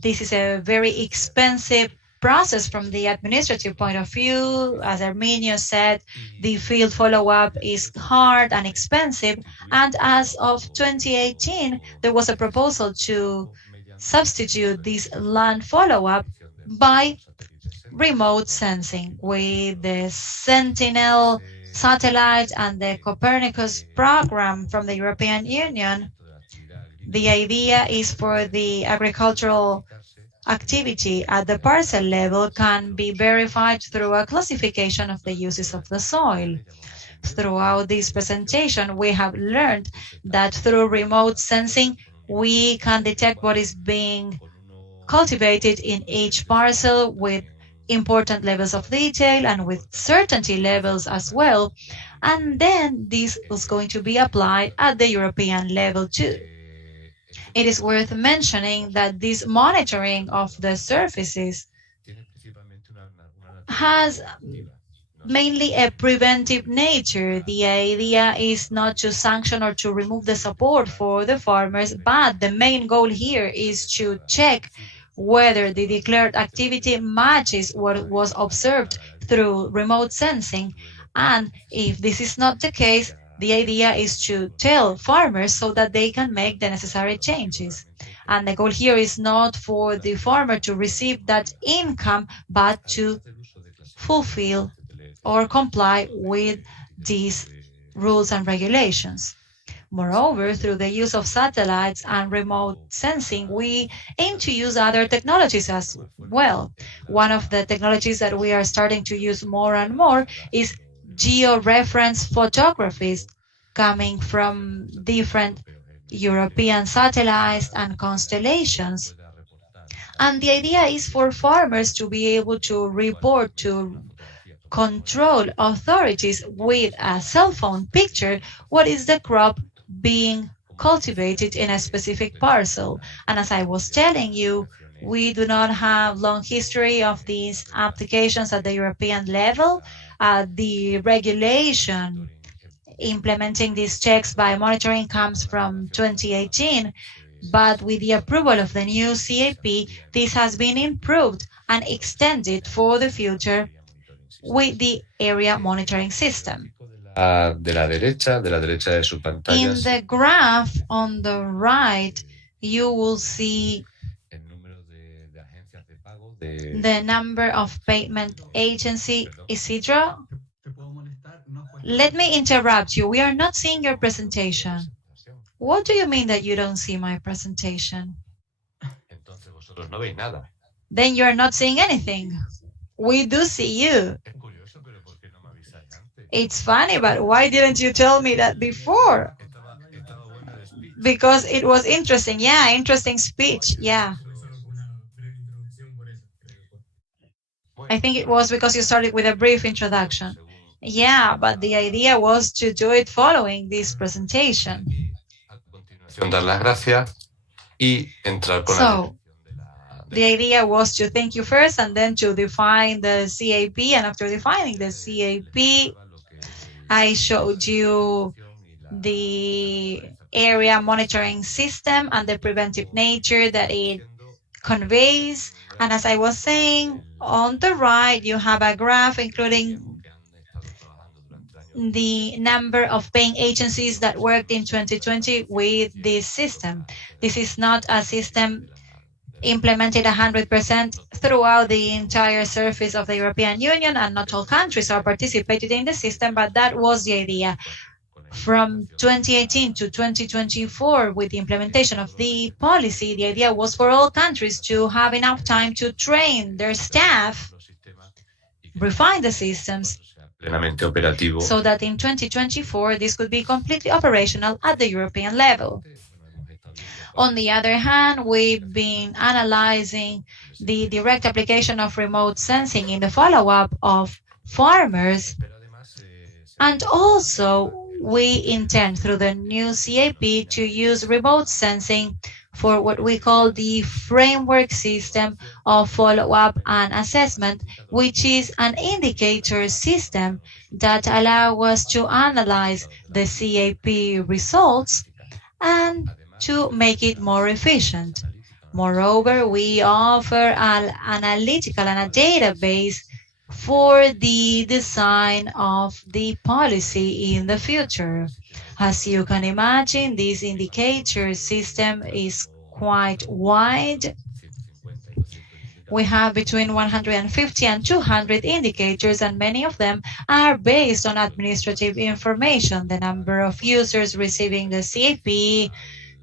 This is a very expensive process from the administrative point of view. As Arminio said, the field follow-up is hard and expensive, and as of 2018 there was a proposal to substitute this land follow-up by remote sensing with the Sentinel satellite and the Copernicus program from the European Union. The idea is for the agricultural activity at the parcel level can be verified through a classification of the uses of the soil. Throughout this presentation, we have learned that through remote sensing, we can detect what is being cultivated in each parcel with important levels of detail and with certainty levels as well. And then this was going to be applied at the European level too. It is worth mentioning that this monitoring of the surfaces has mainly a preventive nature. The idea is not to sanction or to remove the support for the farmers, but the main goal here is to check whether the declared activity matches what was observed through remote sensing. And if this is not the case, the idea is to tell farmers so that they can make the necessary changes. And the goal here is not for the farmer to receive that income, but to fulfill or comply with these rules and regulations. Moreover, through the use of satellites and remote sensing, we aim to use other technologies as well. One of the technologies that we are starting to use more and more is geo-reference photographies coming from different European satellites and constellations. And the idea is for farmers to be able to report to control authorities with a cell phone picture what is the crop being cultivated in a specific parcel. And as I was telling you, we do not have long history of these applications at the European level. The regulation implementing these checks by monitoring comes from 2018, but with the approval of the new CAP, this has been improved and extended for the future with the area monitoring system. In the graph on the right, you will see the number of payment agency, Isidro. Let me interrupt you. We are not seeing your presentation. What do you mean that you don't see my presentation? Then you are not seeing anything. We do see you. It's funny, but why didn't you tell me that before? Because it was interesting. Yeah, interesting speech. Yeah. I think it was because you started with a brief introduction. Yeah, but the idea was to do it following this presentation. So, the idea was to thank you first and then to define the CAP. And after defining the CAP, I showed you the area monitoring system and the preventive nature that it conveys. And as I was saying, on the right, you have a graph including the number of paying agencies that worked in 2020 with this system. This is not a system implemented 100% throughout the entire surface of the European Union, and not all countries are participating in the system, but that was the idea. From 2018 to 2024, with the implementation of the policy, the idea was for all countries to have enough time to train their staff, refine the systems, so that in 2024, this could be completely operational at the European level. On the other hand, we've been analyzing the direct application of remote sensing in the follow-up of farmers. And also, we intend through the new CAP to use remote sensing for what we call the framework system of follow-up and assessment, which is an indicator system that allows us to analyze the CAP results and to make it more efficient. Moreover, we offer an analytical and a database for the design of the policy in the future. As you can imagine, this indicator system is quite wide. We have between 150 and 200 indicators, and many of them are based on administrative information, the number of users receiving the CAP,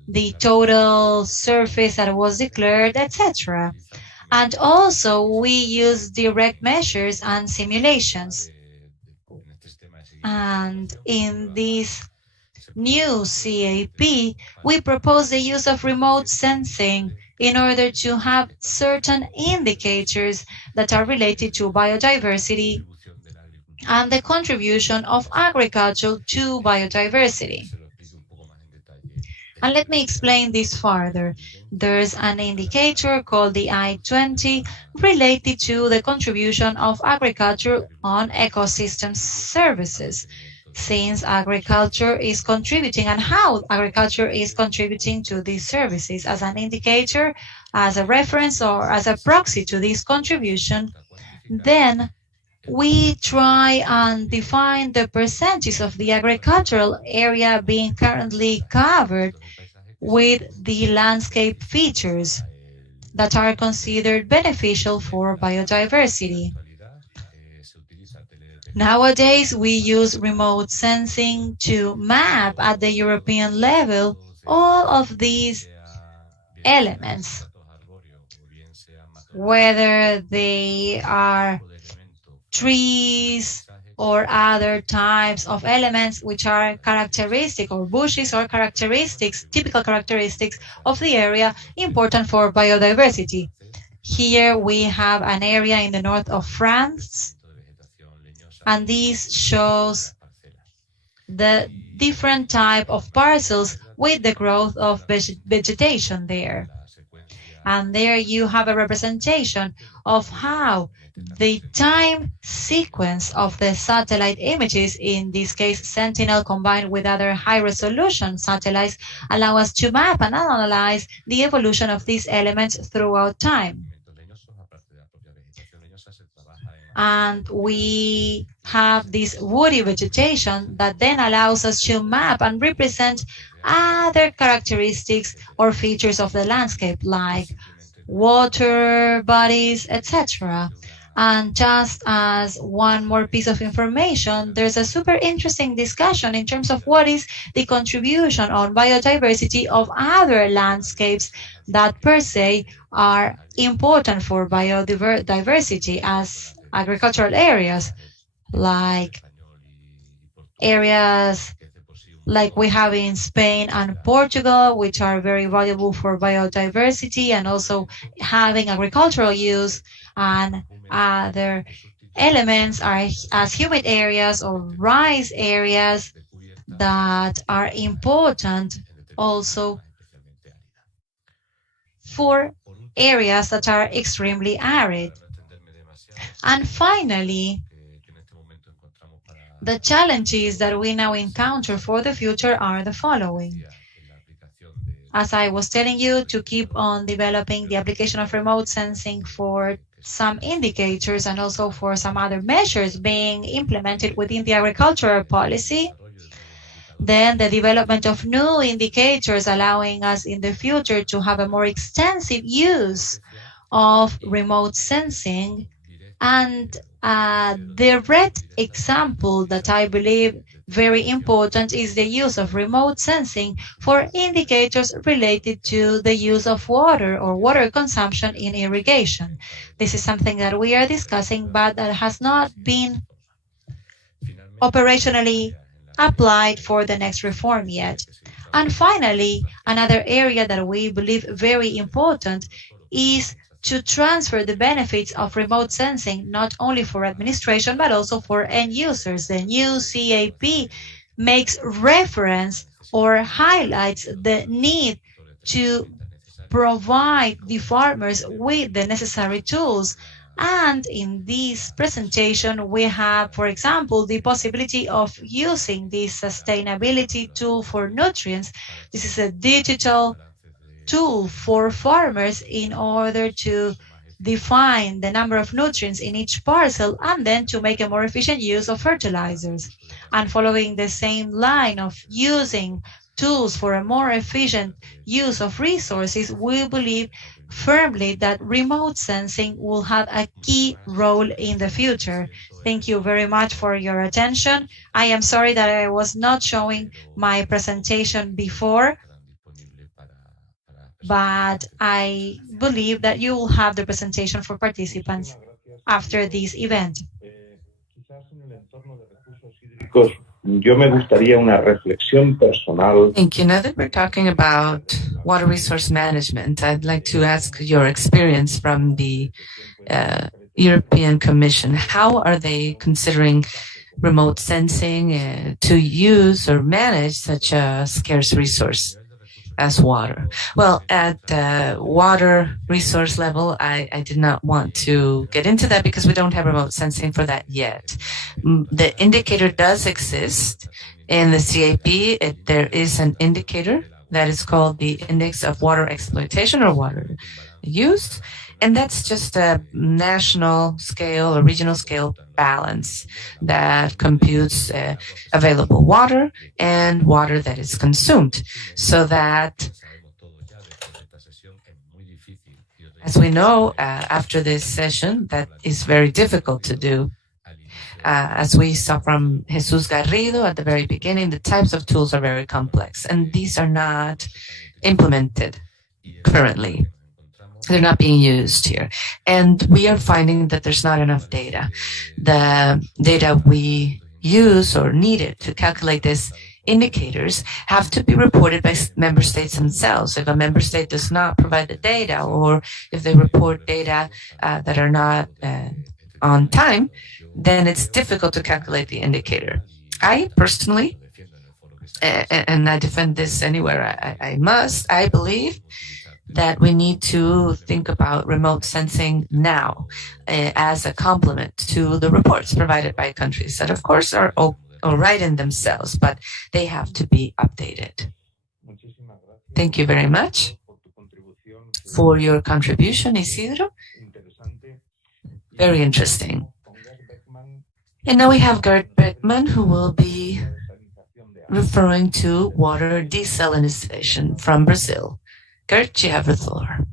the total surface that was declared, etc. And also we use direct measures and simulations. And in this new CAP, we propose the use of remote sensing in order to have certain indicators that are related to biodiversity and the contribution of agriculture to biodiversity. And let me explain this further. There's an indicator called the I-20 related to the contribution of agriculture on ecosystem services, since agriculture is contributing and how agriculture is contributing to these services as an indicator, as a reference, or as a proxy to this contribution. Then we try and define the percentage of the agricultural area being currently covered with the landscape features that are considered beneficial for biodiversity. Nowadays, we use remote sensing to map at the European level all of these elements, whether they are trees or other types of elements which are characteristic, or bushes or characteristics, typical characteristics of the area important for biodiversity. Here we have an area in the north of France, and this shows the different type of parcels with the growth of vegetation there. And there you have a representation of how the time sequence of the satellite images, in this case Sentinel combined with other high-resolution satellites, allow us to map and analyze the evolution of these elements throughout time. And we have this woody vegetation that then allows us to map and represent other characteristics or features of the landscape, like water bodies, etc. And just as one more piece of information, there's a super interesting discussion in terms of what is the contribution on biodiversity of other landscapes that per se are important for biodiversity as agricultural areas, like areas like we have in Spain and Portugal, which are very valuable for biodiversity and also having agricultural use, and other elements are as humid areas or rice areas that are important also for areas that are extremely arid. And finally, the challenges that we now encounter for the future are the following. As I was telling you, to keep on developing the application of remote sensing for some indicators and also for some other measures being implemented within the agricultural policy. Then the development of new indicators allowing us in the future to have a more extensive use of remote sensing. And the red example that I believe very important is the use of remote sensing for indicators related to the use of water or water consumption in irrigation. This is something that we are discussing, but that has not been operationally applied for the next reform yet. And finally, another area that we believe very important is to transfer the benefits of remote sensing, not only for administration, but also for end users. The new CAP makes reference or highlights the need to provide the farmers with the necessary tools. And in this presentation, we have, for example, the possibility of using this sustainability tool for nutrients. This is a digital tool for farmers in order to define the number of nutrients in each parcel and then to make a more efficient use of fertilizers. And following the same line of using tools for a more efficient use of resources, we believe firmly that remote sensing will have a key role in the future. Thank you very much for your attention. I am sorry that I was not showing my presentation before, but I believe that you will have the presentation for participants after this event. Yo me gustaría una reflexión personal. Thank you. Now that we're talking about water resource management, I'd like to ask your experience from the European Commission. How are they considering remote sensing to use or manage such a scarce resource as water? Well, at water resource level, I did not want to get into that because we don't have remote sensing for that yet. The indicator does exist in the CAP. There is an indicator that is called the Index of Water Exploitation or Water Use, and that's just a national scale or regional scale balance that computes available water and water that is consumed. So that, as we know, after this session, that is very difficult to do. As we saw from Jesus Garrido at the very beginning, the types of tools are very complex, and these are not implemented currently. They're not being used here. And we are finding that there's not enough data. The data we use or needed to calculate these indicators have to be reported by member states themselves. If a member state does not provide the data, or if they report data that are not on time, then it's difficult to calculate the indicator. I personally, and I defend this anywhere I must, I believe that we need to think about remote sensing now as a complement to the reports provided by countries that, of course, are all right in themselves, but they have to be updated. Thank you very much for your contribution, Isidro. Very interesting. And now we have Gert Beckman, who will be referring to water desalinization from Brazil. Gert, you have the floor.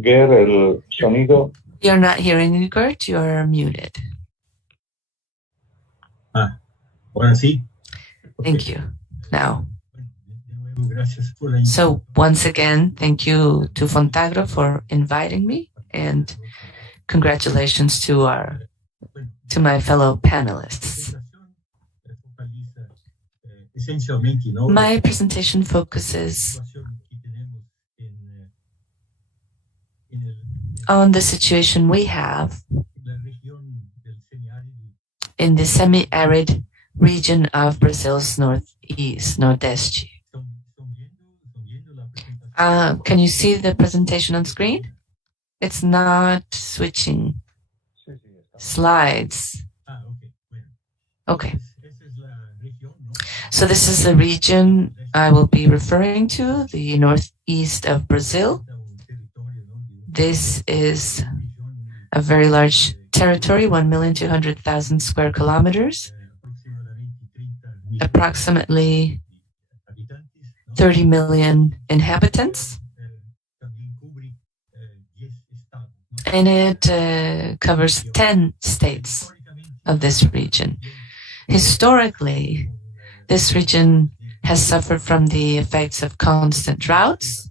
Ger, el sonido. You're not hearing you, Gert. You're muted. Ahora sí. Thank you. Now. So once again, thank you to Fontagro for inviting me, and congratulations to my fellow panelists. My presentation focuses on the situation we have in the semi-arid region of Brazil's Nordeste. Can you see the presentation on screen? It's not switching slides. Okay. So this is the region I will be referring to, the northeast of Brazil. This is a very large territory, 1,200,000 square kilometers, approximately 30 million inhabitants, and it covers 10 states of this region. Historically, this region has suffered from the effects of constant droughts.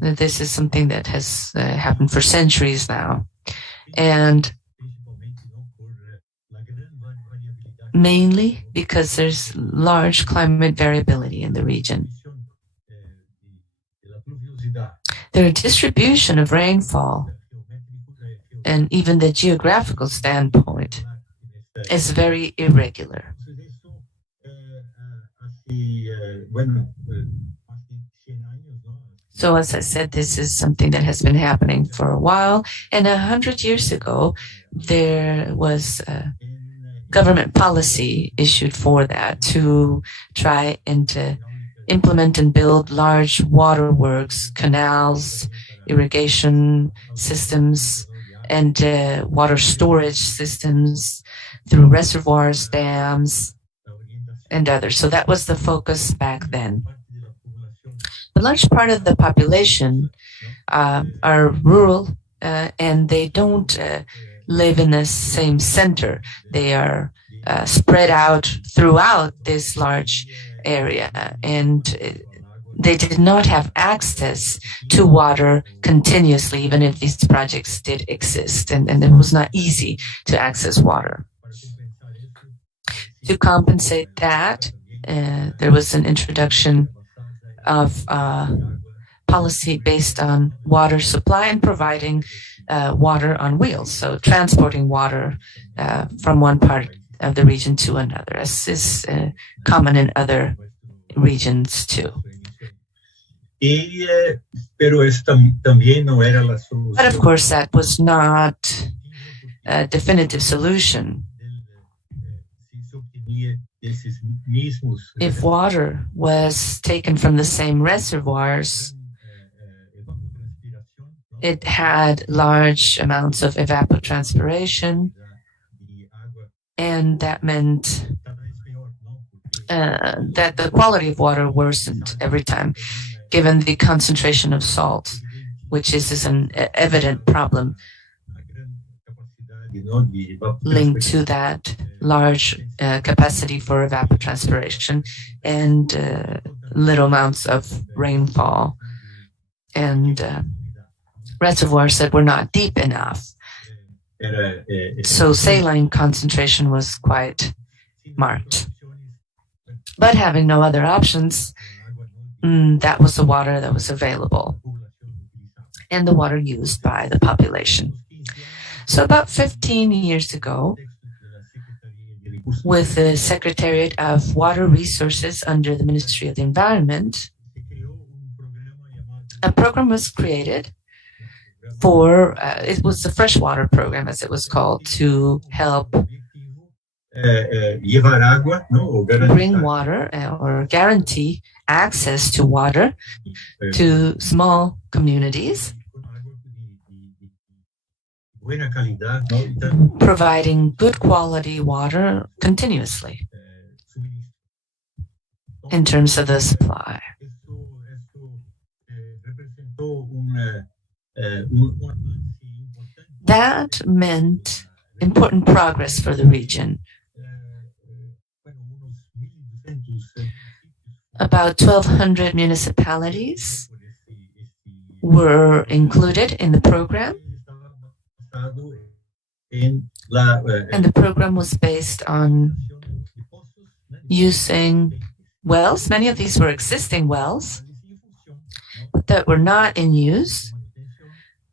This is something that has happened for centuries now, and mainly because there's large climate variability in the region. The distribution of rainfall and even the geographical standpoint is very irregular. So as I said, this is something that has been happening for a while, and 100 years ago there was government policy issued for that to try and to implement and build large waterworks, canals, irrigation systems and water storage systems through reservoirs, dams, and others. So that was the focus back then. A large part of the population are rural and they don't live in the same center. They are spread out throughout this large area, and they did not have access to water continuously, even if these projects did exist, and it was not easy to access water. To compensate that, there was an introduction of policy based on water supply and providing water on wheels, so transporting water from one part of the region to another, as is common in other regions too. But of course, that was not a definitive solution. If water was taken from the same reservoirs, it had large amounts of evapotranspiration, and that meant that the quality of water worsened every time, given the concentration of salt, which is an evident problem linked to that large capacity for evapotranspiration and little amounts of rainfall and reservoirs that were not deep enough. So saline concentration was quite marked. But having no other options, that was the water that was available and the water used by the population. So about 15 years ago, with the Secretariat of Water Resources under the Ministry of the Environment, a program was created for, it was the freshwater program, as it was called, to help bring water or guarantee access to water to small communities, providing good quality water continuously in terms of the supply. That meant important progress for the region. About 1,200 municipalities were included in the program. And the program was based on using wells. Many of these were existing wells that were not in use,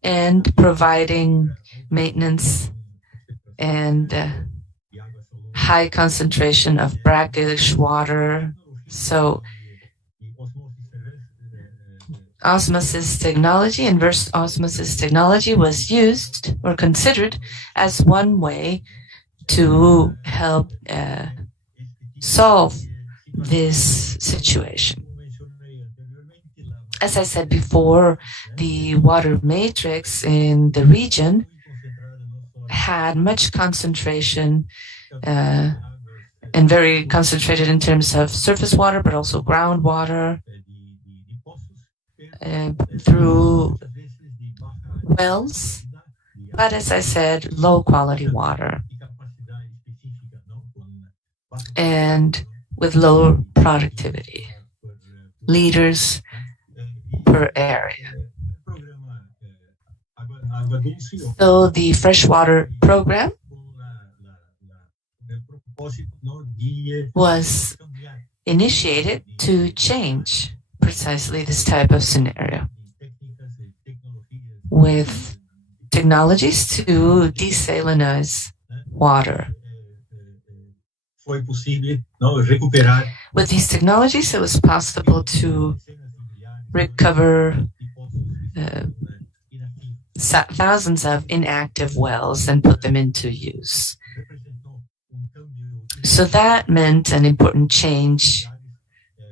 and providing maintenance and high concentration of brackish water. So osmosis technology, inverse osmosis technology, was used or considered as one way to help solve this situation. As I said before, the water matrix in the region had much concentration and very concentrated in terms of surface water, but also groundwater through wells, but as I said, low quality water and with low productivity, liters per area. So the freshwater program was initiated to change precisely this type of scenario with technologies to desalinize water. With these technologies, it was possible to recover thousands of inactive wells and put them into use. So that meant an important change,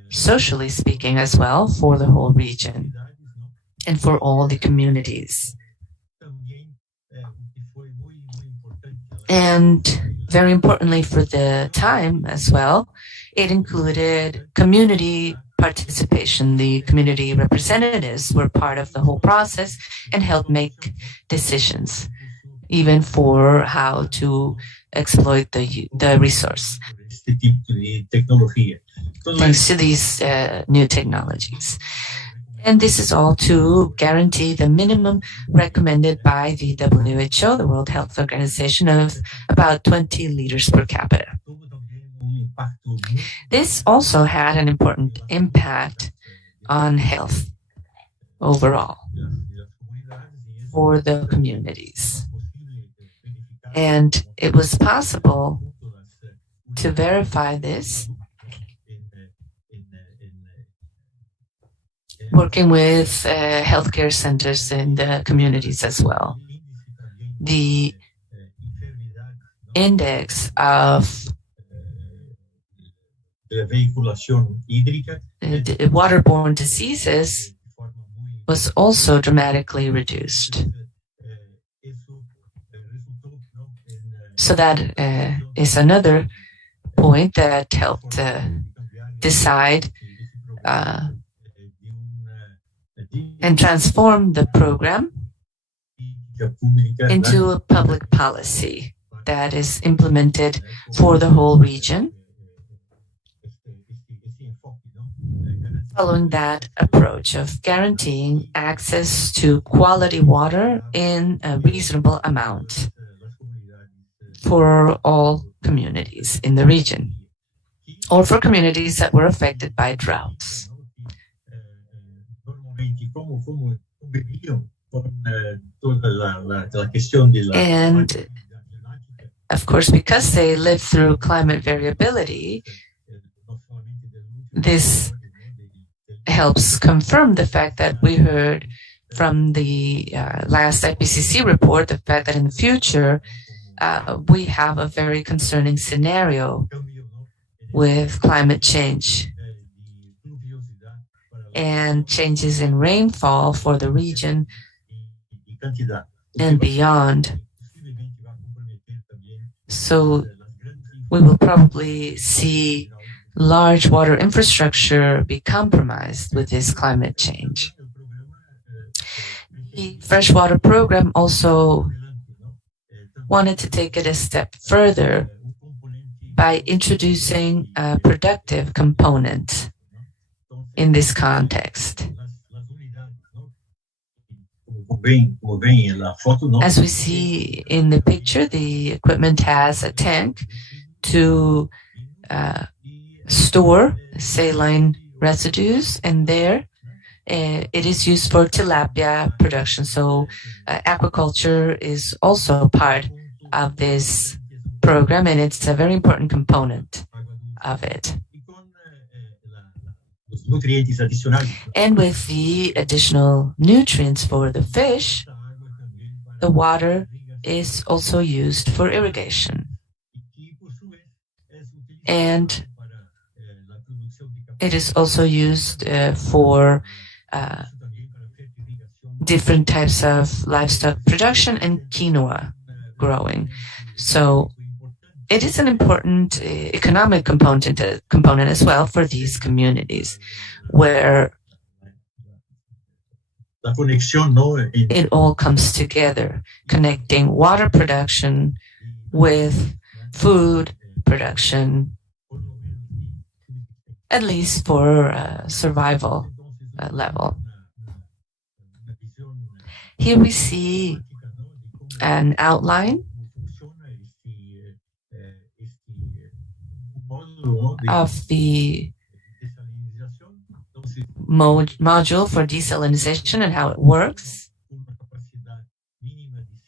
socially speaking, as well, for the whole region. and for all the communities. And very importantly for the time as well, it included community participation. The community representatives were part of the whole process and helped make decisions, even for how to exploit the resource, thanks to these new technologies. And this is all to guarantee the minimum recommended by the WHO, the World Health Organization, of about 20 liters per capita. This also had an important impact on health overall for the communities. And it was possible to verify this working with healthcare centers in the communities as well. The index of waterborne diseases was also dramatically reduced. So that is another point that helped decide and transform the program into a public policy that is implemented for the whole region. Following that approach of guaranteeing access to quality water in a reasonable amount for all communities in the region, or for communities that were affected by droughts. And of course, because they live through climate variability, this helps confirm the fact that we heard from the last IPCC report, the fact that in the future we have a very concerning scenario with climate change and changes in rainfall for the region and beyond. So we will probably see large water infrastructure be compromised with this climate change. The freshwater program also wanted to take it a step further by introducing a productive component in this context. As we see in the picture, the equipment has a tank to store saline residues, and there it is used for tilapia production. So aquaculture is also part of this program, and it's a very important component of it. And with the additional nutrients for the fish, the water is also used for irrigation. And it is also used for different types of livestock production and quinoa growing. So it is an important economic component as well for these communities, where it all comes together, connecting water production with food production, at least for survival level. Here we see an outline of the module for desalination and how it works.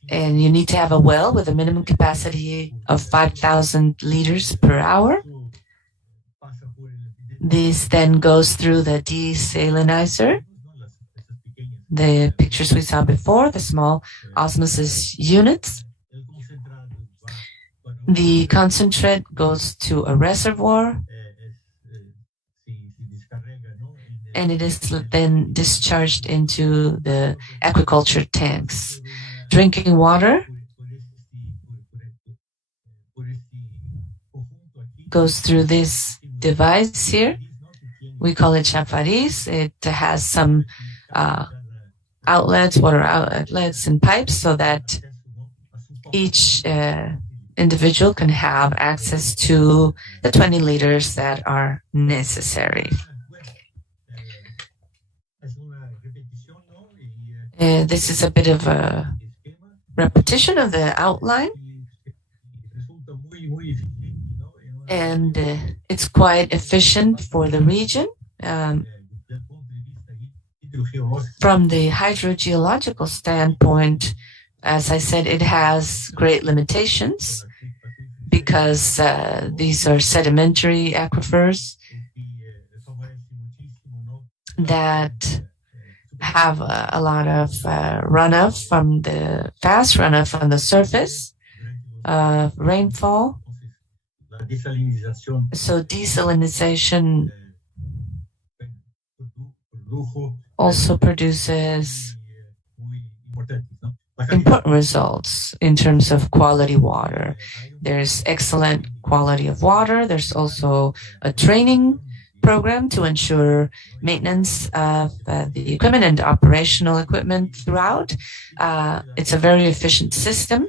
And you need to have a well with a minimum capacity of 5,000 liters per hour. This then goes through the desalinizer. The pictures we saw before, the small osmosis units. The concentrate goes to a reservoir, and it is then discharged into the aquaculture tanks. Drinking water goes through this device here. We call it chafariz. It has some outlets, water outlets and pipes, so that each individual can have access to the 20 liters that are necessary. This is a bit of a repetition of the outline, and it's quite efficient for the region. From the hydrogeological standpoint, as I said, it has great limitations because these are sedimentary aquifers that have a lot of runoff from the fast runoff from the surface of rainfall. So desalinization also produces important results in terms of quality water. There's excellent quality of water. There's also a training program to ensure maintenance of the equipment and operational equipment throughout. It's a very efficient system,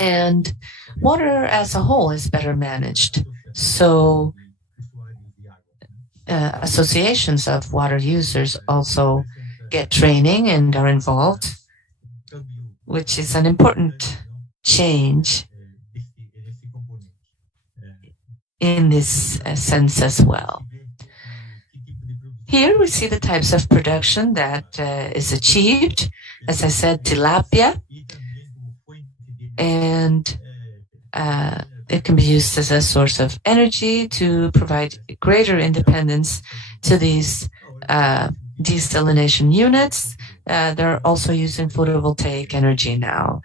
and water as a whole is better managed. So associations of water users also get training and are involved, which is an important change in this sense as well. Here we see the types of production that is achieved. As I said, tilapia, and it can be used as a source of energy to provide greater independence to these desalination units. They're also using photovoltaic energy now,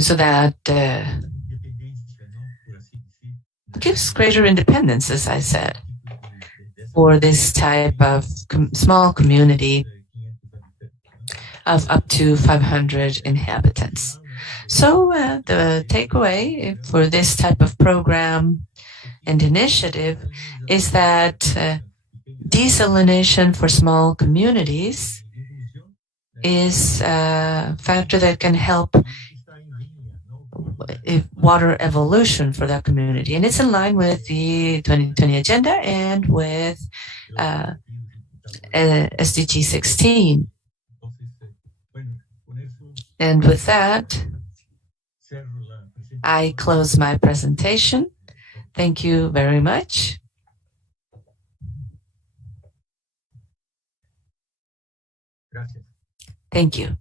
so that gives greater independence, as I said, for this type of small community of up to 500 inhabitants. So the takeaway for this type of program and initiative is that desalination for small communities is a factor that can help water evolution for that community. And it's in line with the 2020 agenda and with SDG 16. And with that, I close my presentation. Thank you very much. Thank you.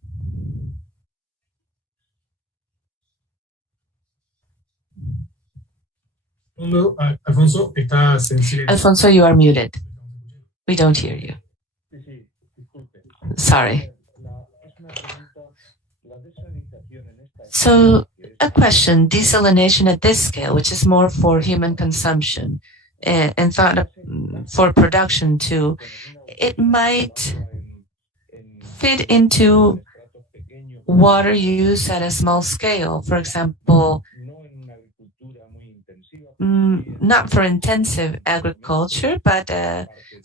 Alfonso, you are muted. We don't hear you. Sorry. So, a question, desalination at this scale, which is more for human consumption and thought for production too, it might fit into water use at a small scale. For example, not for intensive agriculture, but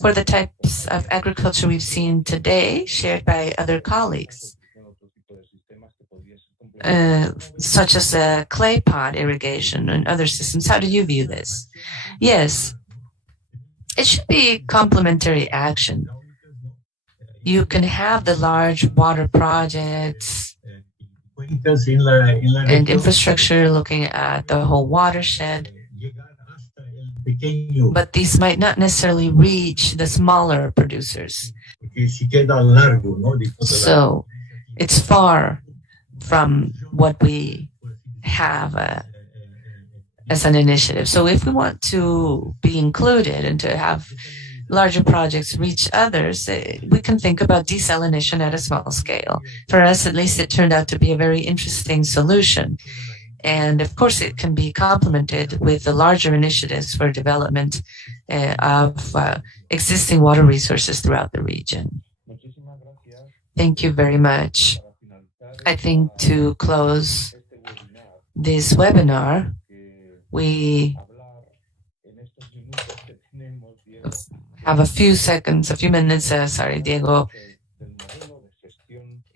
for the types of agriculture we've seen today, shared by other colleagues, such as clay pot irrigation and other systems. How do you view this? Yes, it should be complementary action. You can have the large water projects and infrastructure looking at the whole watershed, but these might not necessarily reach the smaller producers. So it's far from what we have as an initiative. So if we want to be included and to have larger projects reach others, we can think about desalination at a small scale. For us, at least, it turned out to be a very interesting solution. And of course, it can be complemented with the larger initiatives for development of existing water resources throughout the region. Thank you very much. I think to close this webinar, we have a few minutes, sorry, Diego.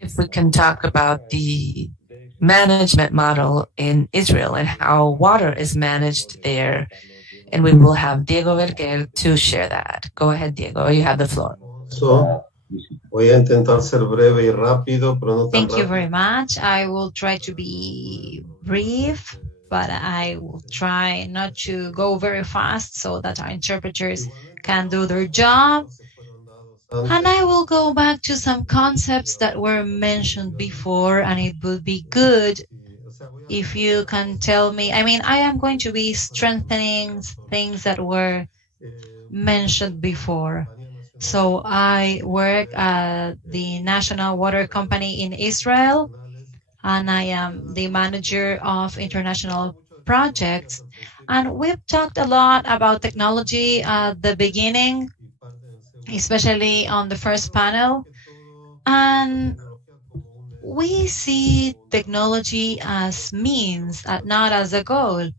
If we can talk about the management model in Israel and how water is managed there. And we will have Diego Verger to share that. Go ahead, Diego, you have the floor. Voy a intentar ser breve y rápido, pero no tan Thank you rápido. very much. I will try to be brief, but I will try not to go very fast so that our interpreters can do their job. And I will go back to some concepts that were mentioned before, and it would be good if you can tell me. I mean, I am going to be strengthening things that were mentioned before. So I work at the National Water Company in Israel, and I am the manager of international projects. And we've talked a lot about technology at the beginning, especially on the first panel. And we see technology as means, not as a goal,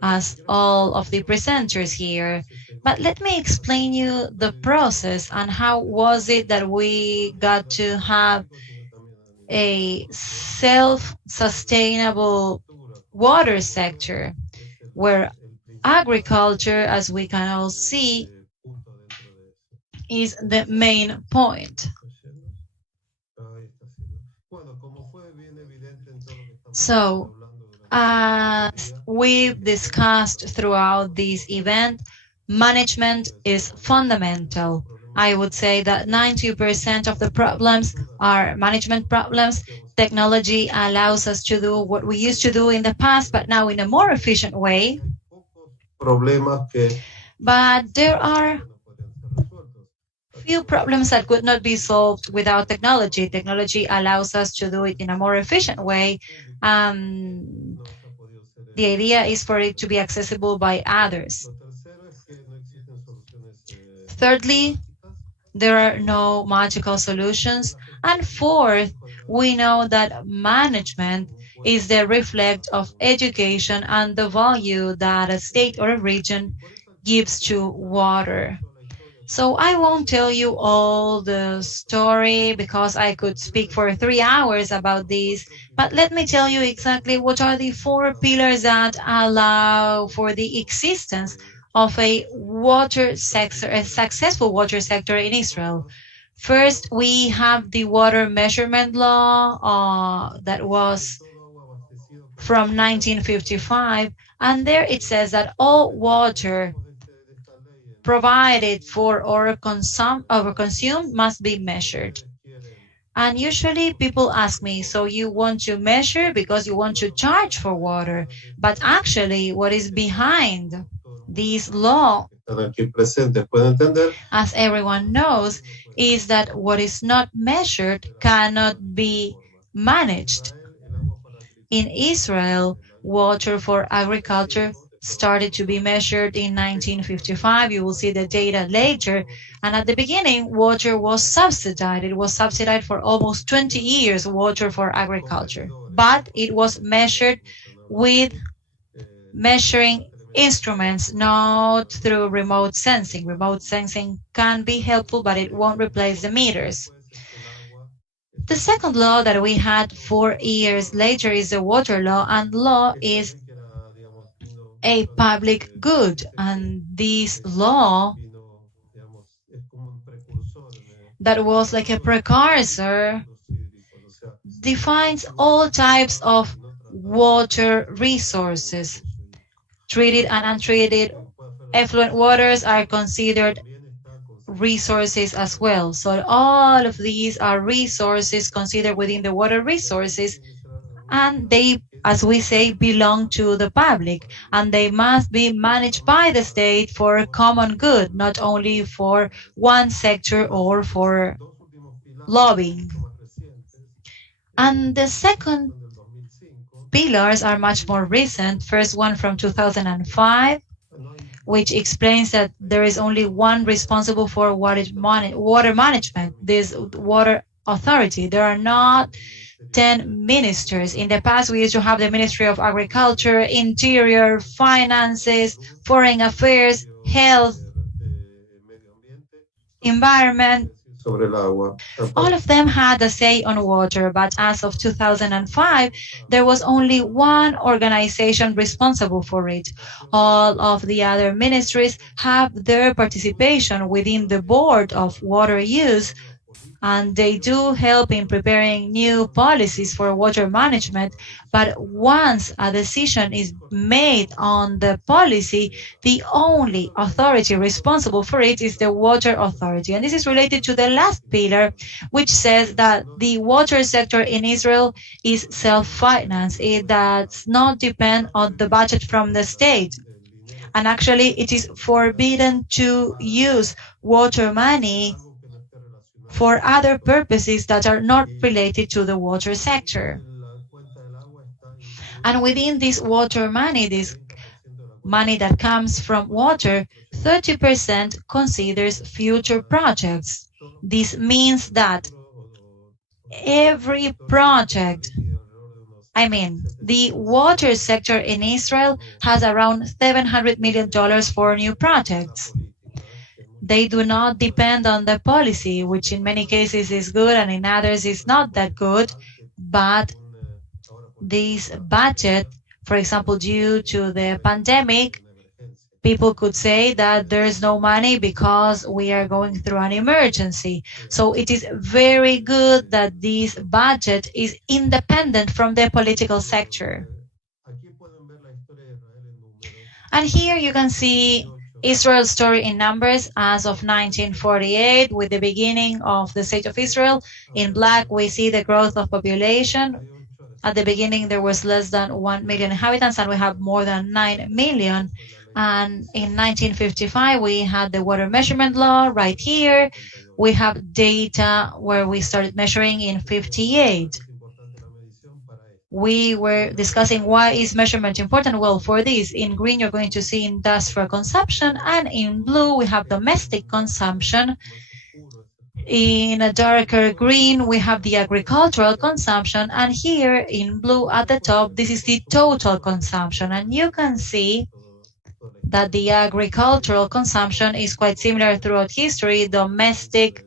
as all of the presenters here. But let me explain you the process and how was it that we got to have a self-sustainable water sector where agriculture, as we can all see, is the main point. So, as we've discussed throughout this event, management is fundamental. I would say that 90% of the problems are management problems. Technology allows us to do what we used to do in the past, but now in a more efficient way. But there are few problems that could not be solved without technology. Technology allows us to do it in a more efficient way. The idea is for it to be accessible by others. Thirdly, there are no magical solutions. And fourth, we know that management is the reflect of education and the value that a state or a region gives to water. So I won't tell you all the story because I could speak for 3 hours about this, but let me tell you exactly what are the 4 pillars that allow for the existence of a water sector, a successful water sector in Israel. First, we have the water measurement law that was from 1955, and there it says that all water provided for or consumed must be measured. And usually people ask me, so you want to measure because you want to charge for water. But actually what is behind this law, as everyone knows, is that what is not measured cannot be managed. In Israel, water for agriculture started to be measured in 1955. You will see the data later. And at the beginning, water was subsidized. It was subsidized for almost 20 years, water for agriculture. But it was measured with measuring instruments, not through remote sensing. Remote sensing can be helpful, but it won't replace the meters. The second law that we had 4 years later is the water law, and law is a public good, and this law that was like a precursor defines all types of water resources. Treated and untreated effluent waters are considered resources as well. So all of these are resources considered within the water resources, and they, as we say, belong to the public, and they must be managed by the state for common good, not only for one sector or for lobbying. And the second pillars are much more recent. First one from 2005, which explains that there is only one responsible for water management, this water authority. There are not 10 ministers. In the past, we used to have the Ministry of Agriculture, Interior, Finances, Foreign Affairs, Health, Environment. All of them had a say on water, but as of 2005, there was only one organization responsible for it. All of the other ministries have their participation within the board of water use, and they do help in preparing new policies for water management. But once a decision is made on the policy, the only authority responsible for it is the water authority. And this is related to the last pillar, which says that the water sector in Israel is self-financed. It does not depend on the budget from the state. And actually, it is forbidden to use water money for other purposes that are not related to the water sector. And within this water money, this money that comes from water, 30% considers future projects. This means that every project, the water sector in Israel has around $700 million for new projects. They do not depend on the policy, which in many cases is good and in others is not that good. But this budget, for example, due to the pandemic, people could say that there is no money because we are going through an emergency. So it is very good that this budget is independent from the political sector. And here you can see Israel's story in numbers as of 1948, with the beginning of the state of Israel. In black, we see the growth of population. At the beginning, there was less than 1 million inhabitants, and we have more than 9 million. And in 1955, we had the water measurement law right here. We have data where we started measuring in 58. We were discussing why is measurement important. Well, for this, in green, you're going to see industrial consumption, and in blue, we have domestic consumption. In a darker green, we have the agricultural consumption, and here in blue at the top, this is the total consumption. And you can see that the agricultural consumption is quite similar throughout history. Domestic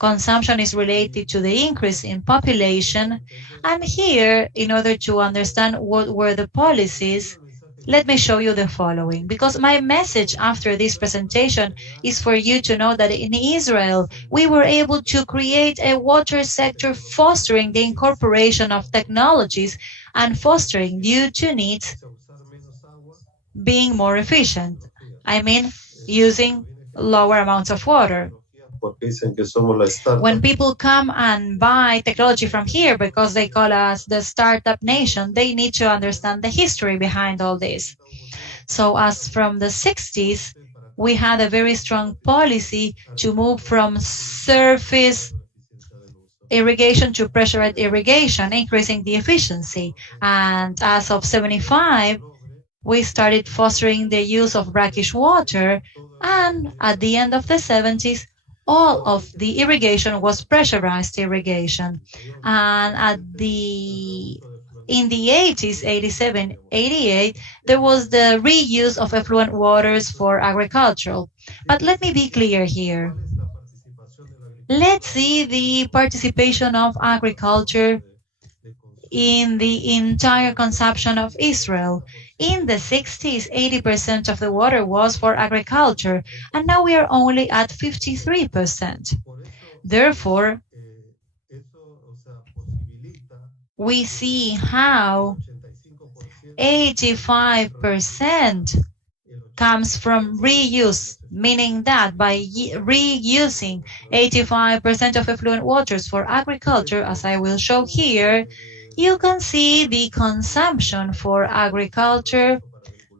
consumption is related to the increase in population. And here, in order to understand what were the policies, let me show you the following, because my message after this presentation is for you to know that in Israel, we were able to create a water sector fostering the incorporation of technologies and fostering due to needs being more efficient. Using lower amounts of water. When people come and buy technology from here because they call us the startup nation, they need to understand the history behind all this. So as from the 60s, we had a very strong policy to move from surface irrigation to pressurized irrigation, increasing the efficiency. And as of 75, we started fostering the use of brackish water, and at the end of the 70s, all of the irrigation was pressurized irrigation. And in the 80s, 87, 88, there was the reuse of effluent waters for agricultural. But let me be clear here. Let's see the participation of agriculture in the entire consumption of Israel. In the 60s, 80% of the water was for agriculture, and now we are only at 53%. Therefore, we see how 85% comes from reuse, meaning that by reusing 85% of effluent waters for agriculture, as I will show here, you can see the consumption for agriculture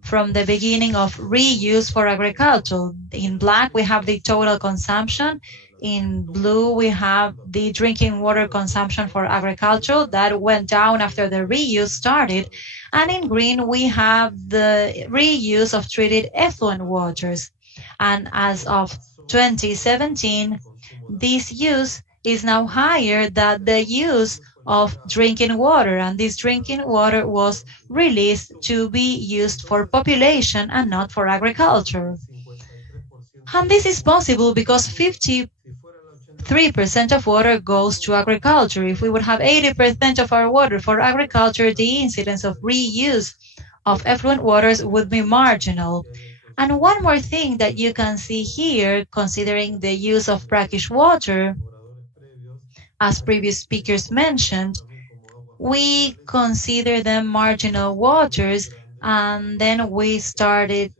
from the beginning of reuse for agriculture. In black, we have the total consumption. In blue, we have the drinking water consumption for agriculture that went down after the reuse started. And in green, we have the reuse of treated effluent waters. And as of 2017, this use is now higher than the use of drinking water, and this drinking water was released to be used for population and not for agriculture. And this is possible because 53% of water goes to agriculture. If we would have 80% of our water for agriculture, the incidence of reuse of effluent waters would be marginal. And one more thing that you can see here, considering the use of brackish water, as previous speakers mentioned, we consider them marginal waters, and then we started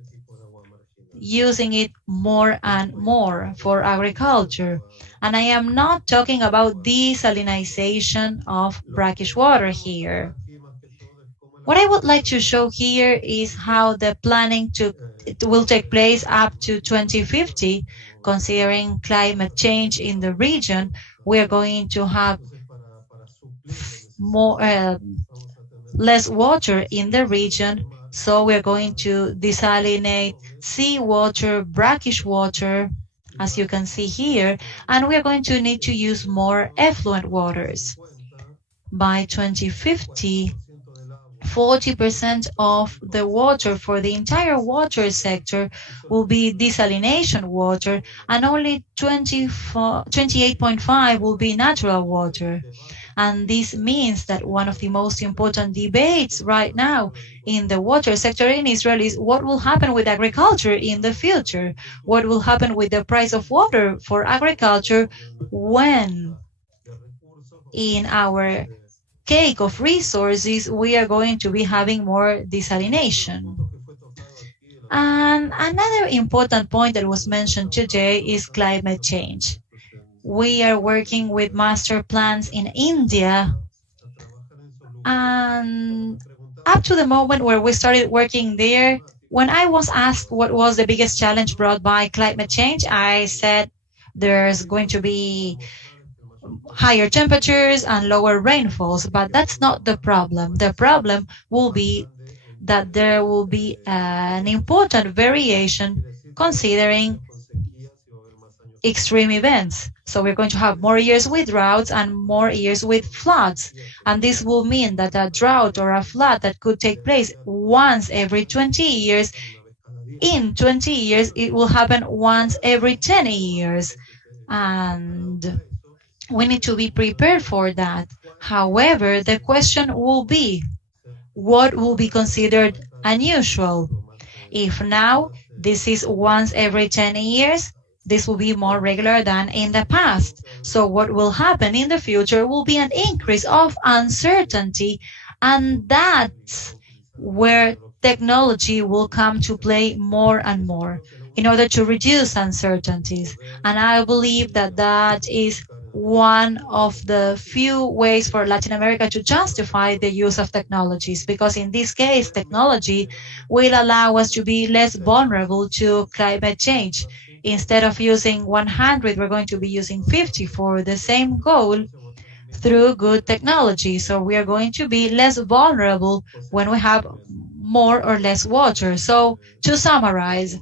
using it more and more for agriculture. And I am not talking about desalinization of brackish water here. What I would like to show here is how the planning will take place up to 2050, considering climate change in the region. We are going to have less water in the region, so we're going to desalinate seawater, brackish water, as you can see here, and we're going to need to use more effluent waters. By 2050, 40% of the water for the entire water sector will be desalination water, and only 28.5% will be natural water. And this means that one of the most important debates right now in the water sector in Israel is what will happen with agriculture in the future? What will happen with the price of water for agriculture when in our cake of resources we are going to be having more desalination? And another important point that was mentioned today is climate change. We are working with master plans in India, and up to the moment where we started working there, when I was asked what was the biggest challenge brought by climate change, I said there's going to be higher temperatures and lower rainfalls, but that's not the problem. The problem will be that there will be an important variation considering extreme events. So we're going to have more years with droughts and more years with floods. And this will mean that a drought or a flood that could take place once every 20 years, in 20 years, it will happen once every 10 years. And we need to be prepared for that. However, the question will be, what will be considered unusual? If now this is once every 10 years, this will be more regular than in the past. So what will happen in the future will be an increase of uncertainty, and that's where technology will come to play more and more in order to reduce uncertainties. And I believe that that is one of the few ways for Latin America to justify the use of technologies, because in this case, technology will allow us to be less vulnerable to climate change. Instead of using 100, we're going to be using 50 for the same goal through good technology. So we are going to be less vulnerable when we have more or less water. So to summarize,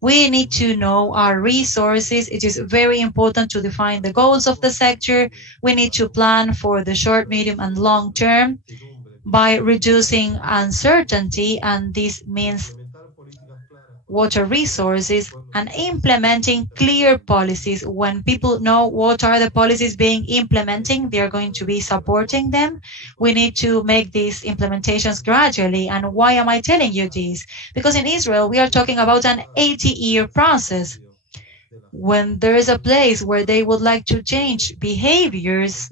we need to know our resources. It is very important to define the goals of the sector. We need to plan for the short, medium, and long term by reducing uncertainty, and this means water resources, and implementing clear policies. When people know what are the policies being implemented, they are going to be supporting them. We need to make these implementations gradually. And why am I telling you this? Because in Israel, we are talking about an 80-year process. When there is a place where they would like to change behaviors,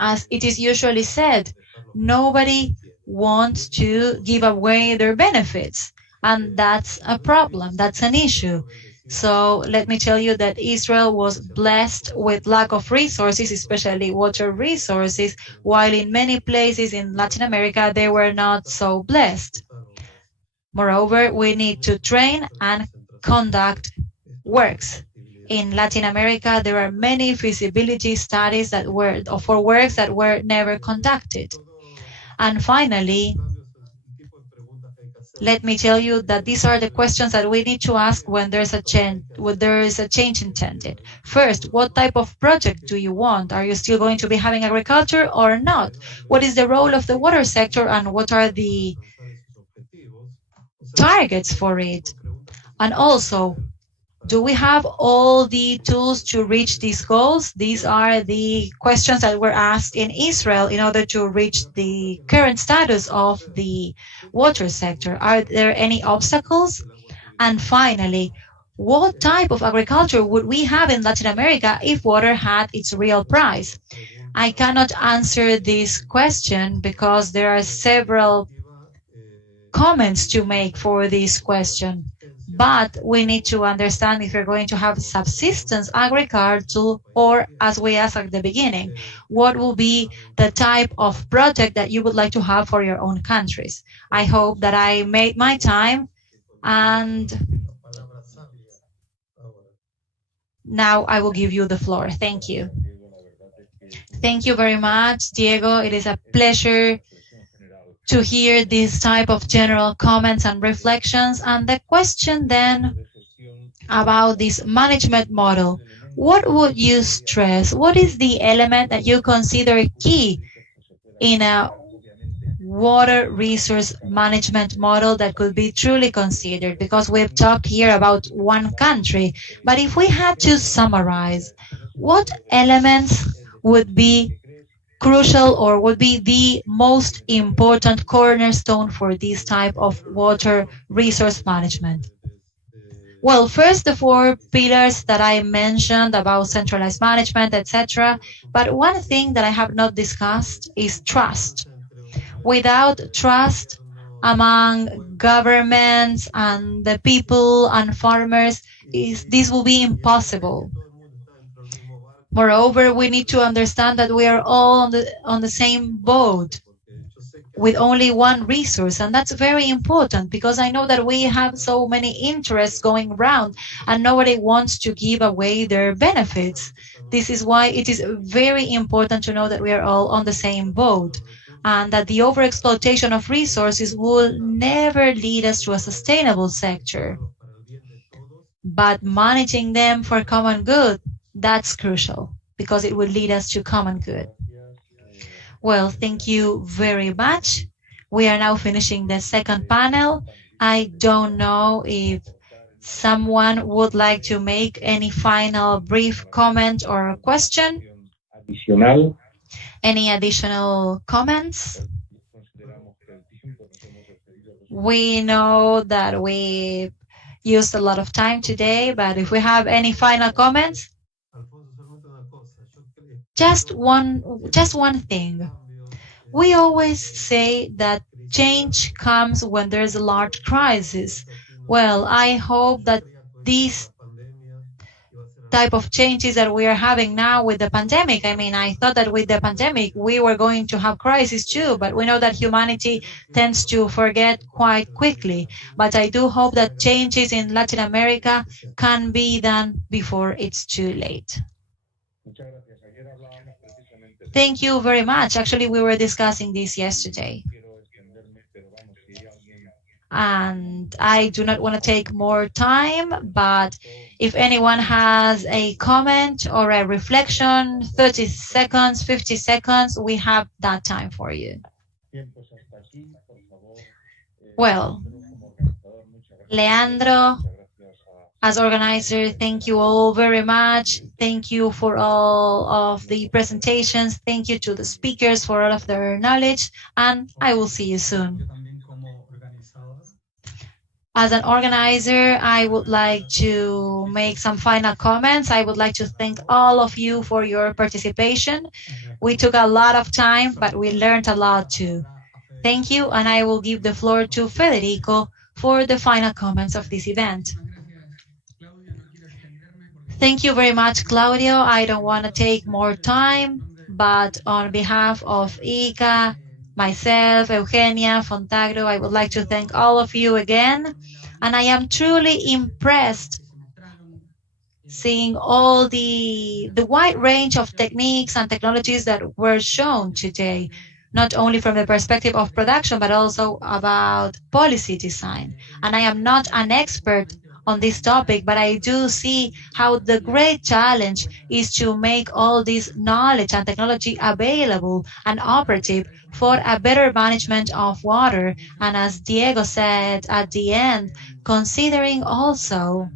as it is usually said, nobody wants to give away their benefits. And that's a problem, that's an issue. So let me tell you that Israel was blessed with lack of resources, especially water resources, while in many places in Latin America, they were not so blessed. Moreover, we need to train and conduct works in Latin America, there are many feasibility studies that were for works that were never conducted. And finally, let me tell you that these are the questions that we need to ask when there is a change intended. First, what type of project do you want? Are you still going to be having agriculture or not? What is the role of the water sector and what are the targets for it? And also, do we have all the tools to reach these goals? These are the questions that were asked in Israel in order to reach the current status of the water sector. Are there any obstacles? And finally, what type of agriculture would we have in Latin America if water had its real price? I cannot answer this question because there are several comments to make for this question. But we need to understand if we're going to have subsistence agriculture or, as we asked at the beginning, what will be the type of project that you would like to have for your own countries. I hope that I made my time, and now I will give you the floor. Thank you. Thank you very much, Diego. It is a pleasure to hear this type of general comments and reflections. And the question then about this management model, what would you stress? What is the element that you consider key in a water resource management model that could be truly considered? Because we've talked here about one country, but if we had to summarize, what elements would be crucial or would be the most important cornerstone for this type of water resource management? Well, first, the 4 pillars that I mentioned about centralized management, etc. But one thing that I have not discussed is trust. Without trust among governments and the people and farmers, this will be impossible. Moreover, we need to understand that we are all on the same boat with only one resource, and that's very important because I know that we have so many interests going around and nobody wants to give away their benefits. This is why it is very important to know that we are all on the same boat and that the overexploitation of resources will never lead us to a sustainable sector. But managing them for common good, that's crucial because it will lead us to common good. Well, thank you very much. We are now finishing the second panel. I don't know if someone would like to make any final brief comment or question. Any additional comments? We know that we used a lot of time today, but if we have any final comments, just one thing. We always say that change comes when there's a large crisis. Well, I hope that these type of changes that we are having now with the pandemic, I mean, I thought that with the pandemic we were going to have crisis too, but we know that humanity tends to forget quite quickly. But I do hope that changes in Latin America can be done before it's too late. Thank you very much. Actually, we were discussing this yesterday. And I do not want to take more time, but if anyone has a comment or a reflection, 30 seconds, 50 seconds, we have that time for you. Well, Leandro, as organizer, thank you all very much. Thank you for all of the presentations. Thank you to the speakers for all of their knowledge, and I will see you soon. As an organizer, I would like to make some final comments. I would like to thank all of you for your participation. We took a lot of time, but we learned a lot too. Thank you, and I will give the floor to Federico for the final comments of this event. Thank you very much, Claudio. I don't want to take more time, but on behalf of ICA, myself, Eugenia, Fontagro, I would like to thank all of you again. And I am truly impressed seeing all the wide range of techniques and technologies that were shown today, not only from the perspective of production, but also about policy design. And I am not an expert on this topic, but I do see how the great challenge is to make all this knowledge and technology available and operative for a better management of water. And as Diego said at the end, considering also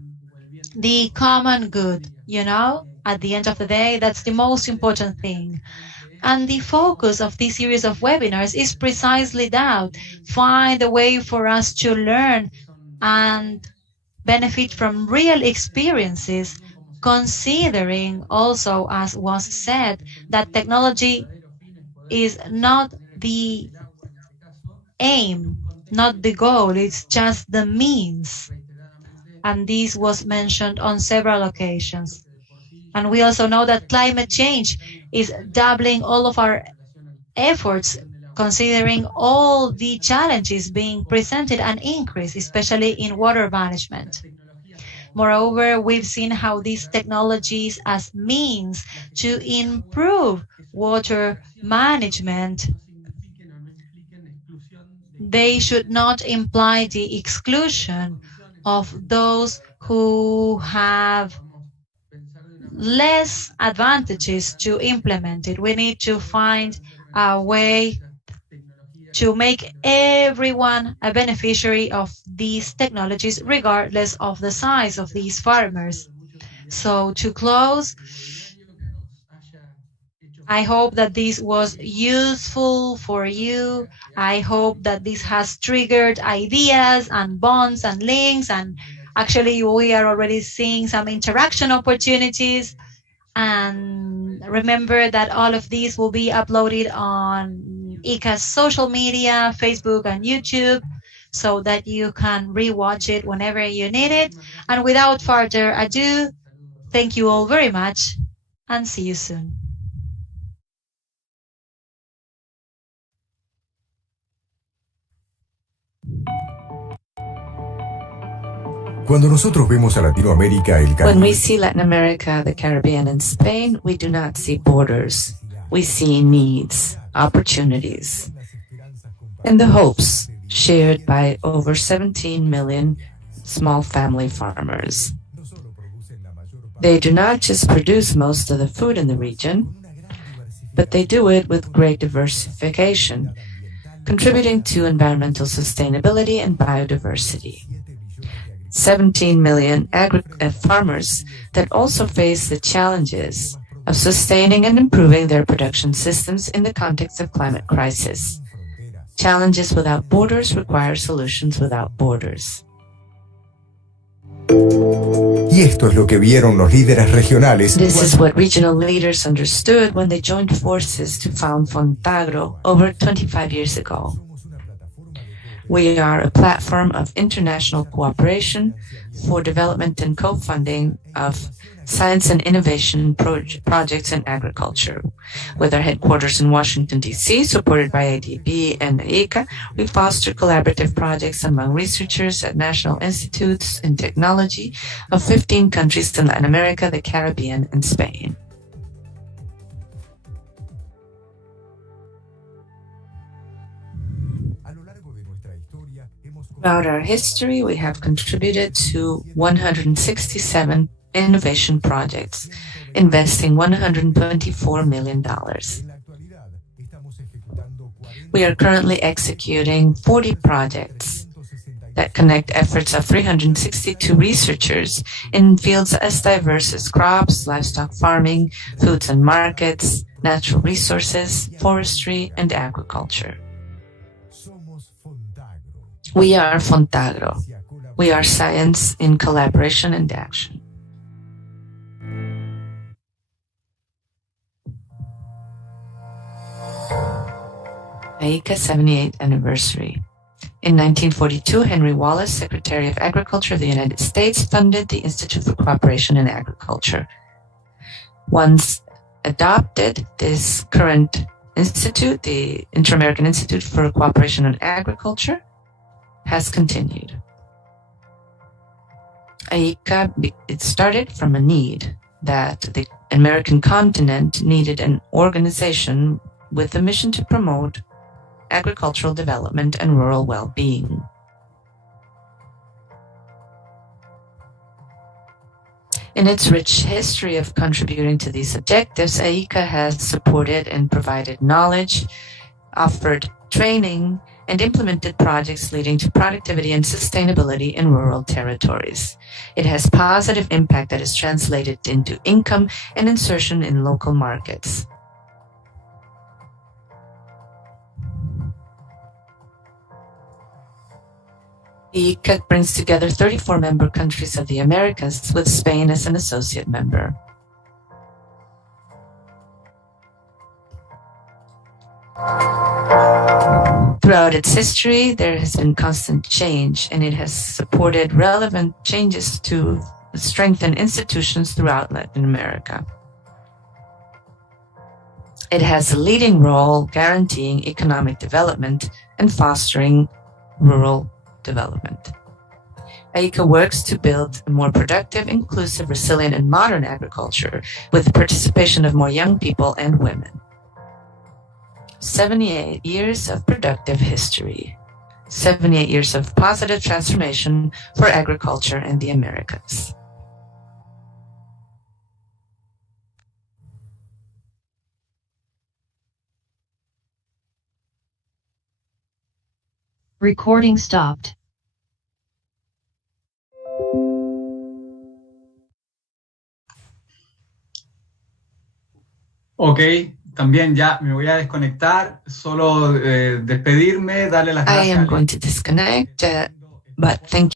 the common good, at the end of the day, that's the most important thing. And the focus of this series of webinars is precisely that, find a way for us to learn and benefit from real experiences, considering also, as was said, that technology is not the aim, not the goal, it's just the means. And this was mentioned on several occasions. And we also know that climate change is doubling all of our efforts, considering all the challenges being presented and increased, especially in water management. Moreover, we've seen how these technologies as means to improve water management, they should not imply the exclusion of those who have less advantages to implement it. We need to find a way to make everyone a beneficiary of these technologies, regardless of the size of these farmers. So to close, I hope that this was useful for you. I hope that this has triggered ideas and bonds and links, and actually we are already seeing some interaction opportunities. And remember that all of these will be uploaded on ICA's social media, Facebook and YouTube, so that you can rewatch it whenever you need it. And without further ado, thank you all very much and see you soon. Cuando nosotros vemos a Latinoamérica, el Caribe. When we see Latin America, the Caribbean, and Spain, we do not see borders. We see needs, opportunities, and the hopes shared by over 17 million small family farmers. They do not just produce most of the food in the region, but they do it with great diversification, contributing to environmental sustainability and biodiversity. 17 million farmers that also face the challenges of sustaining and improving their production systems in the context of climate crisis. Challenges without borders require solutions without borders. Y esto es lo que vieron los líderes regionales. This is what regional leaders understood when they joined forces to found Fontagro over 25 years ago. We are a platform of international cooperation for development and co-funding of science and innovation projects in agriculture. With our headquarters in Washington, D.C., supported by ADB and ICA, we foster collaborative projects among researchers at national institutes in technology of 15 countries in Latin America, the Caribbean, and Spain. Throughout our history, we have contributed to 167 innovation projects, investing $124 million. We are currently executing 40 projects that connect efforts of 362 researchers in fields as diverse as crops, livestock farming, foods and markets, natural resources, forestry, and agriculture. We are Fontagro. We are science in collaboration and action. ICA 78th anniversary. In 1942, Henry Wallace, Secretary of Agriculture of the United States, funded the Institute for Cooperation in Agriculture. Once adopted, this current institute, the Inter-American Institute for Cooperation in Agriculture, has continued. it started from a need that the American continent needed an organization with a mission to promote agricultural development and rural well-being. In its rich history of contributing to these objectives, IICA has supported and provided knowledge, offered training, and implemented projects leading to productivity and sustainability in rural territories. It has positive impact that is translated into income and insertion in local markets. IICA brings together 34 member countries of the Americas, with Spain as an associate member. Throughout its history, there has been constant change, and it has supported relevant changes to strengthen institutions throughout Latin America. It has a leading role guaranteeing economic development and fostering rural development. IICA works to build a more productive, inclusive, resilient, and modern agriculture with the participation of more young people and women. 78 years of productive history. 78 years of positive transformation for agriculture in the Americas. Recording stopped. Ok, también ya me voy a desconectar, solo despedirme, darle las gracias. I am going to disconnect, but thank you.